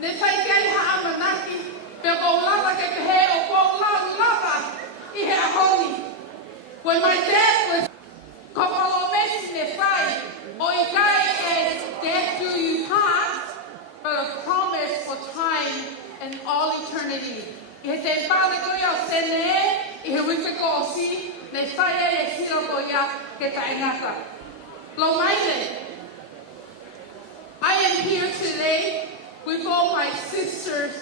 ne tai kei haa manaki, pe ko lava ke he o ko lau lava I he ahoni. Koe mai te, ko palo mesi ne whai, o I kai e death do you part, but a promise for time and all eternity. I he te pāne koe au sene I he wipe ko o si, ne whaia e siro ko ia ke tainaka. Lo Maile, I am here today with all my sisters.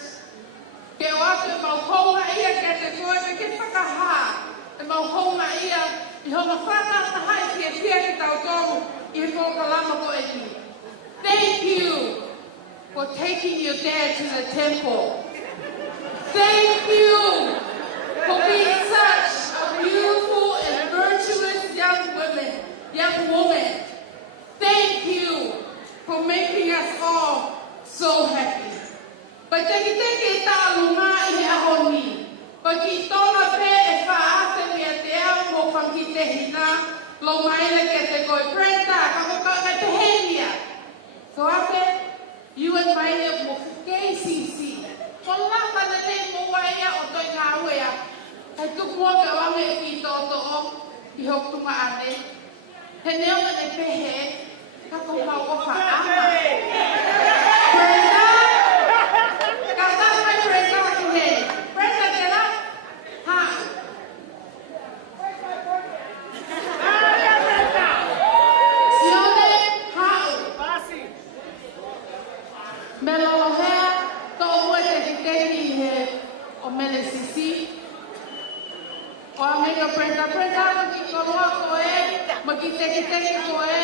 Ke o atu mau honga ia ke te koe me ke whakaha. E mau honga ia I honga whanata hai ke whia ke tau tongu I he kōkalama ko e ki. Thank you for taking your dad to the temple. Thank you for being such a beautiful and virtuous young woman. Thank you for making us all so happy. But teki teki ta lunga I he ahoni. But ki tona pe e whaate mea te au mo whanki te hina. Lo Maile ke te koe prenta, ka moka me te henia. Soape, you and Maile mo fukei sisi. Ko lapa na te mo waia o toi ngā uea. Hei tukua ke wange I ki toto o, I hokunga ane. He neo na ne pehe, ka ko mau o whaama. Brenda, ka tātai Brenda ki he. Brenda te la, ha. Sione, hau. Me lolohea, ko ue te kikei he o mele sisi. O amiga Brenda, Brenda, ma ki koloa ko e, ma ki teki teki ko e.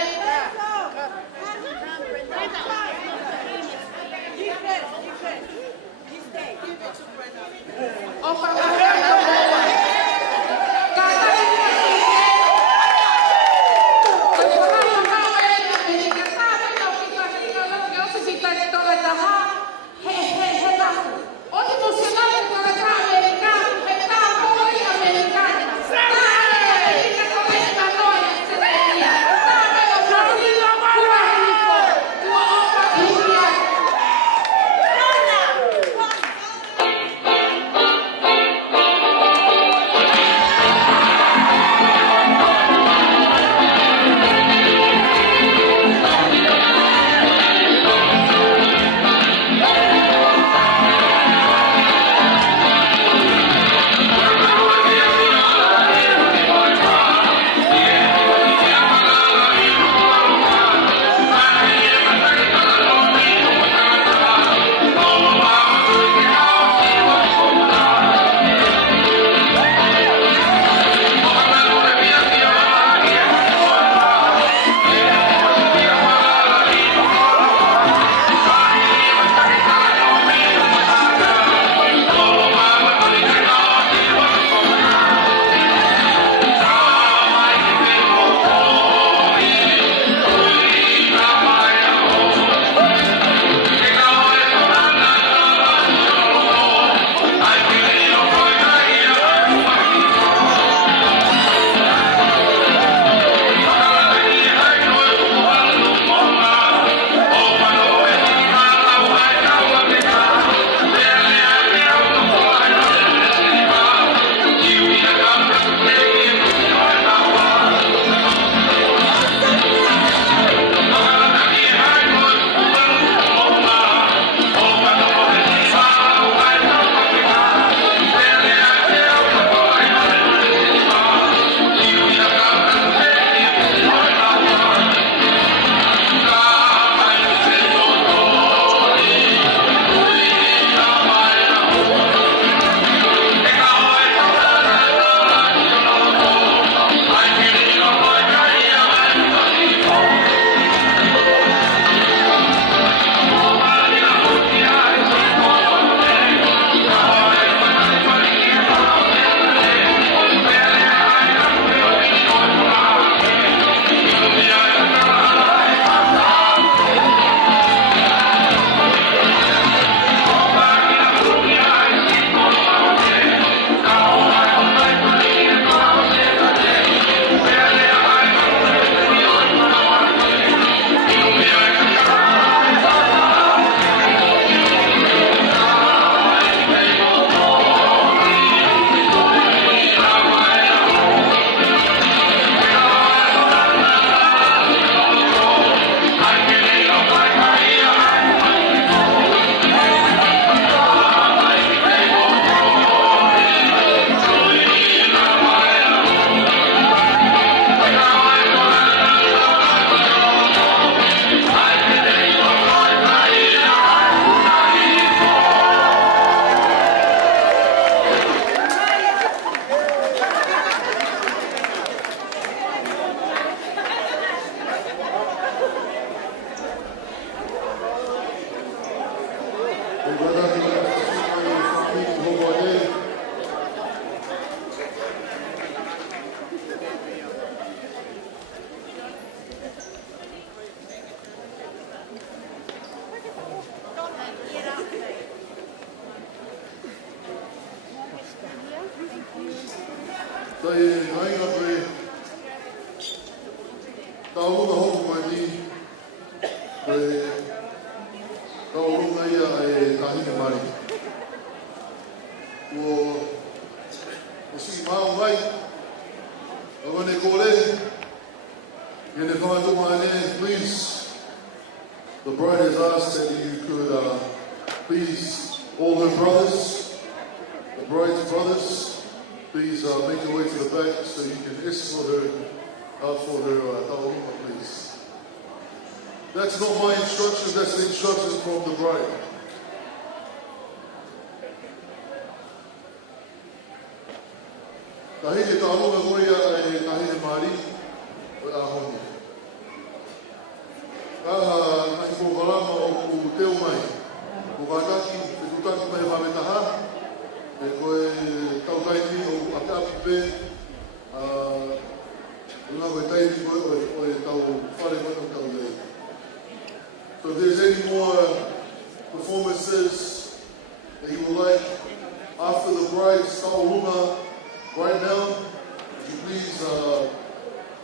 Please, the bride has asked that you could please, all her brothers, the bride's brothers, please make your way to the back so you can escort her out for her ta'aluma, please. That's not my instructions, that's the instructions from the bride. Tahine ta'aluma goia e tahine mari o ahoni. Kaha nahi ko kalama o ku teo mai, ko whanaki, e kutaki mai whametaha, e koe taukaini o api pe, una koe tairi koe o e tau whare koe o tau lei. So if there's any more performances that you would like after the bride's taurunga right now, would you please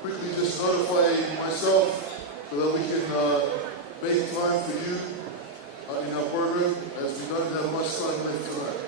quickly just notify myself so that we can make time for you in our program, as we don't have much time left tonight.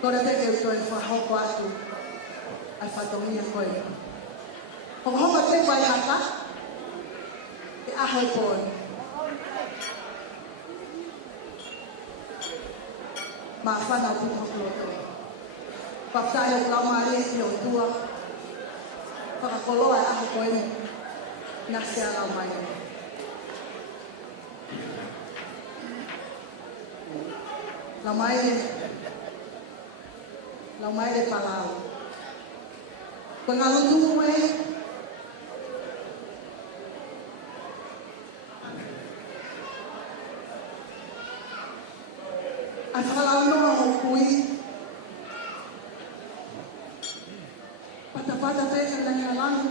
Kora te keu toi Hopoate ai whatongia koe. Hopoate te koe hata, e ahoi koe. Ma whanau puto kuoto. Whaptai o kaumare i o tua. Whakakoloa e aho koe ni. Nā se arau mai. La Maile Palau. Koe ngā lungu e, ai whakalau noa o kui, pata tēnā na ngā langu,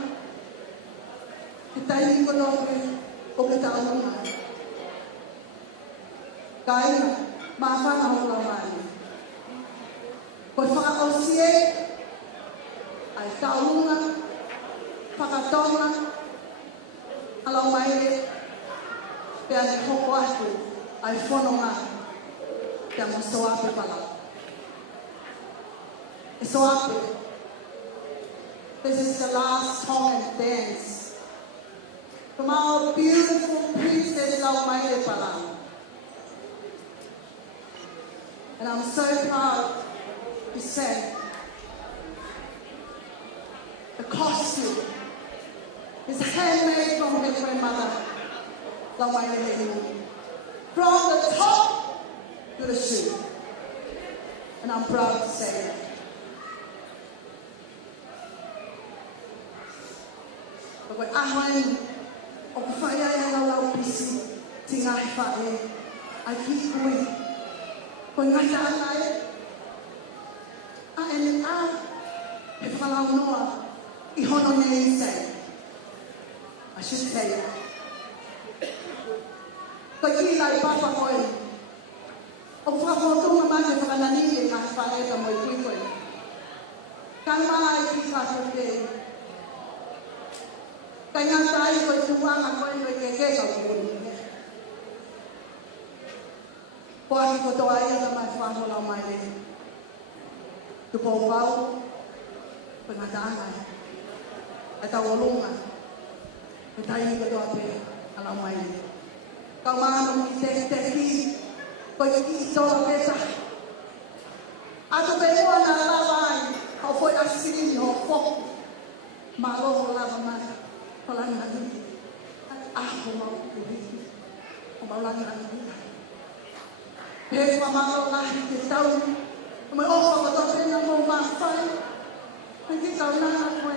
ke taini konoke o ke taunga. Ka ina, mā whana o la mai. Koe whakaosie, ai taunga, whakatonga, alau maile, pia ni Hopoate, ai whanonga, pia mo Soape Palau. E Soape, this is the last song and dance from our beautiful princess Lau Maile Palau. And I'm so proud to say the costume is handmade from her grandmother, Lau Maile, from the top to the shoe. And I'm proud to say it. But when I o ka whaia e lau pisi, ti ngahi whae, ai ki koe, koe ngata ana e, a ene a, he whakalau noa, I hono nei say. I should tell you. Koe ki lai papa koe, O whakotunga mate whakanani e ka whae ka moi kui koe. Kai maa e ki ka sote. Kai ngata ai koe tuanga koe koe ke ka kuri. Po aki kotoa ia ka mai whahola mai le. Tu po wau, koe ngata angai. E ta wolunga. E ta i kotoa pe ala mai le. Kau maa no ki te ki. Koe ki i toa pesa. Ato pe mua na lava ai. Hau foi asiri ho foku. Malo ho lava mai. Kolani na hiki. Aho mau kuhiki. O maulani na hiki. Pekwa malo lahi te tau. O mai ofa kato pena mo maa whai. Hiki kau nana koe.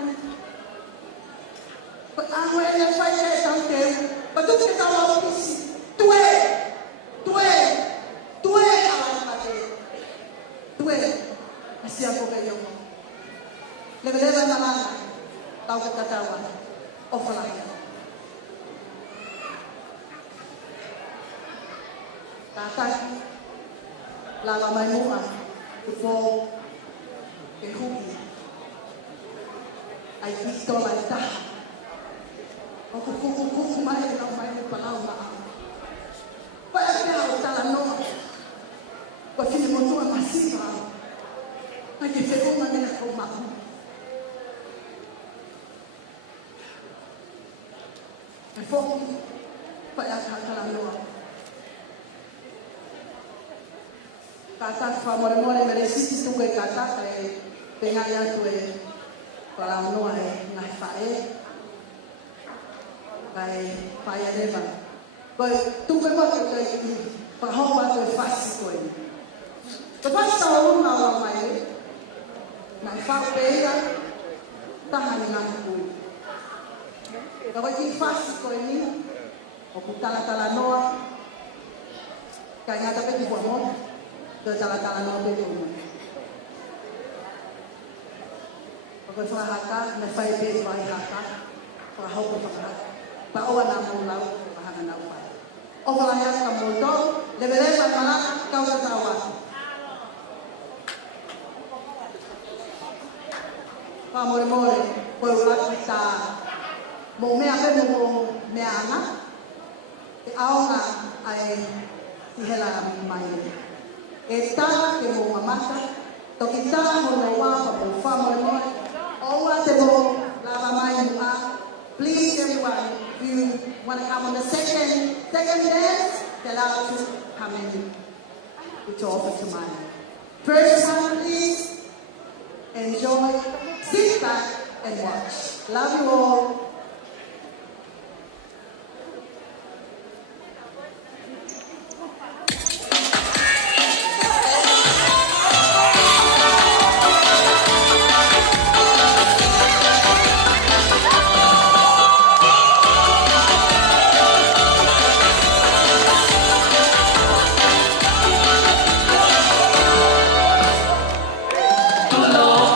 Koe ahwe e whai e tau teu. Patu te tau au pisi. Tue! Tue! Tue ala pate. Tue. Asia ko kayo. Lebe malana. Tau ka tatawa. Ofala. Tatai. Lala mai mua. Upo. Ke huki. Ai pistola e taha. O kuku mai e lau mai e palau maa. Pai a pia o tala noa. Pai fini motua masiva. Ai ke whekuma mena kou mahu. E foku. Pai a tala noa. Kata whamore mere sisi tuke kata e pengai atu e palau noa e ngai whae. Kai pai a rewa. Koe tuke waka kai i pahopa koe whasi koe. Koe whasi tau runga o mai e. Nai whau peira. Taha ni ngā koe. Koe ki whasi koe ni. O ku tala noa. Kai ngata pe ki bua mona. Koe tala noa pe tūma. Koe whahaka. Me whai pe whai haka. Whahauka whakahaka. Pa oa nā mō lau. Hana nau pai. O wala hea ka mōtō, lebe malaka, kau ka tau atu. Wha more, koe uraki tā mō mea pēmu mō mea ana, e aonga ai i hela mai. E tāna ke mō mamata, toki tāna mō nau wāpa mō wha more, o ua te mō lava mai mua. Please everyone, if you want to come on the second dance, you're allowed to come in to offer to mine. First time, please enjoy, sit back and watch. Love you all. Lord,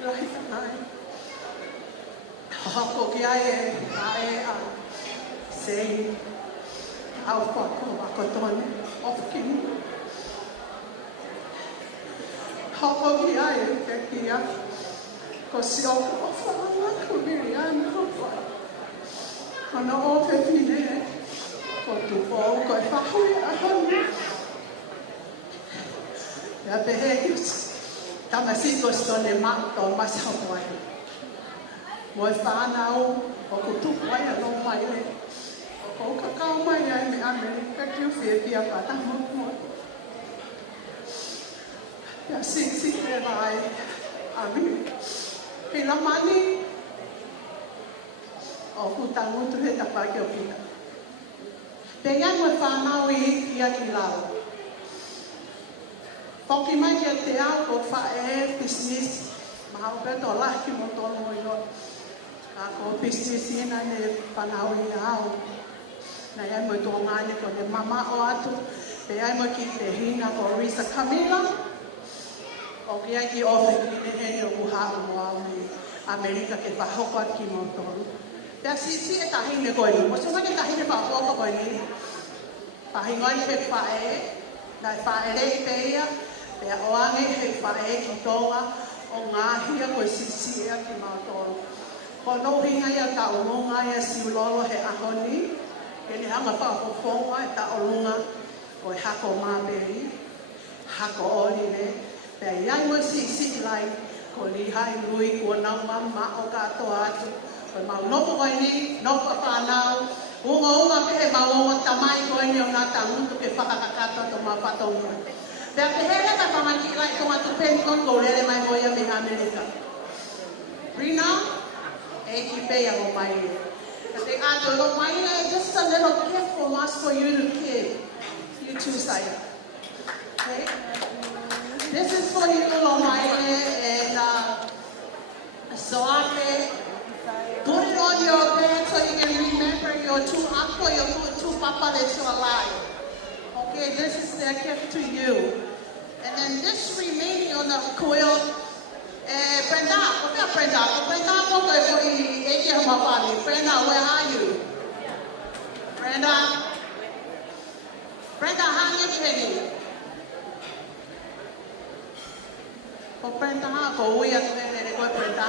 Lai whanai. Hako ki ai a sei au whako wako tone ofkini. Hako ki ai ke kia ko si o ko whanau ko miri ana hawha. Kono o pe pine ko tu o ko e whahui a honi. Ia behehis tamasiko stone mato masawai. Mo e whanau o ko tupu ai a no Maile. O ko kakao mai ai me Amerika ki o whiawhia pata mo. Ia sing e vai a mi. Pila mani o ku tangutu he tapaki o pila. Pengan mo e whanau I ia ki lau. Poki mai ki a te au ko whae business. Mahau peto laki mo tono I loi. Ako business ina ne whanau I au. Na ia mo tō ngāne ko ne mama o atu. Pe ai mo ki te hina ko Risa Camila. O ki ai ki ofe ki ne hene o muhau mo au ni Amerika ke whahoko ki mo tonu. Pea si e tahine koe ni. Mo se mai ke tahine whahoko koe ni. Pahingoi he whae. Nai whae rei peia. Pea oange he whae ki tonga. O ngāhia koe sisi ea ki mau tonu. Ko no hinga ia ta olunga ia siulolo he ahoni. Ke ni hanga whapofonga e ta olunga o e hako māperi. Hako oli ne. Pea iai mo si lai. Ko li hai lui kua nau mamma o katoa atu. Ko mau nopo koe ni, nopo whanau. Unga pehe mau tamai koe ni o nā tangutu ke whakakakato to mau whatonga. Pea te hele mai whamaki lai tonga tu penkon ko lele mai moia me Amerika. Rina, e ki pea o Maile. Te ato o Maile, just a little gift from us for you to give. You too, Saya. Okay? This is for you, Maile, and Soape. Put it on your bed so you can remember your two uncle, your two papa that's alive. Okay, this is their gift to you. And then this remaining on the quilt. Brenda, what's up, Brenda? Brenda, where are you? Brenda? Brenda, how are you feeling? Oh, Brenda, go away at the go Brenda.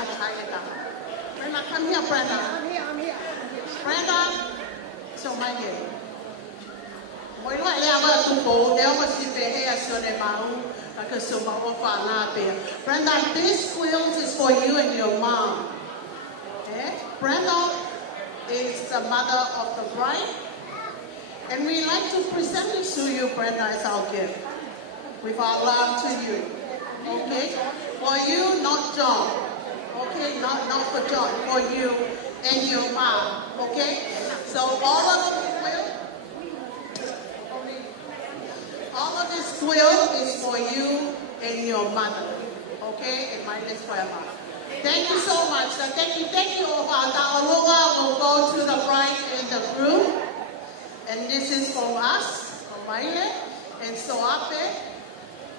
Brenda, come here, Brenda. I'm here. Brenda, so my dear. Moimoi le ama tupo, le ama si pehe asio ne mau, aka so mau whanā pia. Brenda, this quilt is for you and your mom. Okay? Brenda is the mother of the bride. And we like to present this to you, Brenda, as our gift. With our love to you. Okay? For you, not John. Okay? Not for John. For you and your mom. Okay? So all of this quilt is for you and your mother. Okay? And mine is forever. Thank you so much. Thank you all. Ta'alunga will go to the bride and the groom. And this is from us, from Maile and Soape.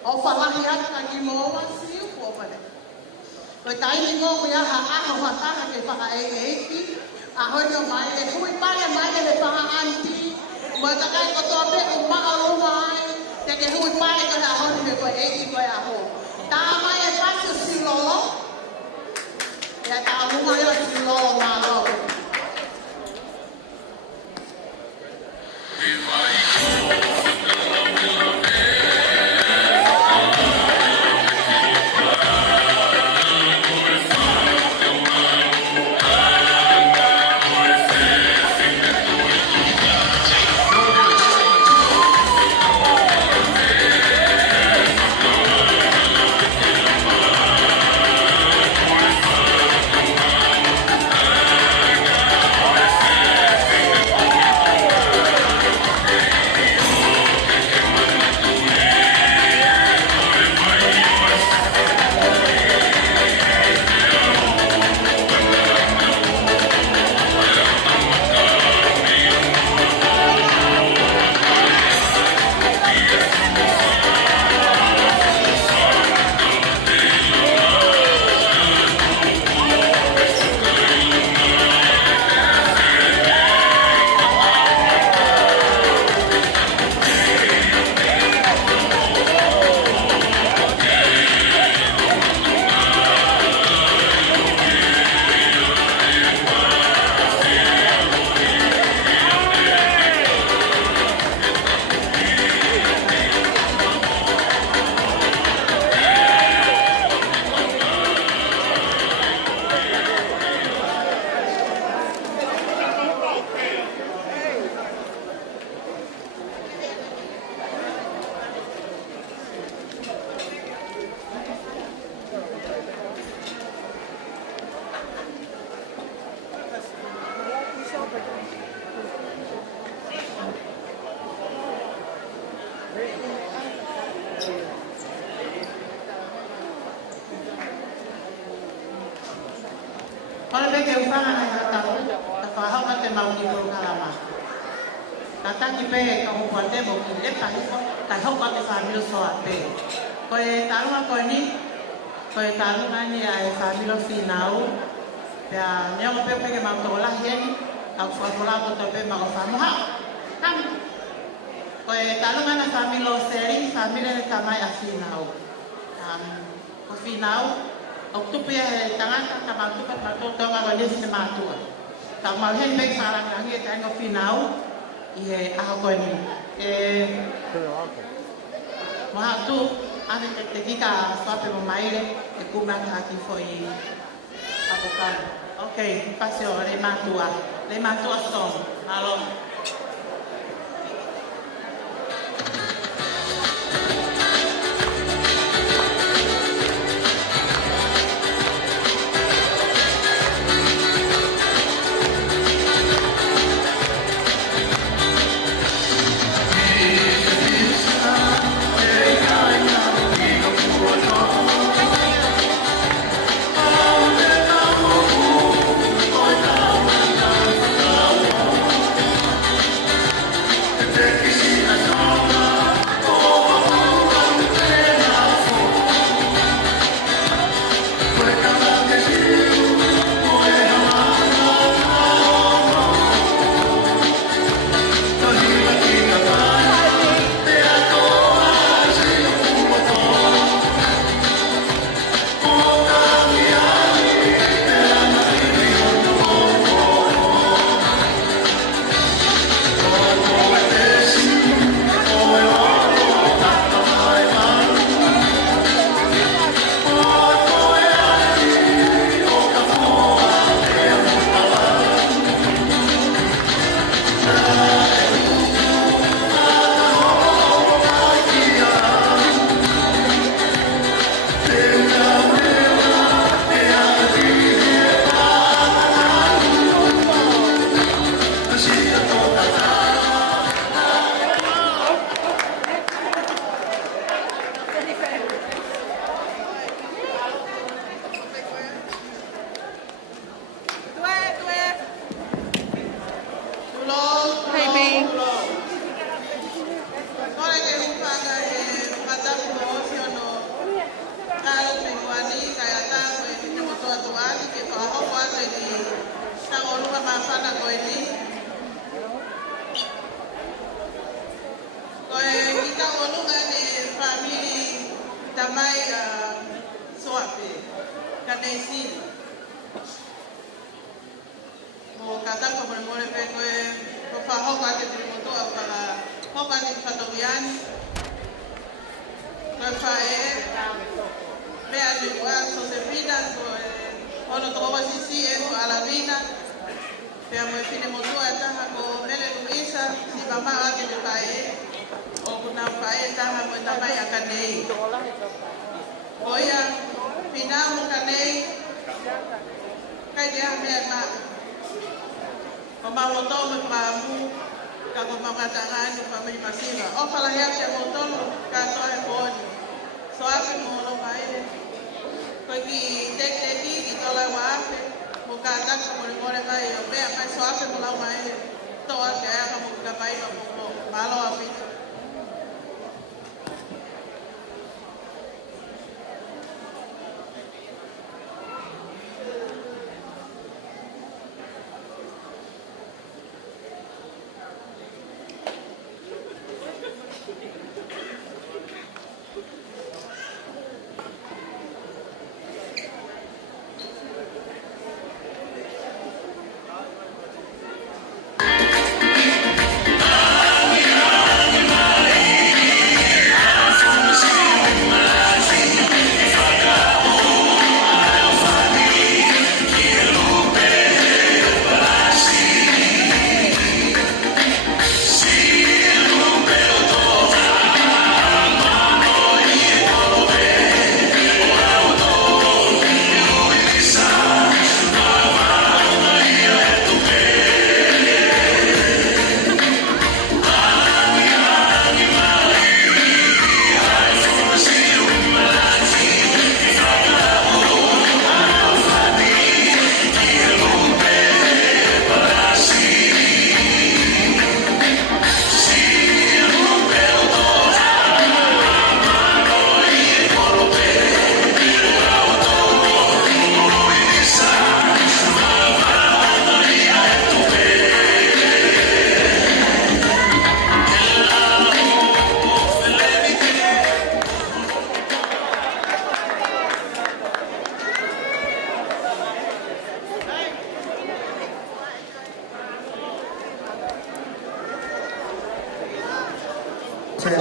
O whalahi ata ki moa siu kuopare. Koe taini ngō mea ha aha whataka ke whaka eiki. Ahoi no Maile. Hui pare Maile he whaka anti. Mua takai ko toa pe o maa runga ai. Te ke hui pare ko he ahoni me koe eiki koe aho. Tā mai e pasu si lolo. Ia tā runga io si lolo ngā lolo. Kau lebih ke usaha nak tahu, tak faham macam mau di pulau Kalama. Kata kita kau Hopoate mau kita tak tahu kau tu family Soape. Kau tahu kau ni, kau tahu ni ay family Finau. Ya, ni orang pergi mau tolak ni, kau tolak kau tu pergi mau family. Kan? Kau tahu mana family Seri, family ni tamai Finau. Kau Finau. Oktu pia tangan tak bantu kat bantu tong awan dia sini matu. Tak mau hen baik sarang lagi tengok Finau. Iya aku ni. Mah tu ane ketika Soape Maile kumang hati foi aku kan. Okay, pasio le matua song. Halo. Kia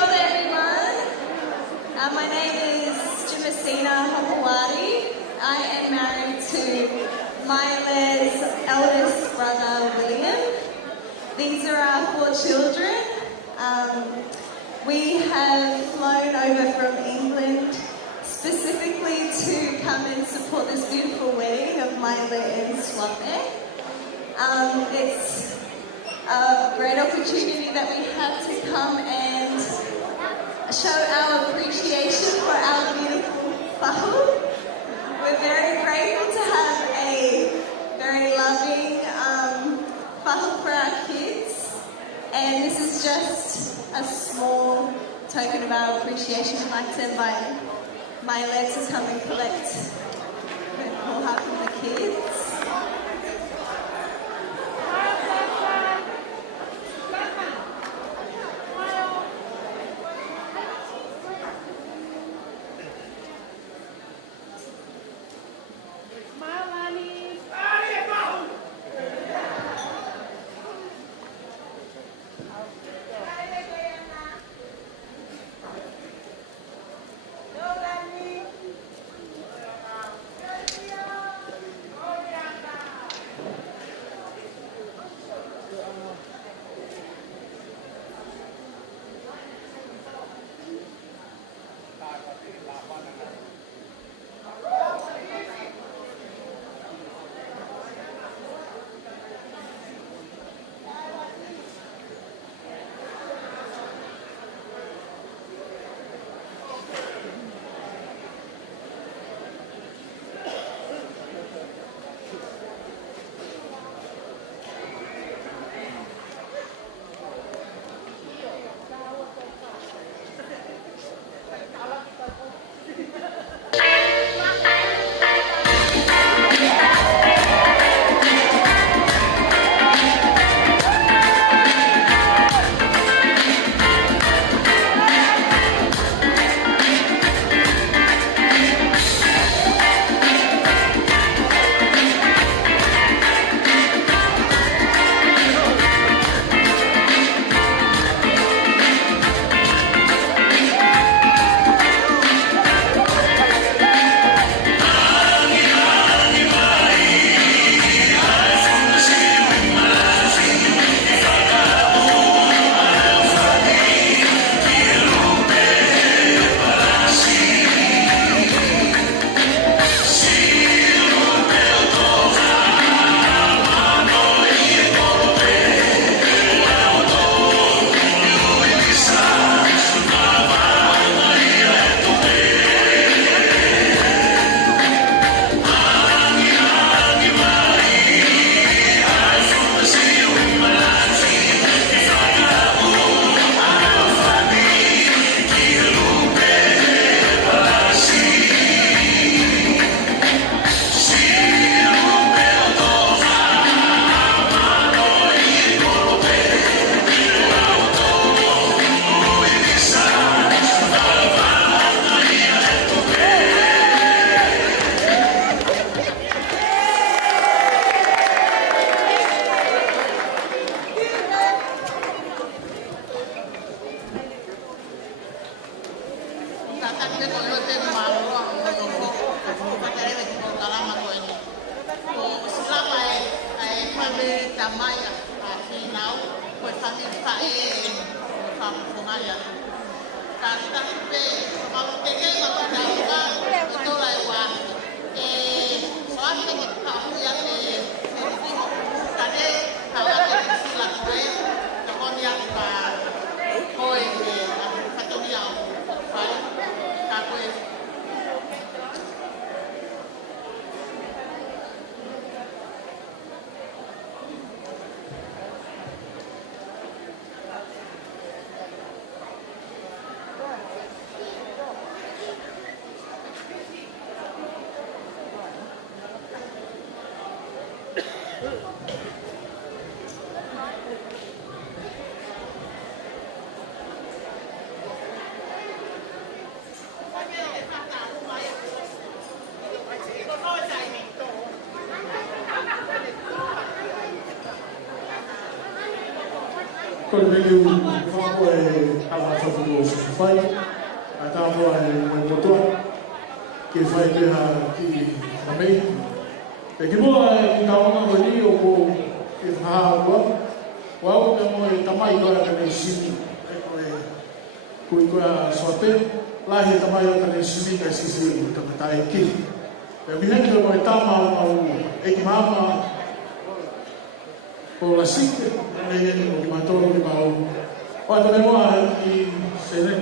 ora everyone. My name is Hopoate. I am married to Maile's eldest brother, William. These are our 4 children. We have flown over from England specifically to come and support this beautiful wedding of Maile and Soape. It's a great opportunity that we have to come and show our appreciation for our beautiful palau. We're very grateful to have a very loving palau for our kids, and this is just a small token of our appreciation. I'd like to invite Maile to come and collect the koha from the kids. Con video fa alla favore fai a tavola nel motore che fai per chi a me perché poi in tavola con io che fa wow che tamai ora che si kui kwa Soape lahi tamai ora che si che si tai ki per vi che voi tama e che mama por la site que mató lo que pagó. Cuando tenemos aquí, se le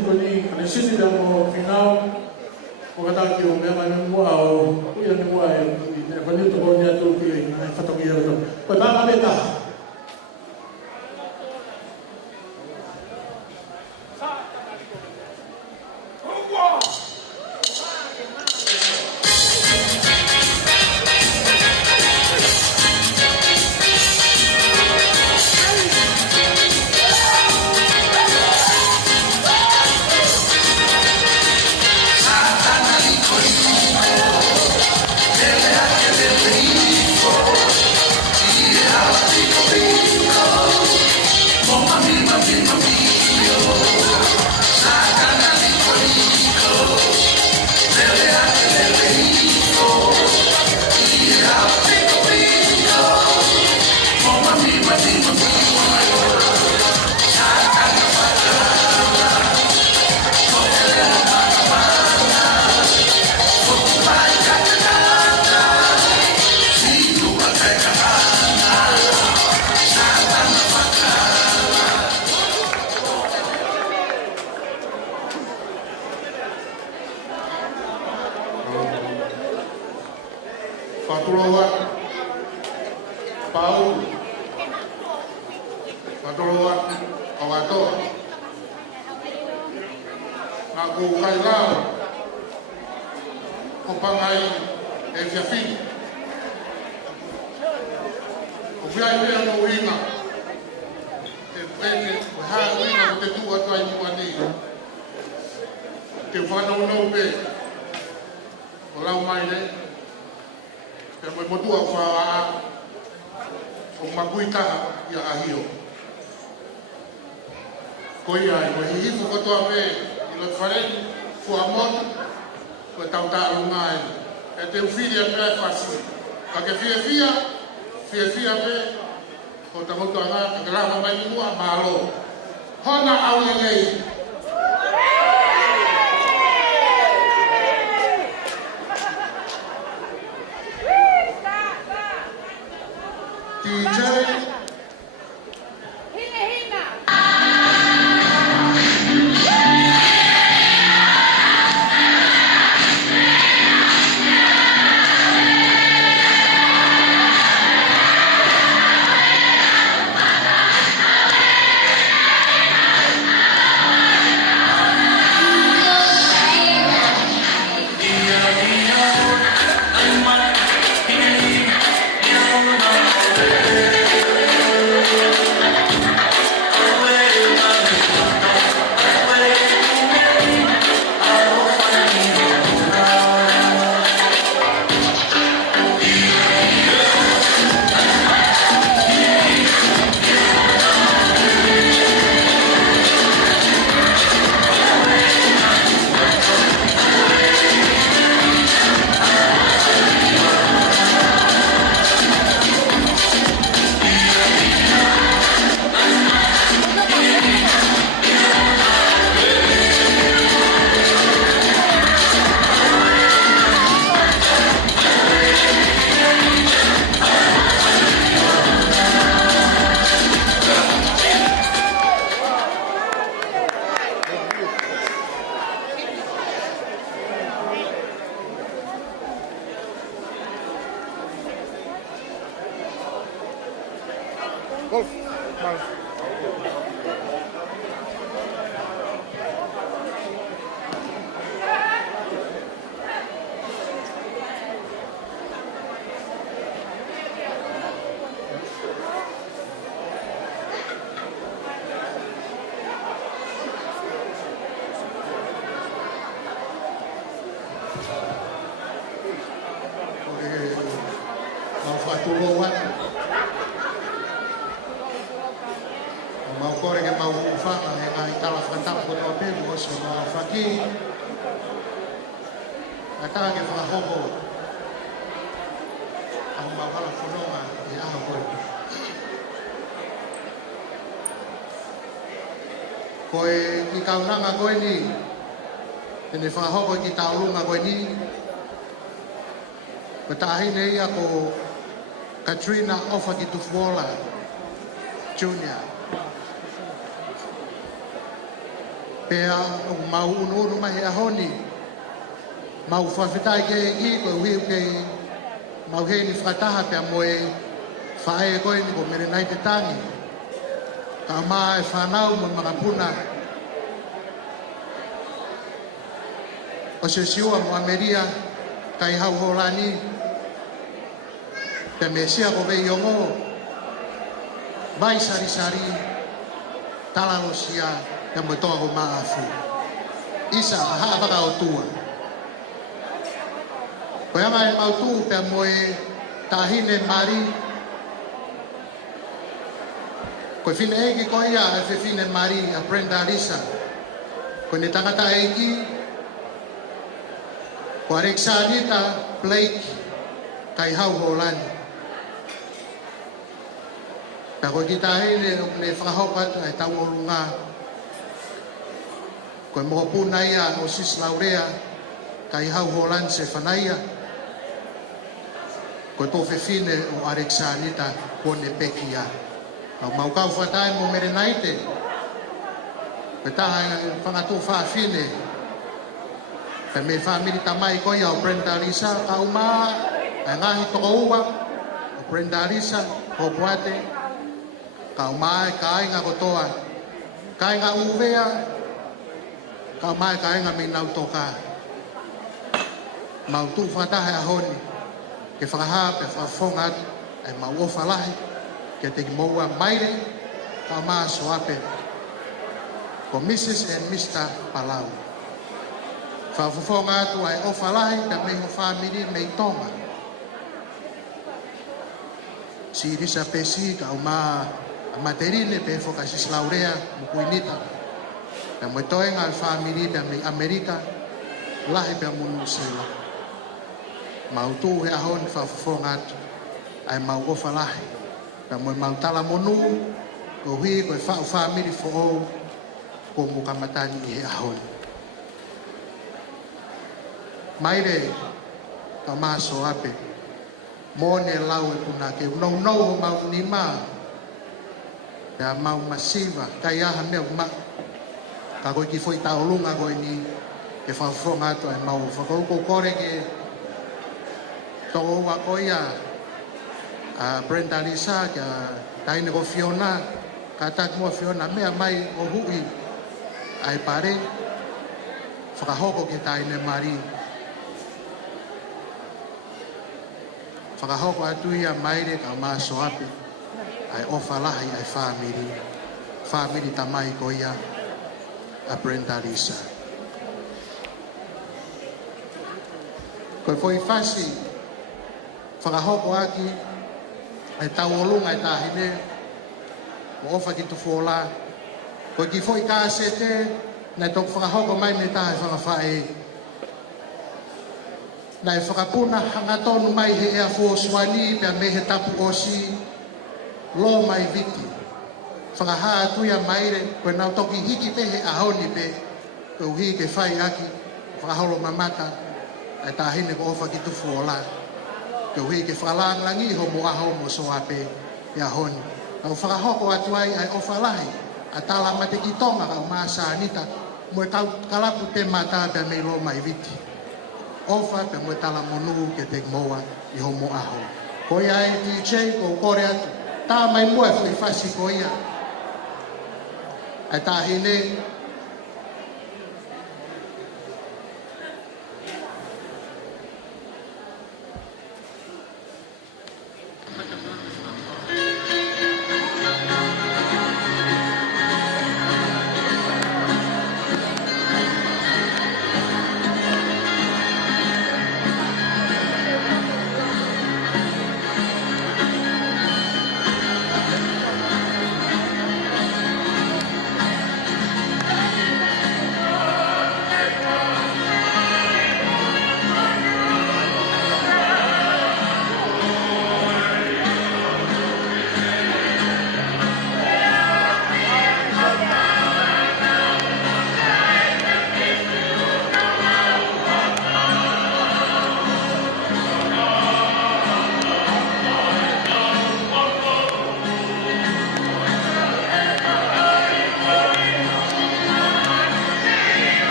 pone a necesitar como final, porque tal que me llama en guau, voy a en guau, y me pone todo el día todo que me falta que yo todo. Pues va a meter. Mau whatuloa. Mau koreng e mau whanga e ngai tala whatapu no pebu o se mau whaki. A tānge whakahopo. Au mau hala whanonga e aha koe. Koe ki kaunanga koe ni. Tene whakahopo ki taurunga koe ni. Ko tahine ia ko Katrina ofa ki Tufuola Junior. Pea o mau unu mai a honi. Mau whawhitai ke i ko wiu ke mau hei ni whataha pea moe whae koe ni ko mere nai te tangi. Ka maa e whanau mo makapuna. O se siua mo Ameria kai hau holani. Te mesia ko vei ongo. Vai sari-sari. Talalosia ya mo toa ko maafu. Isa aha baka o tua. Ko yama e mautu pe moe tahine mari. Ko fine eki ko ia e fine mari a Brenda Lisa. Ko ne tangata eki. Ko Alexandita Blake kai hau holani. Ta ko kita hele ne whakahopat ai tau o lunga. Ko mo puna ia o sis laurea kai hau holan se whanaia. Ko to fefine o Alexandita ko ne pekia. Au mau kau whatai mo mere naite. Ko taha whangatu whaafine. Ka me whaamiri tamai ko ia o Brenda Lisa ka uma ai ngahi toko ua o Brenda Lisa Hopoate. Ka mai ka inga kotoa. Ka inga uvea. Ka mai ka inga minau toka. Mau tu whatahe a honi. Ke whakaha pe whafonga ai mau o whalahi. Ke te moua Maile. Ka maa Soape. Ko Mrs. and Mr. Palau. Whafonga atu ai o whalahi. Ka meho whamiri mei tonga. Si risa pesi ka maa a materine pe focasis laurea mo kuinita. Na mo toenga al family da me America lahi pe mo nusela. Mau tu he ahon fa fongat ai mau o falahi. Na mo mau tala monu ko hui ko fa family fo ko mo kamatani e ahon. Maile ka ma Soape. Mo ne lau e kuna ke no mau ni ma. Ya mau masiva kai aha me uma ka ko ki foi taulunga ko ni e fa fonga to e mau fa ko kore ke to wa ko ya a Brenda Lisa ka tai ne ko Fiona ka ta mo Fiona me mai o hui ai pare fa hoko ke tai ne mari fa hoko atu ya mai de ka ma Soape ai ofa lahi ai family tamai ko ia a Brenda Lisa. Ko foi fasi whakahoko aki ai tau olunga ai tahine o ofa ki Tufuola ko ki foi kasete na tok whakahoko mai me tahi whakawhae na whakapuna hangatonu mai he ea fuoswani pia me he tapu osi lo mai viti. Whakaha atu ia maire, koe nau toki hiki pe he ahoni pe, koe uhi ke whai aki, whakaholo mamata, ai tahine ko ofa ki Tufuola. Koe uhi ke whakalangi ho mo aho mo Soape e ahoni. Au whakahoko atu ai ai ofa lahi, a tala mate ki tonga ka umasa anita, moe kalaku te mata pe me lo mai viti. Ofa pe moe tala monu ke te moa i ho mo aho. Koe ai DJ ko kore atu, ta mai mua foi fasi ko ia. Ai tahine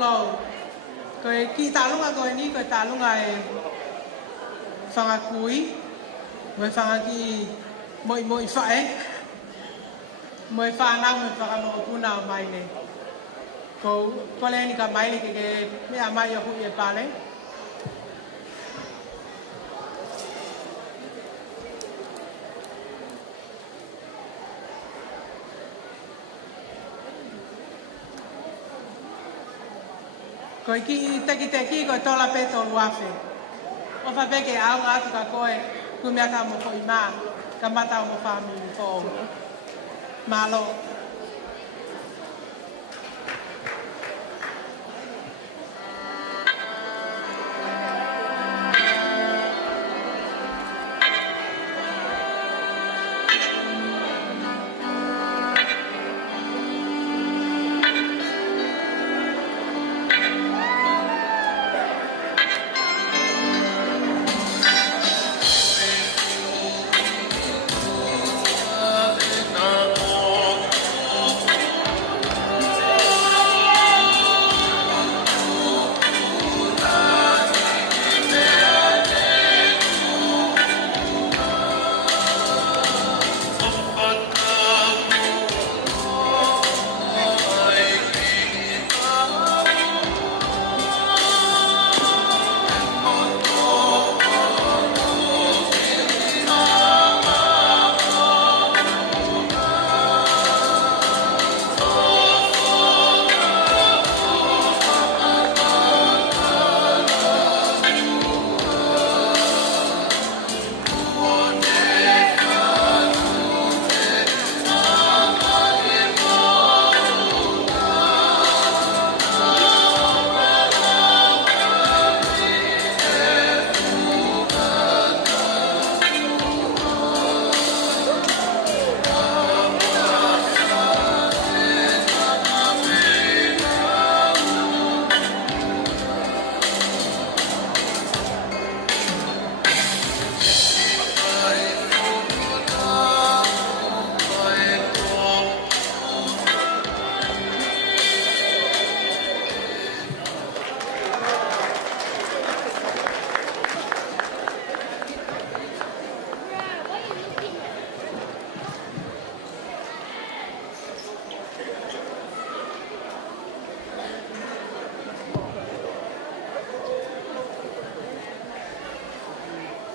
lo. Koe ki talunga koe ni koe talunga e whangakui. Moe whangaki Moimoi whae. Moe whanau me whakamoko puna o Maile. Ko le ni ka Maile ke mea mai o hui e pale. Ko ki teki ko tola peto luafe. O fa peke au atu ka koe ku mea ka mo ko ima ka mata mo family ko malo.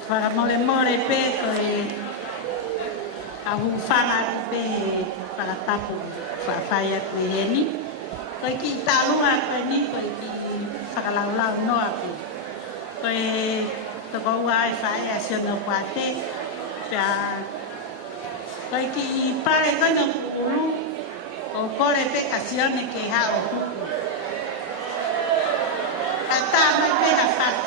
Para mole pe koe ahu whana pe para tapu whawhai atu e heni. Koe ki tālunga koe ni koe ki whakalaulau noa pe. Koe toko ua e whae a siono Hopoate. Pea koe ki pare koe no ulu o kore pe ka sione ke hao huku. Ka tā mai pe na whatu.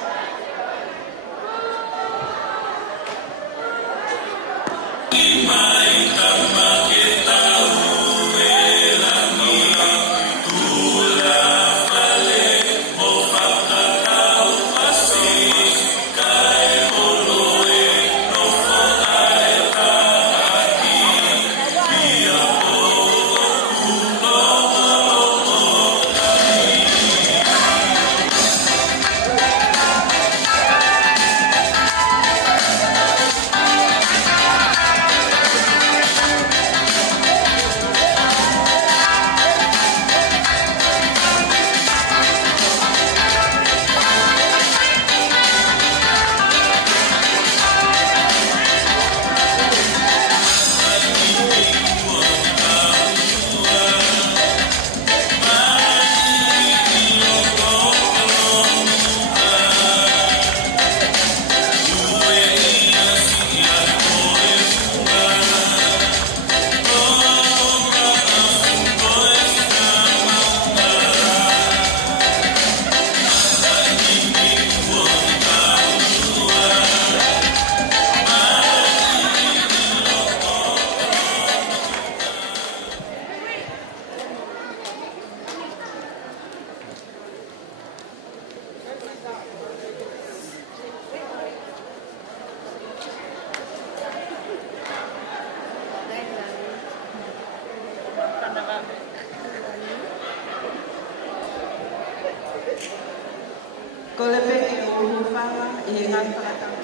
i ngā whakatangu.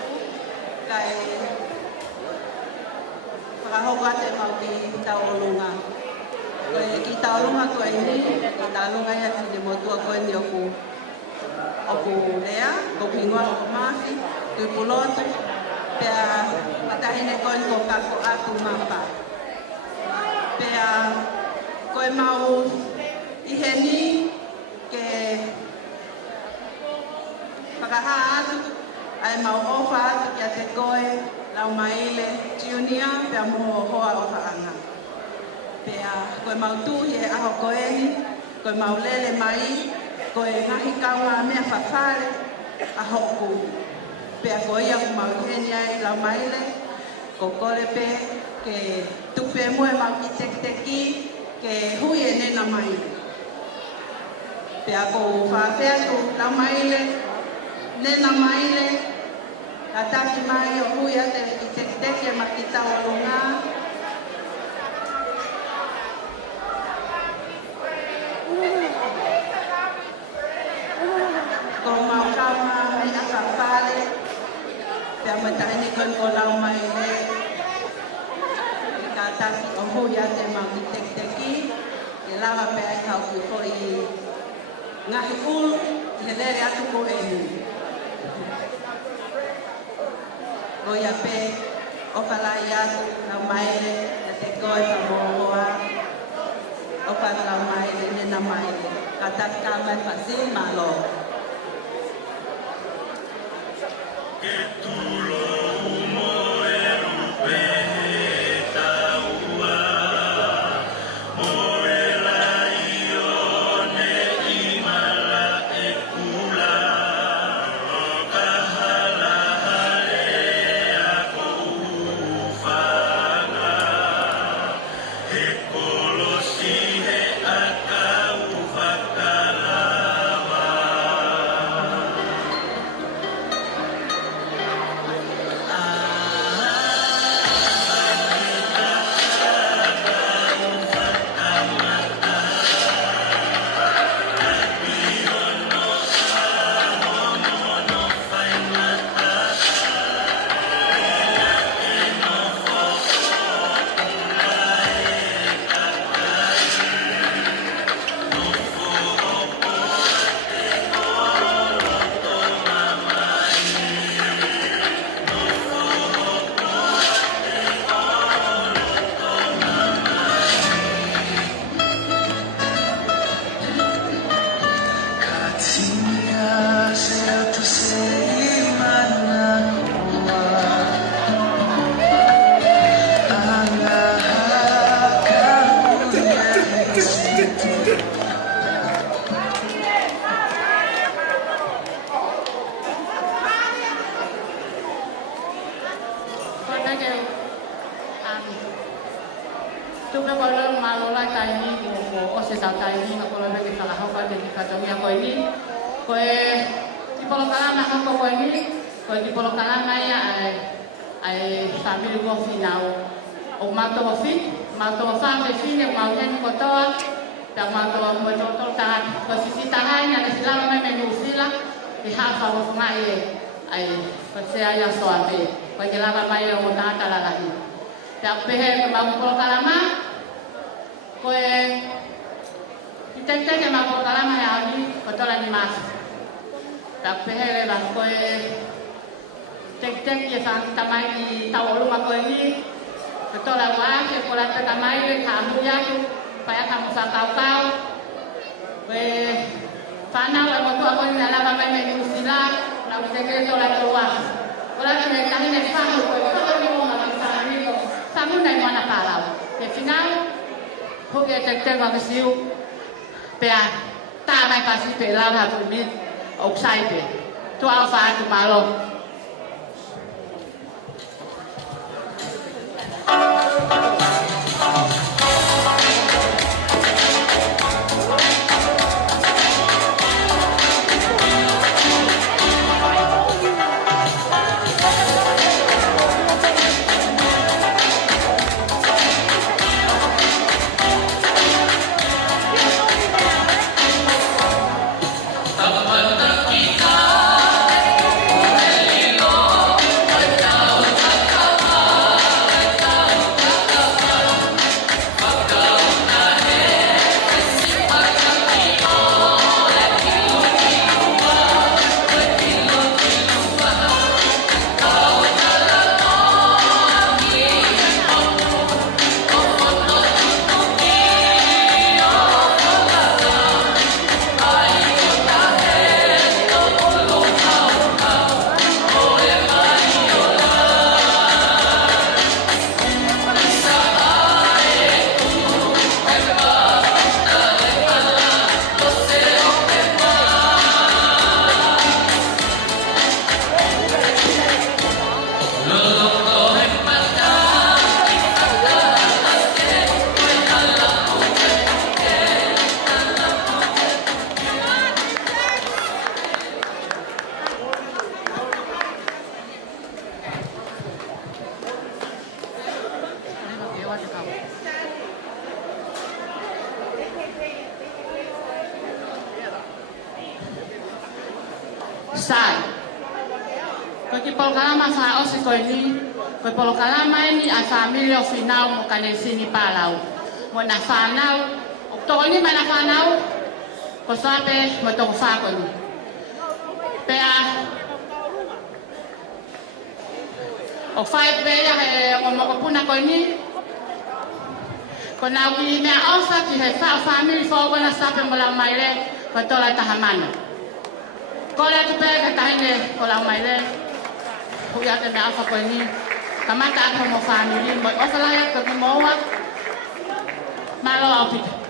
Kai whakahopoate mau ki taolunga. Koe ki taolunga koe ni, ki taolunga ia tine motua koe ni oku lea, ko pingoa o mafi, tui pulotu, pea matahine koe ko kako atu mapa. Pea koe mau ihe ni ke whakaha atu, ai mau ofa atu kia te koe lau Maile Junior pea moho hoa o whaanga. Pea koe mau tuhi e aho koe ni, koe mau lele mai, koe ngahi kaunga mea whawhare aho ku. Pea koe ia ku mau heni ai lau Maile, ko kore pe ke tupe moe mau ki teki ke hui e nena mai. Pea ko whawhea ku lau Maile, nena Maile, ka taki mai o hui ate ki teki e makita o lunga. Ko mau kaunga mai a whawhare, pea matahini kon ko lau Maile, ka taki o hui ate makita teki, ke lawa pea e kau ki ko i ngahi ulu, he lere atu ko e ni. Goia pe, o palai atu, lau Maile, na te koe pa mohoa, o palai lau Maile, nena Maile, ka taki ka mai pasi malo. Soape. Tu alfa tu malo. Thank you. Sai. Ko ki polokalama sa osi ko ni, ko polokalama ni a familia final mo kanesini Palau. Mo na fanau, to ni mana fanau, ko Soape mo to fa ko ni. Pea o fai pea o mo ko puna ko ni. Ko na wi me ofa ki he fa family fo ko na Soape mo la Maile ko to la tahamana. Ko la tu pea ka tahine ko la Maile. Kuya te me alfa ko ni. Kamata ako mo family mo ofa la ya ko mo wa. Malo au pita.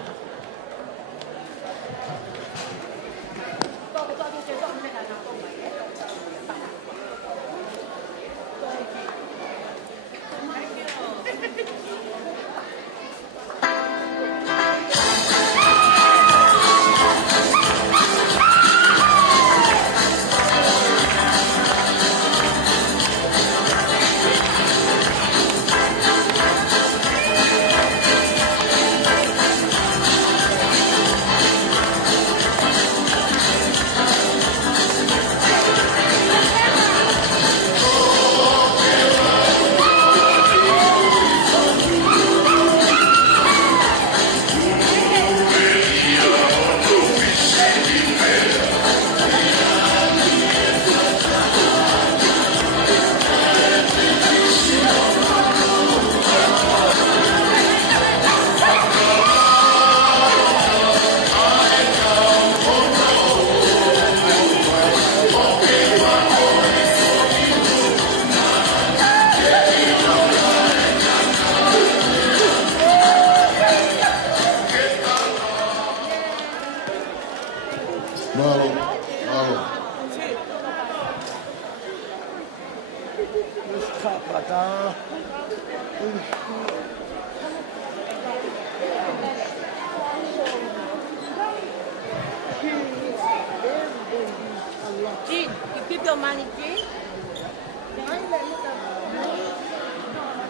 Jean, you keep your money, Jean.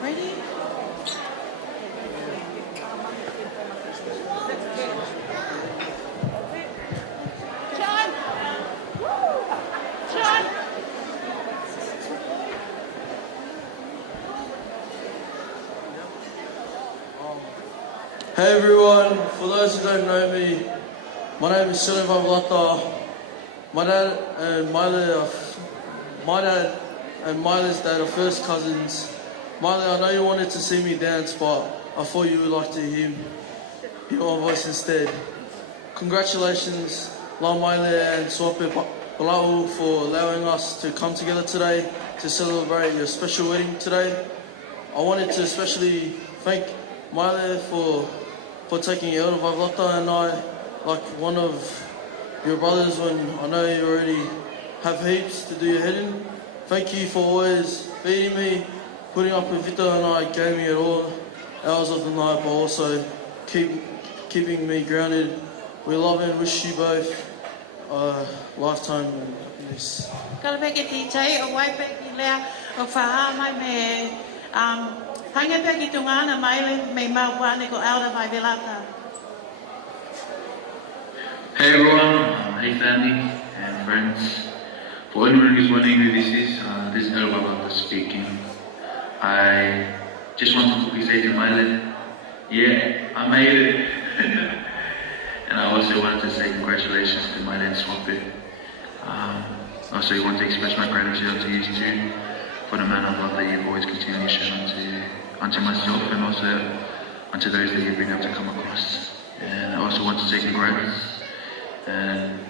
Ready? John! John! Hey everyone, for those who don't know me, my name is Latu. My dad and Maile's dad are first cousins. Maile, I know you wanted to see me dance, but I thought you would like to hear my voice instead. Congratulations, Maile and Soape Palau, for allowing us to come together today to celebrate your special wedding today. I wanted to especially thank Maile for taking Elder Vaivlata and I, like one of your brothers, when I know you already have heaps to do your head in. Thank you for always feeding me, putting up with Vita and I, gave me at all hours of the night, but also keeping me grounded. We love and wish you both a lifetime of happiness. Kalapeke tichai o waipeki lea o whahamai me hangapeki tungana Maile me mauwane ko Elder Vaivlata. Hey everyone, hey family and friends. For anyone who's wondering who this is Elder Vaivlata speaking. I just want to quickly say to Maile, yeah, I made it. And I also wanted to say congratulations to Maile and Soape. Also want to express my gratitude to you too for the amount of love that you've always continually shown unto myself and also unto those that you've been able to come across. And I also want to say congrats and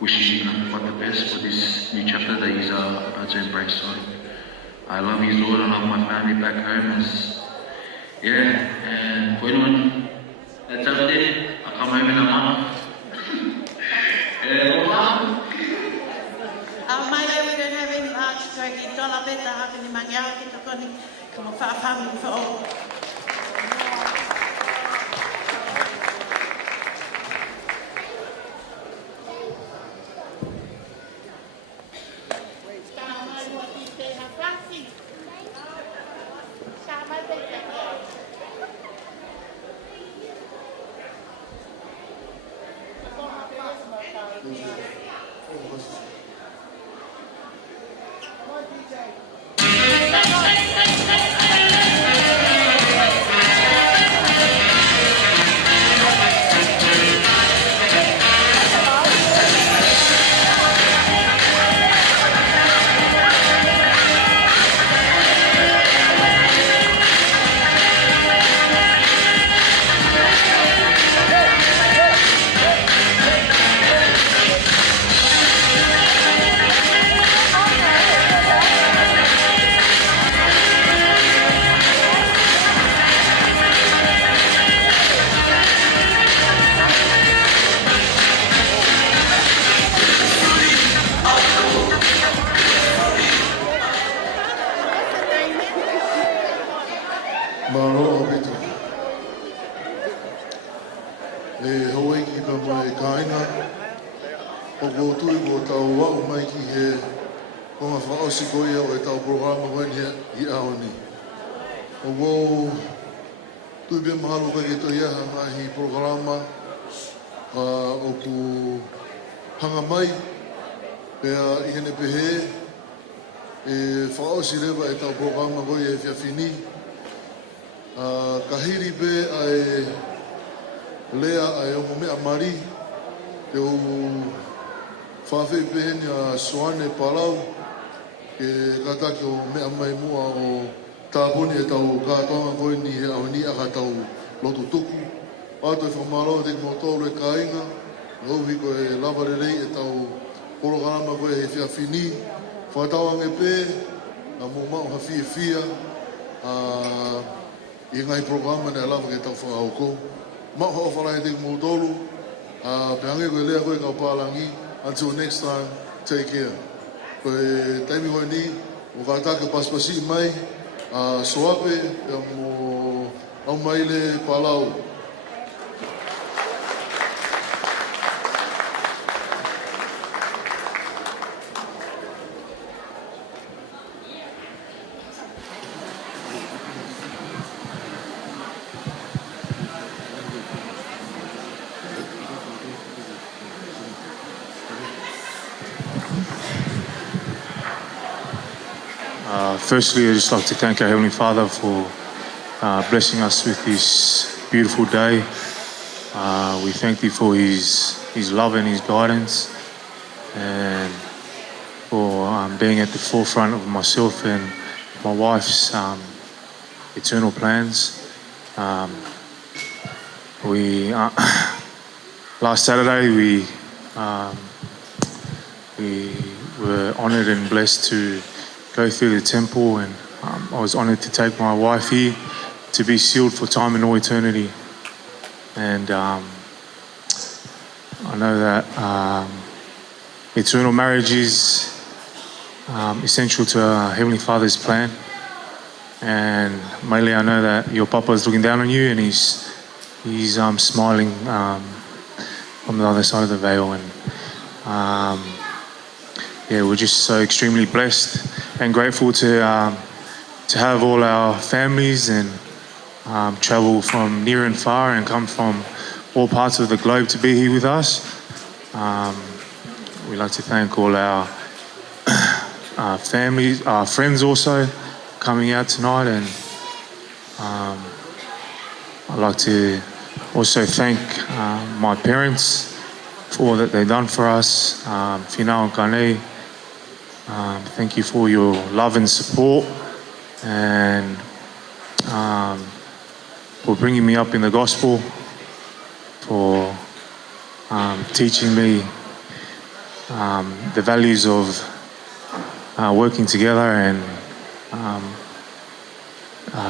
wish you nothing but the best for this new chapter that you are about to embrace. So I love you, Lord, and I love my family back home. And for anyone that's out there, I come home in a month. Maile, we don't have any large turkey. Tola beta hapini mangyaki tokoni kamo family for all. koutou. E hauei ki ka mai kāinga, o koutou i ko tau wau mai ki he konga whaosi koia o e tau programa koenia i aoni. O wau tui bia mahalo ka ke toi aha mahi programa o ku hanga mai, pea i hene pehe, e whaosi rewa e tau programa koia e whiawhini. Ka hiri pe ai lea ai o mea mari, te o whawhi peheni a Soane Palau, ke kataki o mea mai mua o tāpuni e tau kātoanga koe ni he au ni aka tau lotu tuku. Pātoi whamaro te motoro e kāinga, ngauhi koe lawarerei e tau programa koe he whiawhini, whātauange pē, na mō mau hawhi e whia, i ngai programa ne alawa ke tau whakahoko. Mau hao wharai te motoro, pe hange koe lea koe kau pālangi. Until next time, take care. Koe taimi koe ni, o kātake paspasi mai, Soape, e mo au Maile Palau. Firstly, I'd just like to thank our Heavenly Father for blessing us with this beautiful day. We thank Thee for His love and His guidance, and for being at the forefront of myself and my wife's eternal plans. Last Saturday we were honoured and blessed to go through the temple, and I was honoured to take my wife here to be sealed for time and all eternity. And I know that eternal marriage is essential to our Heavenly Father's plan. And Maile, I know that your Papa is looking down on you, and he's smiling from the other side of the veil. And yeah, we're just so extremely blessed and grateful to have all our families and travel from near and far and come from all parts of the globe to be here with us. We'd like to thank all our families, our friends also coming out tonight, and I'd like to also thank my parents for all that they've done for us. Finau and Kane, thank you for your love and support, and for bringing me up in the gospel, for teaching me the values of working together and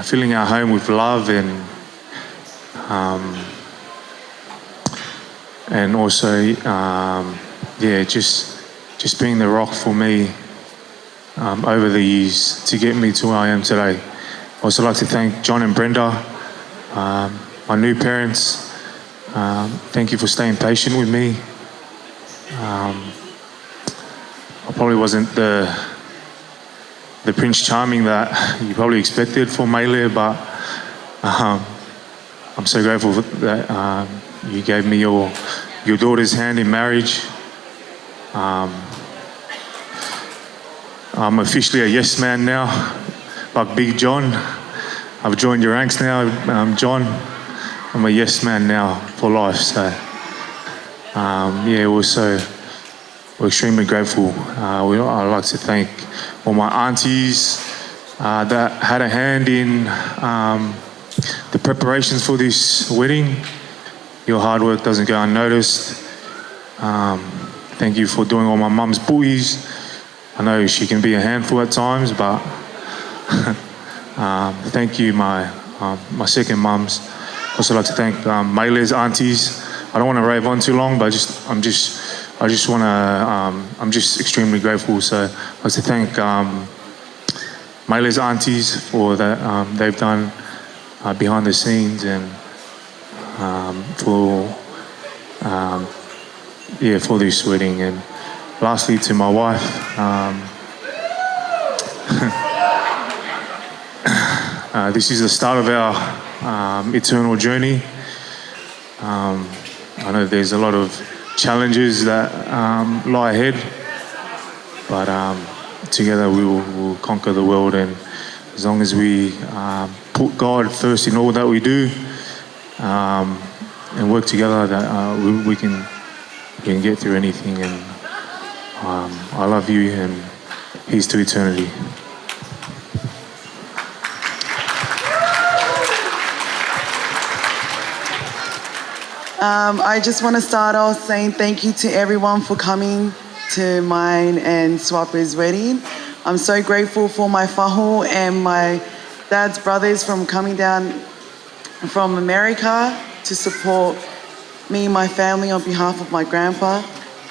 filling our home with love, and also just being the rock for me over the years to get me to where I am today. I'd also like to thank John and Brenda, my new parents. Thank you for staying patient with me. I probably wasn't the Prince Charming that you probably expected for Maile, but I'm so grateful that you gave me your daughter's hand in marriage. I'm officially a yes man now, like Big John. I've joined your ranks now, John. I'm a yes man now for life. So, we're extremely grateful. I'd like to thank all my aunties that had a hand in the preparations for this wedding. Your hard work doesn't go unnoticed. Thank you for doing all my mum's buoys. I know she can be a handful at times, but thank you, my second mums. Also like to thank Maile's aunties. I don't want to rave on too long, but I'm just extremely grateful. So I'd like to thank Maile's aunties for that they've done behind the scenes and for this wedding. And lastly, to my wife, this is the start of our eternal journey. I know there's a lot of challenges that lie ahead, but together we will conquer the world. And as long as we put God first in all that we do and work together, that we can get through anything. And I love you, and here's to eternity. I just want to start off saying thank you to everyone for coming to mine and Soape's wedding. I'm so grateful for my whāhau and my dad's brothers from coming down from America to support me and my family on behalf of my grandpa,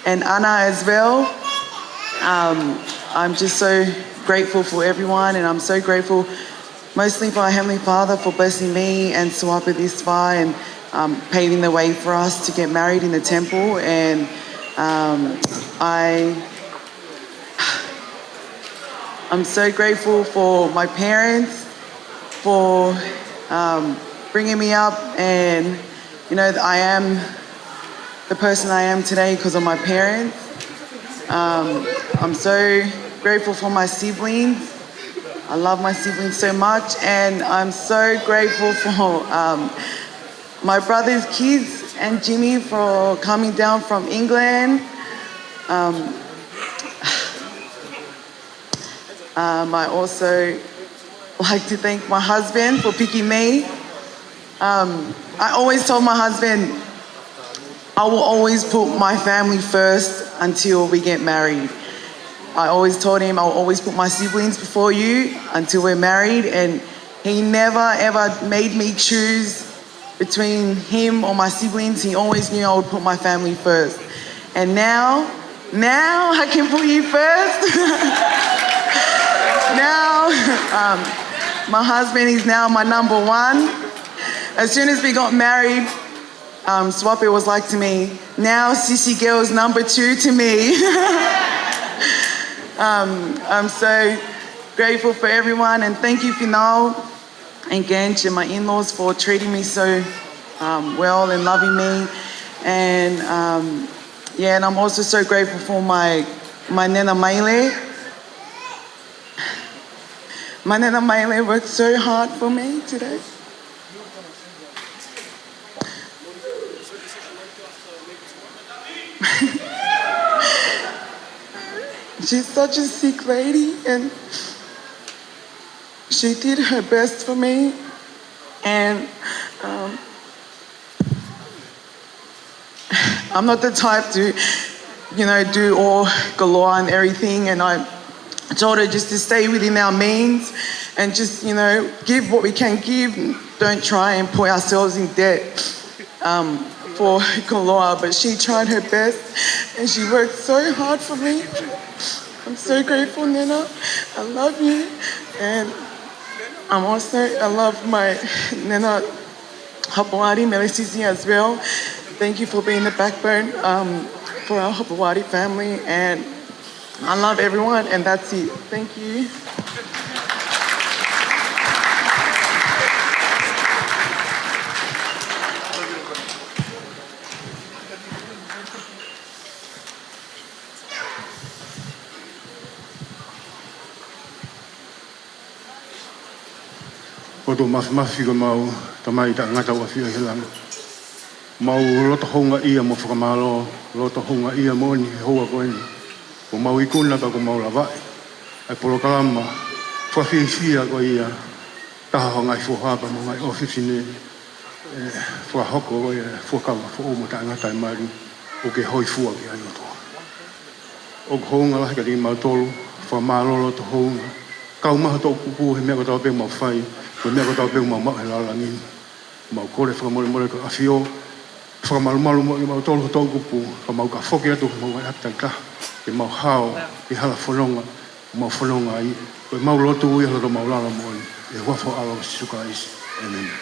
and Anna as well. I'm just so grateful for everyone, and I'm so grateful mostly for our Heavenly Father for blessing me and Soape this far and paving the way for us to get married in the temple. And I'm so grateful for my parents for bringing me up, and you know, I am the person I am today because of my parents. I'm so grateful for my siblings. I love my siblings so much, and I'm so grateful for my brother's kids and Jimmy for coming down from England. I also like to thank my husband for picking me. I always told my husband, I will always put my family first until we get married. I always told him, I'll always put my siblings before you until we're married, and he never ever made me choose between him or my siblings. He always knew I would put my family first. And now I can put you first. Now, my husband is now my number one. As soon as we got married, Soape was like to me, now Sissy Girl's number 2 to me. I'm so grateful for everyone, and thank you, Finau and Gench and my in-laws for treating me so well and loving me. And and I'm also so grateful for my nana Maile. My nana Maile worked so hard for me today. She's such a sick lady, and she did her best for me. And I'm not the type to, do all galore and everything. And I told her just to stay within our means and just, give what we can give. Don't try and put ourselves in debt for galore. But she tried her best, and she worked so hard for me. I'm so grateful, Nana. I love you. And I love my Nana Hopoate, Melisisi as well. Thank you for being the backbone for our Hopoate family. And I love everyone, and that's it. Thank you. Oto mafi ko mau tamai ta ngata wa fia hilang. Mau loto honga ia mo whakamalo, loto honga ia mo ni hoa koeni. Ko mau ikuna ka ko mau lawai. Ai polo kalama, whawhiwhia ko ia, taha honga i whohapa mo ngai ofisine, whahoko ko ia, whakawa, whooma ta ngata i mari, o ke hoi fua ki ai oto. O ko honga lahi ka ringi mau tolu, whamalo loto honga. Kau maha tō kuku he mea ko tau pe mau whai, ko mea ko tau pe mau mahe lalangin. Mau kore whakamore ko awhio, whakamalumalu mo i mau tolu tō kuku, ka mau ka whoki atu, mau ai hatai ka, ke mau hao, ke hala whanonga, mau whanonga ai, ko mau lotu ui hala tō mau lala mo i, e wafo ala o sisuka isi. Amen.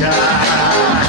God.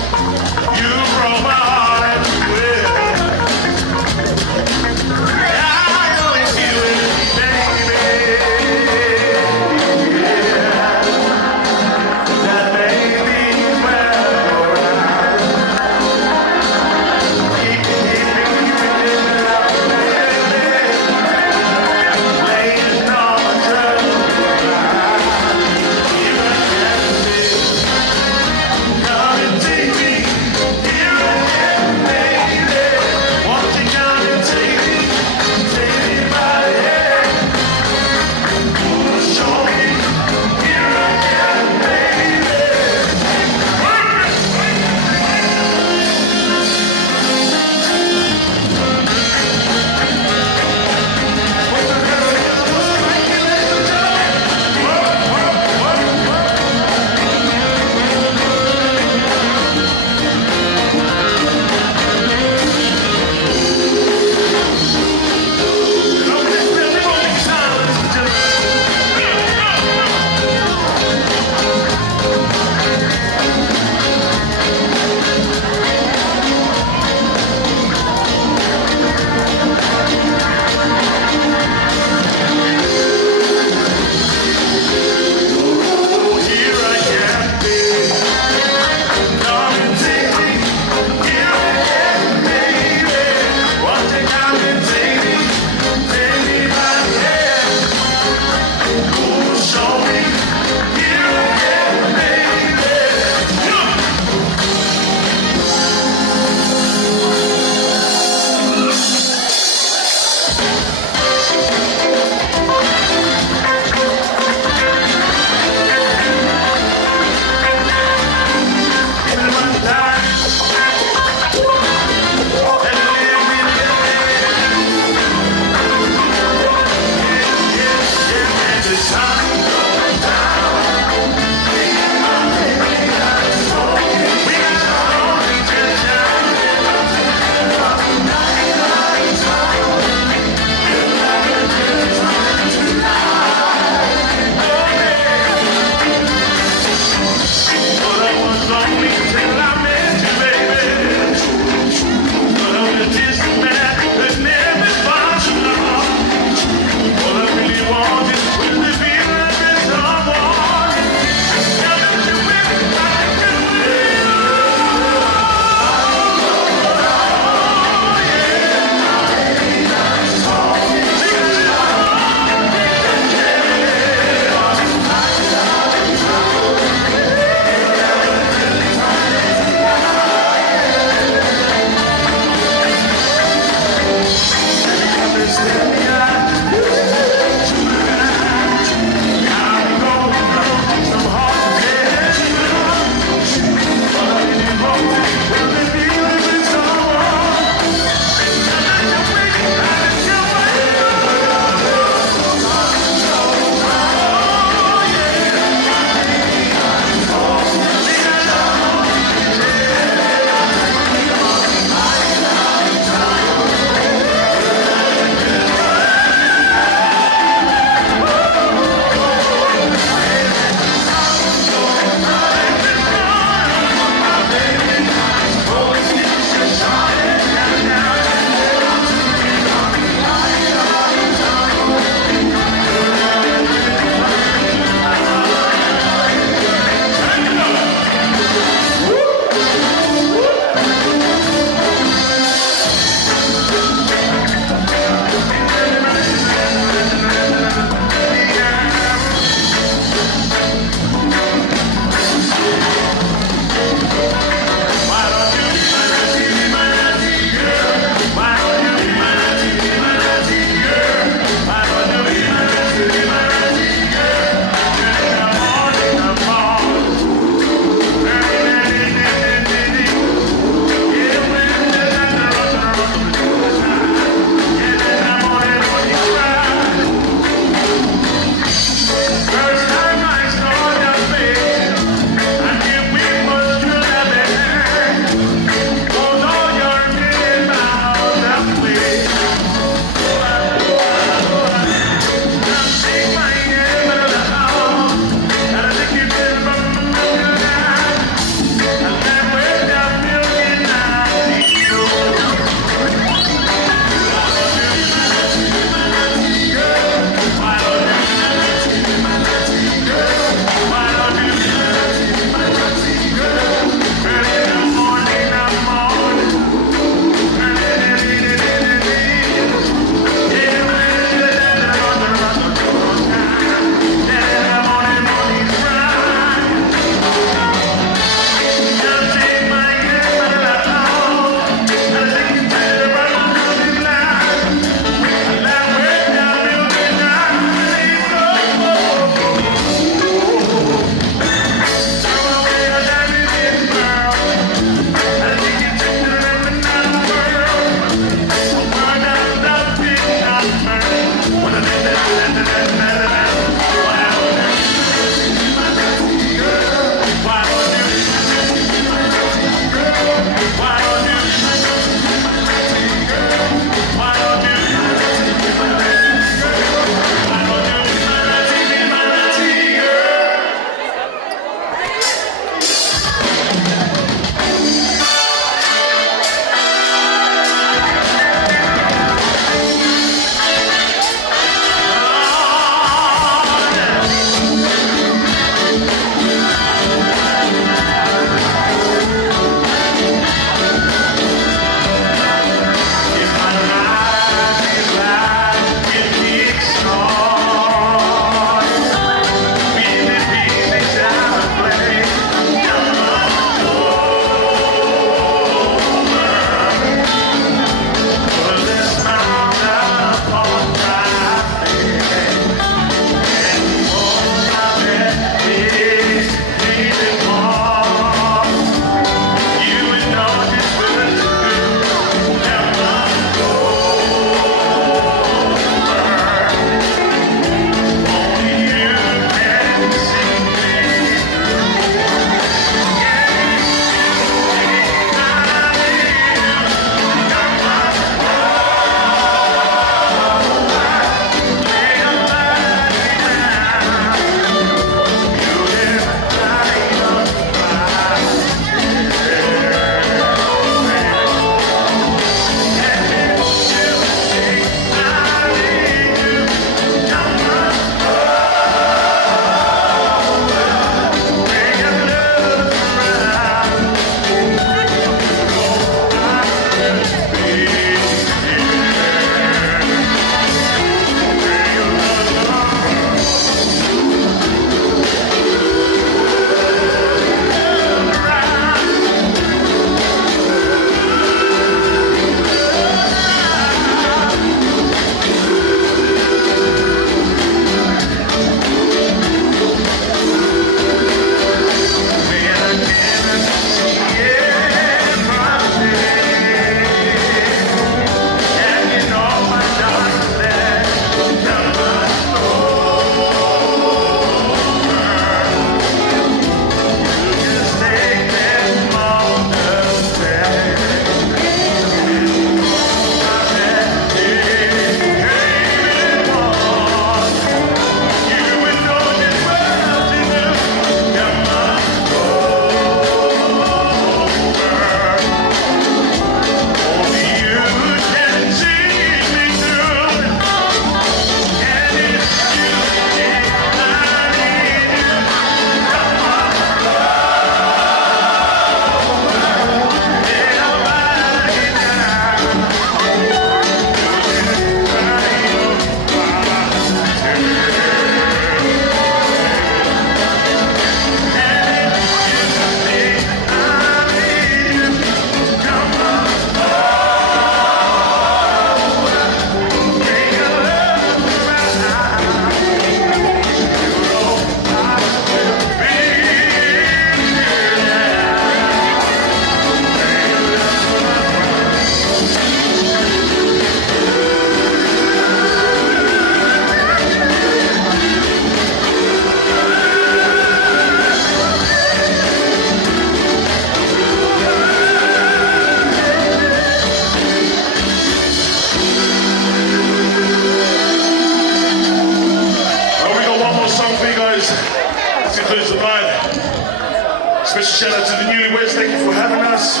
This concludes the night. Special shout out to the newlyweds. Thank you for having us.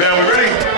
Now we're ready.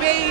baby.